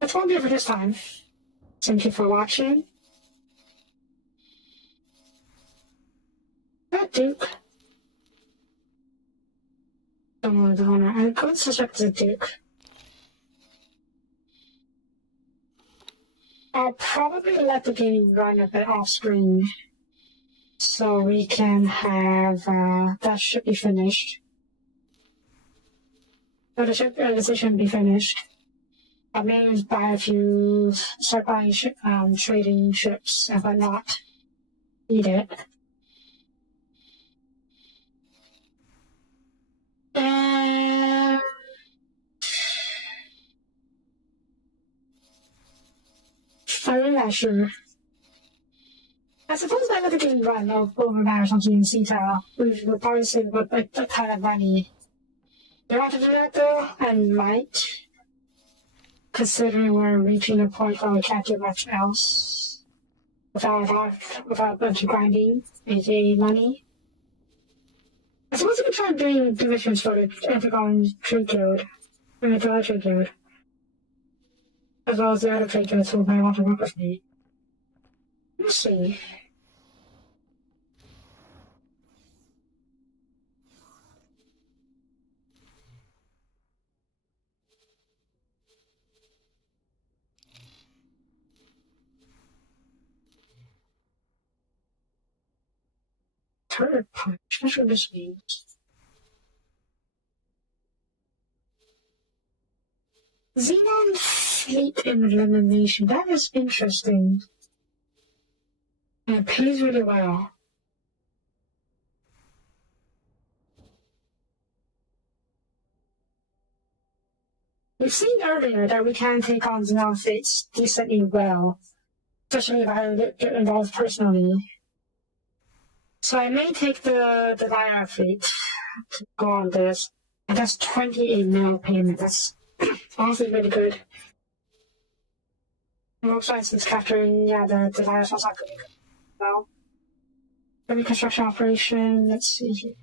That's all be for this time. Thank you for watching. That Duke. I could suspect it's a Duke. I'll probably let the game run a bit off screen so we can have that should be finished. So the shouldn't be finished. I may buy a few, start buying trading ships if I not need it. And I'm not sure. I suppose I let the game run over there or something in CTAL. We would probably save a ton of money. Do I want to do that though? I might. Considering we're reaching a point where we can't do much else without a bunch of grinding, aka money. I suppose we could try doing divisions for the Antigon Trade Guild, and the July Trade Guild, as well as the other trade guilds who may want to work with me. We'll see. Turret punch, that's what this means. Xenon fleet elimination, that is interesting. And it pays really well. We've seen earlier that we can take on Xenon fleets decently well, especially if I get involved personally. So I may take the Lyra fleet to go on this, and that's 28 mil payment. That's honestly really good. And also since capturing, the Lyra sounds like really good. Well, the reconstruction operation, let's see here.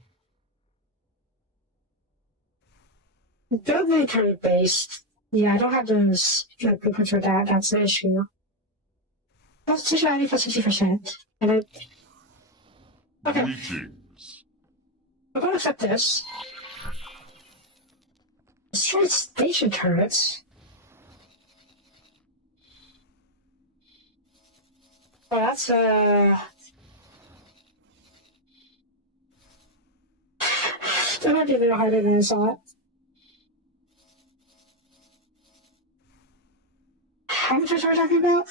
Build military base. Yeah, I don't have those blueprints for that, that's the issue. That's 90 plus 50%. And it okay. Greetings. We're going to accept this. Destroy station turrets. Oh, that's that might be a little harder than I thought. How much are we talking about?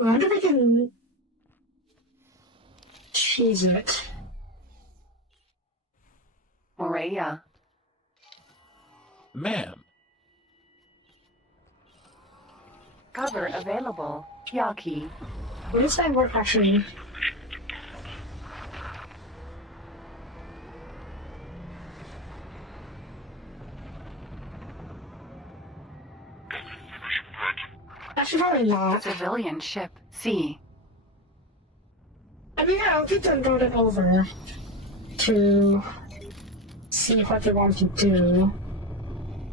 I wonder if we can cheese it. Morea. Ma'am. Cover available. Yaki. What does that work actually? Probably not. Civilian ship C. I mean, I'll get them voted over to see what they want to do.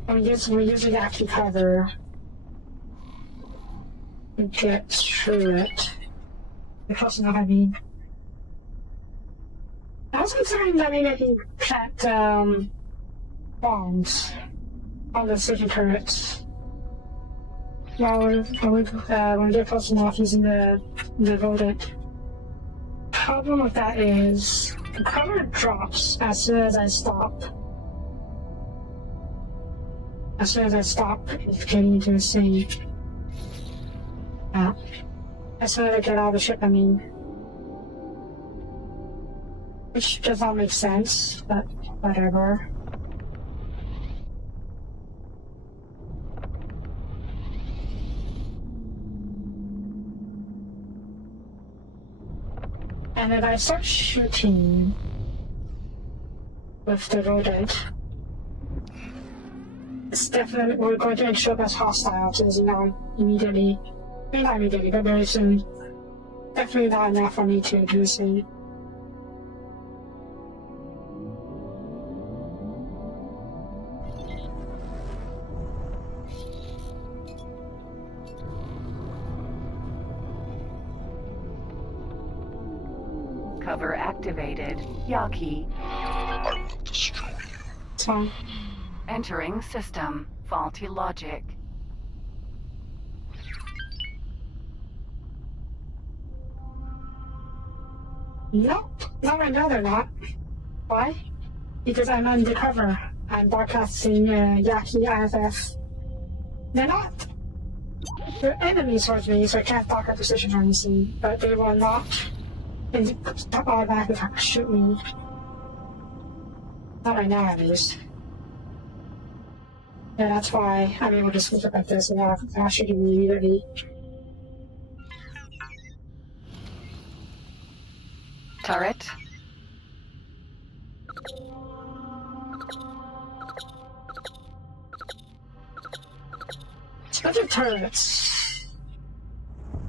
We're using active cover to get through it. Because you know what I mean. I was considering that maybe I can plant bombs on the city turrets. When we get close enough using the voted. Problem with that is the cover drops as soon as I stop. As soon as I stop getting into the scene. As soon as I get out of the ship, I mean. Which does not make sense, but whatever. And if I start shooting with the rodent, it's definitely, we're going to show up as hostile to the Xenon immediately. Maybe not immediately, but very soon. Definitely not enough for me to do this thing. Cover activated. Yaki. I will destroy you. It's fine. Entering system. Faulty logic. Nope. Not right now they're not. Why? Because I'm undercover. I'm broadcasting Yaki IFF. They're not. They're enemies towards me, so I can't block our position or anything. But they will not automatically shoot me. Not right now, at least. Yeah, that's why I'm able to switch up like this and not shooting me immediately. Turret. Speaking of turrets,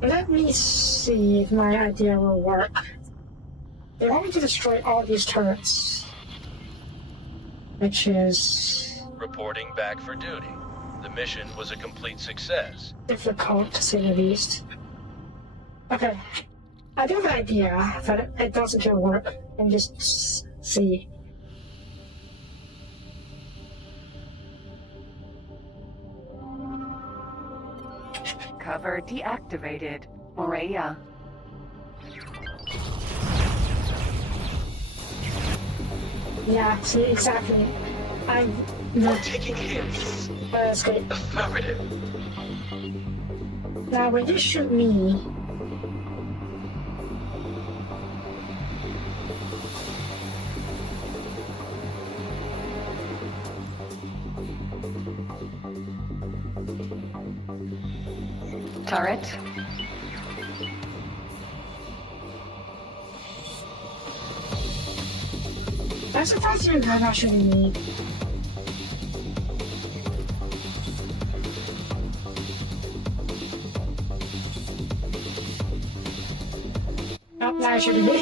let me see if my idea will work. They want me to destroy all these turrets, which is Reporting back for duty. The mission was a complete success. difficult to say the least. Okay, I do have an idea, but it doesn't really work. Let me just see. Cover deactivated. Morea. Yeah, see, exactly. I'm taking hits. escape. Affirmative. Now, when you shoot me, Turret. I'm surprised you're not shooting me. Oh, now you're shooting me.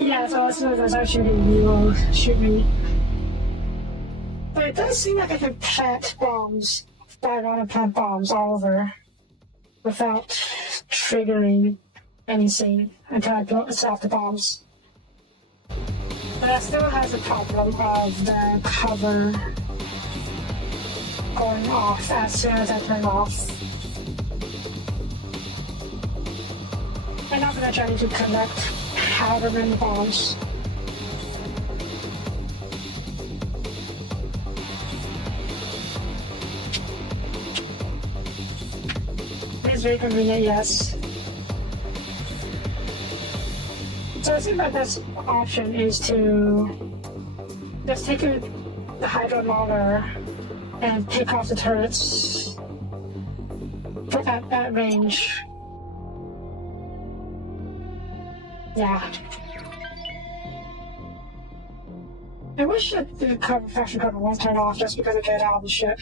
Yeah, so as soon as I start shooting, you will shoot me. But it does seem like I can plant bombs. I want to plant bombs all over without triggering anything until I blow itself the bombs. But that still has the problem of the cover going off as soon as I turn off. And not that I need to connect however many bombs. It's very convenient, yes. So I think my best option is to just take the Hydro Mauler and pick off the turrets at range. Yeah. I wish that the faction cover was turned off just because I get out of the ship.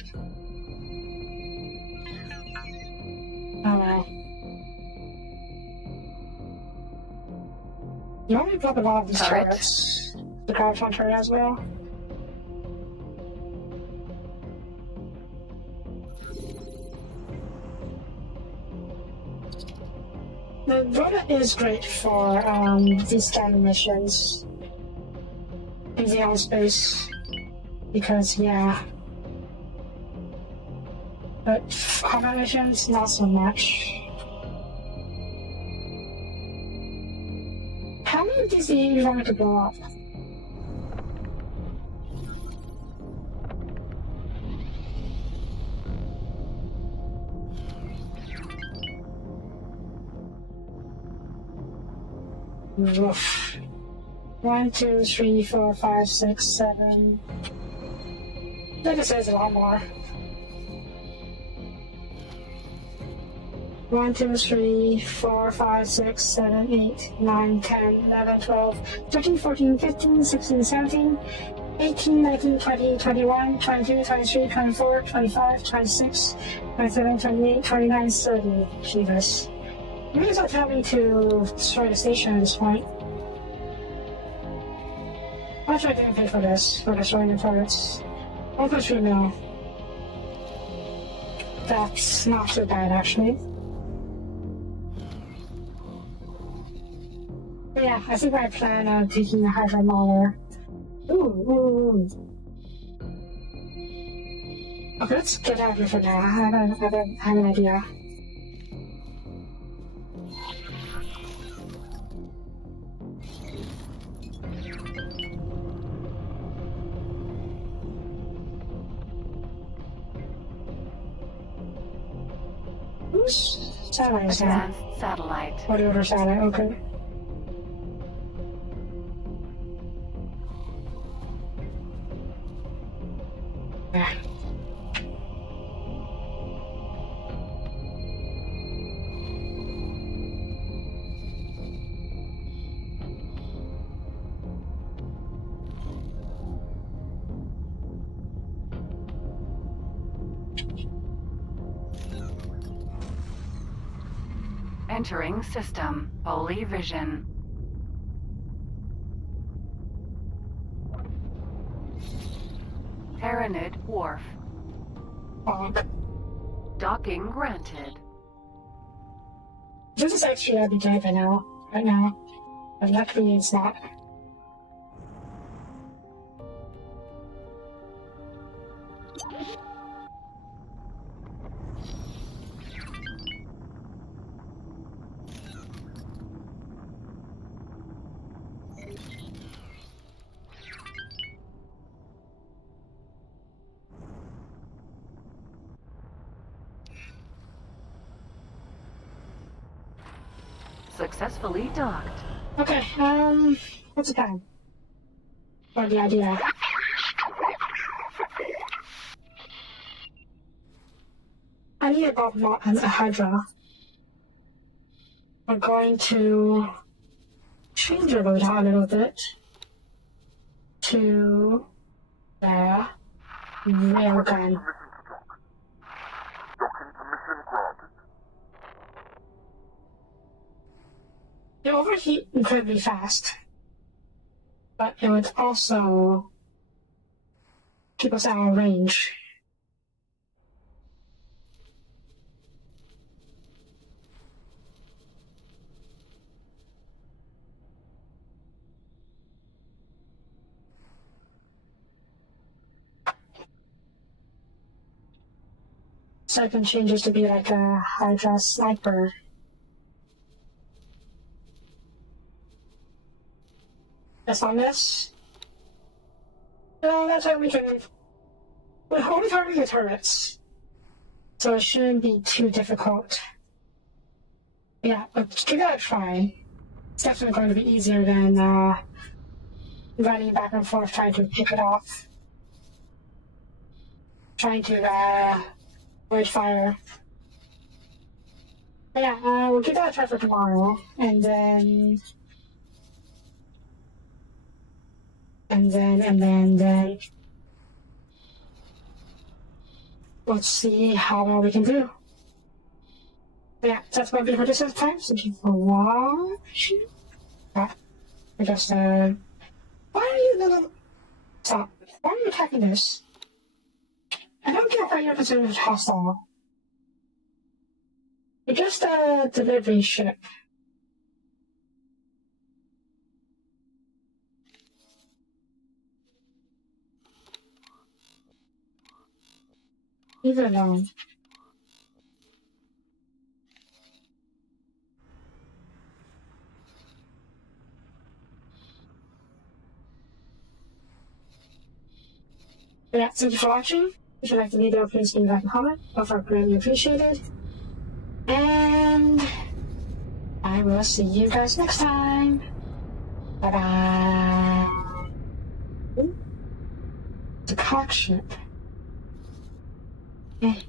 You want me to drop a lot of these Turret. turrets? The crouch on turret as well? The Rota is great for these kind of missions in the outer space because, yeah. But combat missions, not so much. How many of these do you want me to blow up? Oof. 1, 2, 3, 4, 5, 6, 7. I think it says a lot more. 1, 2, 3, 4, 5, 6, 7, 8, 9, 10, 11, 12, 13, 14, 15, 16, 17, 18, 19, 20, 21, 22, 23, 24, 25, 26, 27, 28, 29, 30. Jesus. You may as well tell me to destroy the station at this point. How much I didn't pay for this, for destroying the turrets? 1.3 mil. That's not so bad, actually. But yeah, I think I plan on taking a Hydra Mauler. Ooh. Okay, let's get out of here for now. I don't have an idea. Whose satellite is that? Advanced satellite. Oh, the other satellite, okay. Yeah. Entering system. Holy vision. Tyranid Wharf. Docking granted. This is actually every day right now. But luckily it's not. Successfully docked. Okay, what's the time? Or the idea? I need about a Hydra. We're going to change the route a little bit to the railgun. They overheat incredibly fast, but it would also keep us out of range. Second changes to be like a Hydra sniper. That's on this. No, that's how we can. We're only targeting the turrets, so it shouldn't be too difficult. Yeah, but give that a try. It's definitely going to be easier than running back and forth trying to pick it off. Trying to avoid fire. But yeah, we'll give that a try for tomorrow, and then let's see how well we can do. But yeah, that's going to be for this time. Thank you for watching. I guess, why are you little... Stop. Why are you attacking this? I don't get why you're considered hostile. You're just a delivery ship. Leave it alone. Yeah, thank you for watching. If you liked the video, please leave a like and comment. Both are greatly appreciated. And I will see you guys next time. Bye-bye. Ooh. The cock ship. Eh.